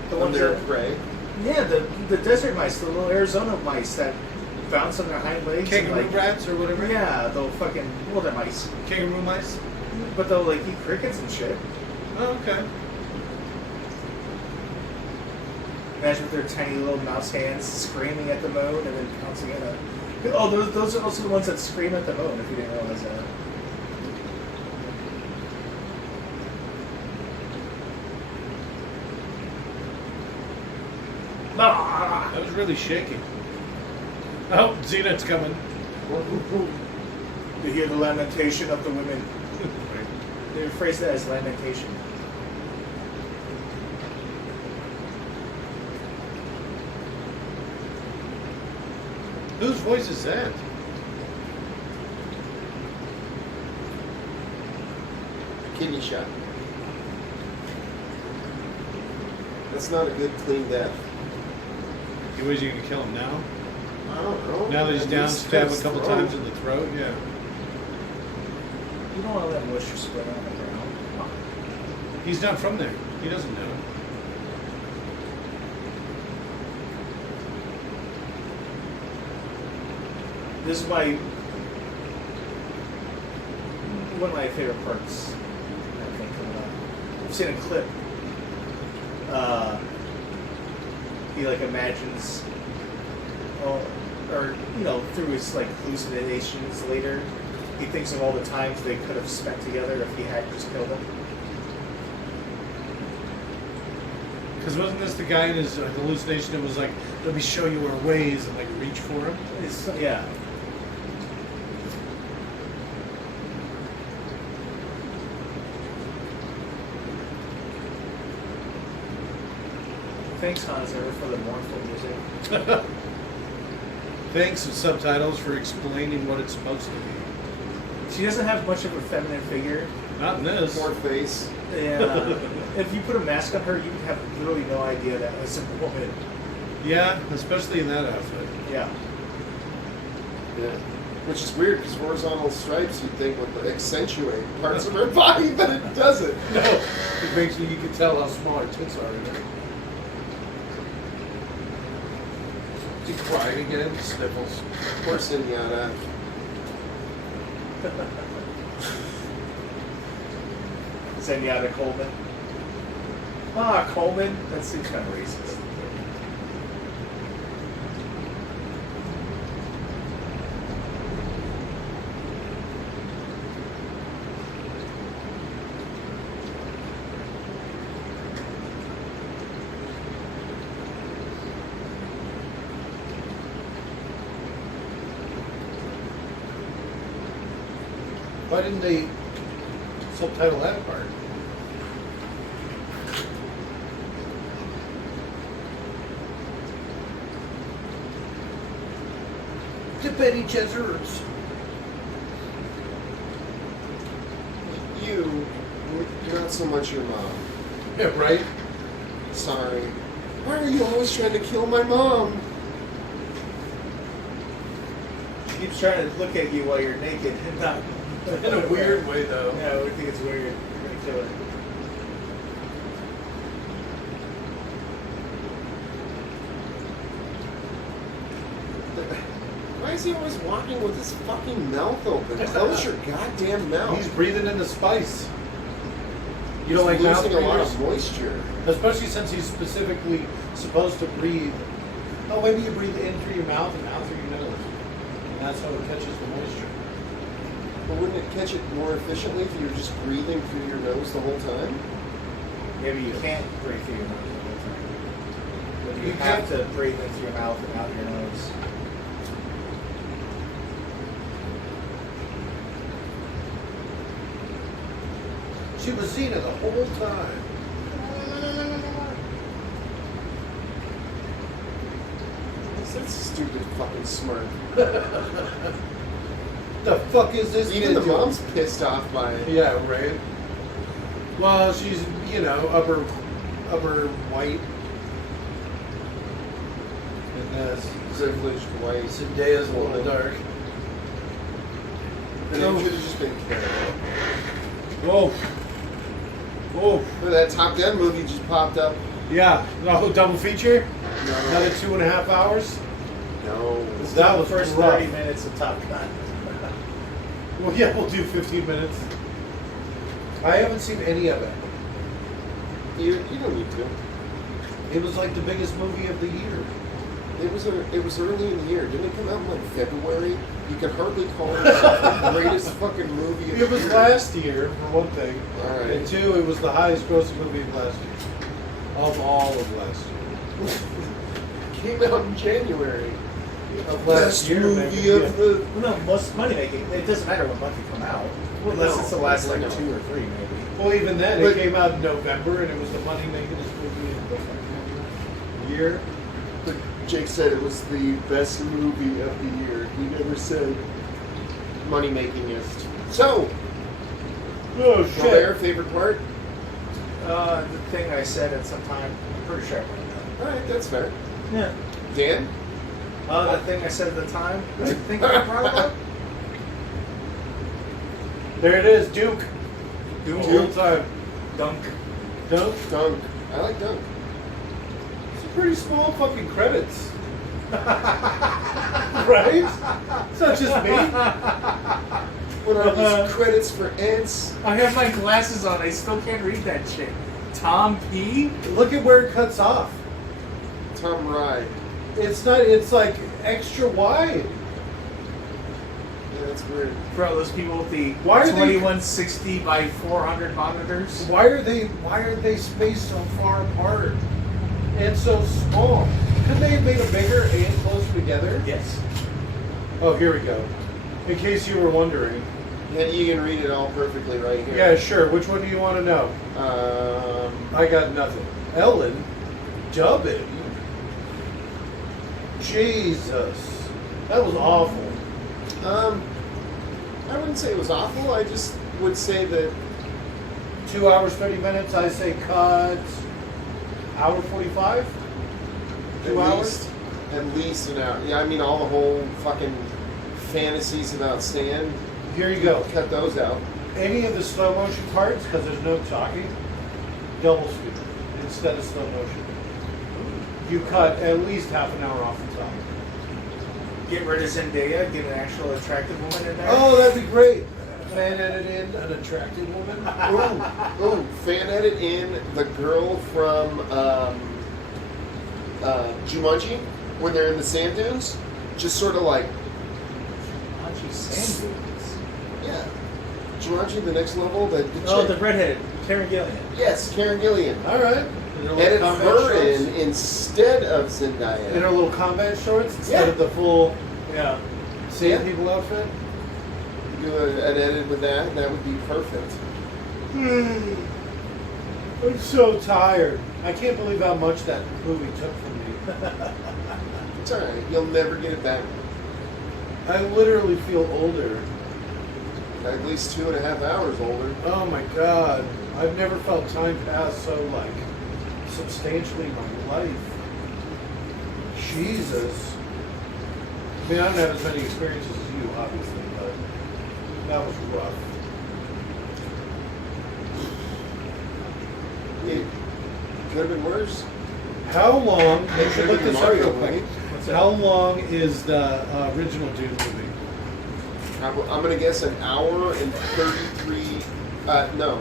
The When ones they're that, prey? yeah, the desert mice, the little Arizona mice that bounce on their hind legs. and, Kangaroo like, rats or whatever. Yeah, they'll fucking, well, they're mice. Kangaroo mice. But they'll, like, eat crickets and shit. Oh, okay. Imagine with their tiny little mouse hands screaming at the moon and then pouncing at a... Oh, those are also the ones that scream at the moon, if you didn't realize that. That was really shaky. Oh, Zenith's coming. You hear the lamentation of the women. They phrase that as lamentation. Whose voice is that? Kidney shot. That's not a good clean death. Was you gonna kill him now? I don't know. Now that he's At down, least stab a his couple throat. times in the throat. Yeah. You don't want to let moisture spread on the ground. He's not from there. He doesn't know. This is one of my favorite parts. I think I've seen a clip. He like imagines, or through his like hallucinations later, he thinks of all the times they could have spent together if he had just killed him. Because wasn't this the guy in his hallucination that was like, let me show you our ways and like reach for him? Yeah. Thanks, Hans Zimmer, for the mournful music. Thanks, subtitles, for explaining what it's supposed to be. She doesn't have much of a feminine figure. Not in this. Poor face. Yeah. If you put a mask on her, you would have literally no idea that was a woman. Yeah, especially in that outfit. Yeah. Yeah. Which is weird because horizontal stripes you'd think would accentuate parts of her body, but it doesn't. No, it makes you can tell how small her tits are in there. She crying again, sniffles. Poor Zenyatta. Zenyatta Coleman. Ah, Coleman? That seems kind of racist. Why didn't they subtitle that part? To Betty Chesers. You're not so much your mom. Yeah, right? Sorry. Why are you always trying to kill my mom? She keeps trying to look at you while you're naked and not. In a weird way, though. Yeah, I think it's weird. You're gonna kill her. Why is he always walking with his fucking mouth open? Close your goddamn mouth. He's breathing in the spice. You He's don't like mouth losing a lot breathers? of moisture. Especially since he's specifically supposed to breathe. Oh, maybe you breathe in through your mouth and out through your nose. And that's how it catches the moisture. But wouldn't it catch it more efficiently if you were just breathing through your nose the whole time? Maybe you can't breathe through your mouth the whole time. But you You have can't- to breathe in through your mouth and out your nose. She was Xena the whole time. What's that stupid fucking smirk? The fuck is this Even kid the doing? mom's pissed off by it. Yeah, right. Well, she's upper white, and Privileged white. Zendaya's a little dark. And it could have just been Carol. Whoa, whoa, Look, that Top Gun movie just popped up. yeah. No double feature. No. Another 2.5 hours. No. That was the first rough. 30 minutes of Top Gun. Well, yeah, we'll do 15 minutes. I haven't seen any of it. You don't need to. It was like the biggest movie of the year. It was early in the year. Didn't it come out in like February? You could hardly call it the greatest fucking movie of It was the year. last year, for one thing. All right. And two, it was the highest grossing movie of last year. Of all of last year. Came out in January. Of Best movie of the. Well, no, most money making. It doesn't matter what month you come out. Unless no, it's the last like no. 2 or 3 maybe. Well, even then, But- it came out in November, and it was the money makingest movie of the fucking year. But Jake said it was the best movie of the year. He never said money makingest. So, Oh Robert, favorite part? The thing I said at some time, I'm pretty sure I wrote All right, that's fair. that. Yeah. Dan? That thing I said at the time. I think I brought it up. There it is, Duke. Duke. Whole time. Dunk. Dunk. Dunk. I like Dunk. It's a pretty small fucking credits. Right? It's not just me. What are these credits for ants? I have my glasses on. I still can't read that shit. Tom P. Look at where it cuts off. Tom Rye. It's not. It's like extra wide. Yeah, that's weird. For all those people with the Why are they- 2160 by 400 monitors. Why are they spaced so far apart and so small? Couldn't they have made them bigger and closer together? Yes. Oh, here we go. In case you were wondering. And you can read it all perfectly right here. Yeah, sure. Which one do you want to know? I got nothing. Ellen, dubbing. Jesus, that was awful. I wouldn't say it was awful. I just would say that 2 hours 30 minutes. I say cut. Hour 45. 2 hours. At least an hour. Yeah, I mean all the whole fucking fantasies about Stan. Here you go. Cut those out. Any of the slow motion parts, because there's no talking, double speed instead of slow motion. You cut at least half an hour off the top. Get rid of Zendaya. Get an actual attractive woman in there. Oh, that'd be great. Fan edit in an attractive woman. Ooh, fan edit in the girl from Jumanji when they're in the sand dunes. Just sort of like, Jumanji sand dunes. yeah. Jumanji, the next level. The Oh, chick. the redheaded Karen Gillian. Yes, Karen Gillian. All right. In her little Edit combat her shorts. in instead of In Zendaya. her little combat shorts instead Yeah. of the full Yeah. sand people outfit. Do an edit with that. That would be perfect. I'm so tired. I can't believe how much that movie took from me. It's alright. You'll never get it back. I literally feel older. At least 2.5 hours older. Oh my god. I've never felt time pass so like substantially in my life. Jesus. I mean, I don't have as many experiences as you, obviously, but that was rough. It could have been worse. How long? You should look this up Mario real quick. movie. How long is the original Dune movie? I'm gonna guess an hour and 33. No.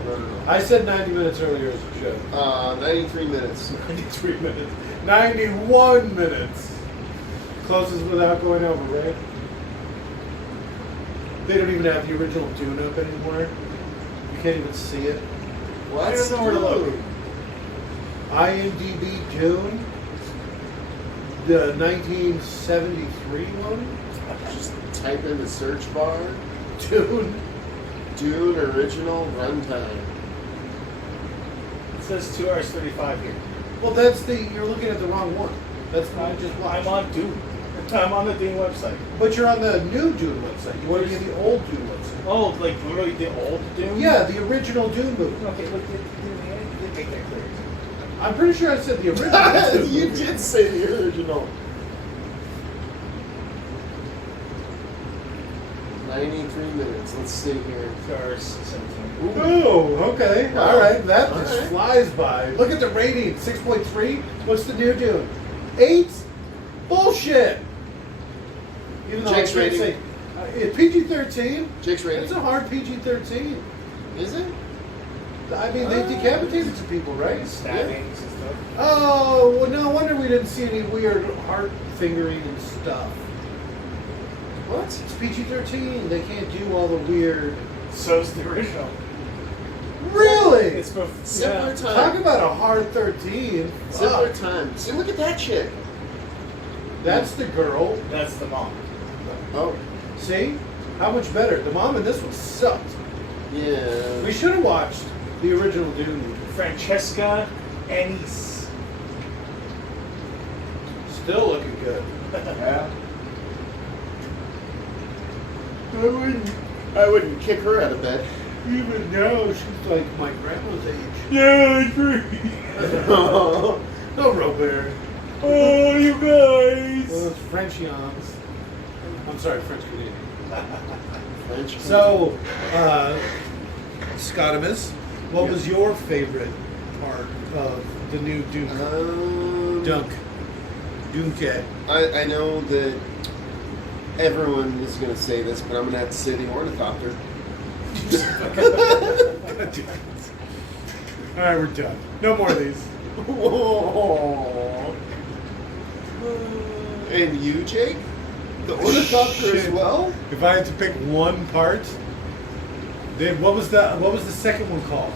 I said 90 minutes earlier as a joke. 93 minutes. 93 minutes. 91 minutes. Closest without going over, right? They don't even have the original Dune up anymore. You can't even see it. Well, I don't know where to look. IMDb Dune, the 1973 one. Just type in the search bar. Dune. Dune original runtime. It says 2 hours 35 here. Well, you're looking at the wrong one. That's what I just watched. I'm on Dune. I'm on the Dune website. But you're on the new Dune website. You want to be the old Dune website. Oh, like literally the old Dune? Yeah, the original Dune movie. Okay, look, did make that clear. I'm pretty sure I said the original Dune You movie. did say the original. 93 minutes. Let's see here. 2 hours 17. Oh, okay. Wow. All right. That All just right. flies by. Look at the rating. 6.3. What's the new Dune? 8? Bullshit. Even though Jake's I can't rating. say PG-13. Jake's rating. It's a hard PG-13. Is it? I mean, they decapitated some people, right? Stabbings and stuff. Oh, well, no wonder we didn't see any weird heart fingering and stuff. What? It's PG-13. They can't do all the weird. So's the original. Really? It's both. Simpler Yeah. time. Talk about a hard 13. Simpler Fuck. time. See, look at that chick. That's the girl. That's the mom. Oh, See? How much better? The mom in this one sucked. yeah. We should have watched the original Dune movie. Francesca Anise. Still looking good. Yeah. I wouldn't kick her out of bed. Even now, she's like my grandma's age. Yeah, I agree. Oh, No, Robert. Oh, you guys. Frenchians. I'm sorry, French Canadian. French. So, Scotimus, what was your favorite part of the new Dunk? Dunke. I know that everyone is going to say this, but I'm going to have to say the ornithopter. All right, we're done. No more of these. Whoa. And you, Jake? The ornithopter as Shit. well? If I had to pick one part, then what was the second one called?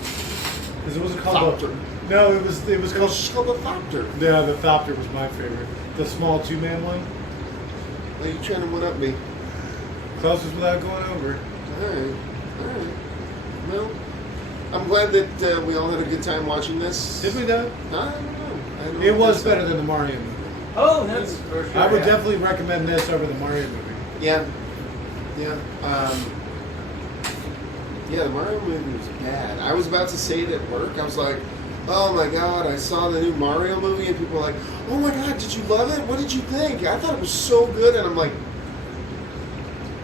Because it wasn't called Thopter. No, it was It was called. just called the thopter. Yeah, the Thopter was my favorite. The small 2-man one. Are you trying to one up me? Closest without going over. Alright. Well, I'm glad that we all had a good time watching this. Did we though? I don't know. It was better than the Mario movie. Oh, that's for sure. I would definitely recommend this over the Mario movie. Yeah. Yeah. Yeah, the Mario movie was bad. I was about to say it at work. I was like, oh my god, I saw the new Mario movie, and people were like, oh my god, did you love it? What did you think? I thought it was so good, and I'm like,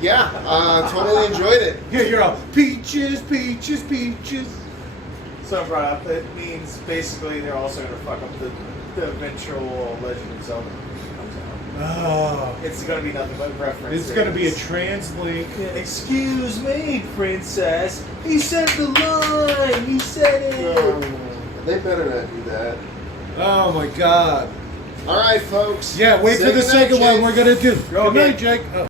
yeah, totally enjoyed it. Yeah, you're all peaches, peaches, peaches. So I brought up, it means basically they're also going to fuck up the eventual Legend of Zelda. Oh. It's going to be nothing but references. It's going to be a trans-link. Excuse me, princess. He said the line. He said it. They better not do that. Oh my god. All right, folks. Yeah, wait Say for the goodnight, second one Jake. we're going to do. Okay. Good night, Jake. Oh.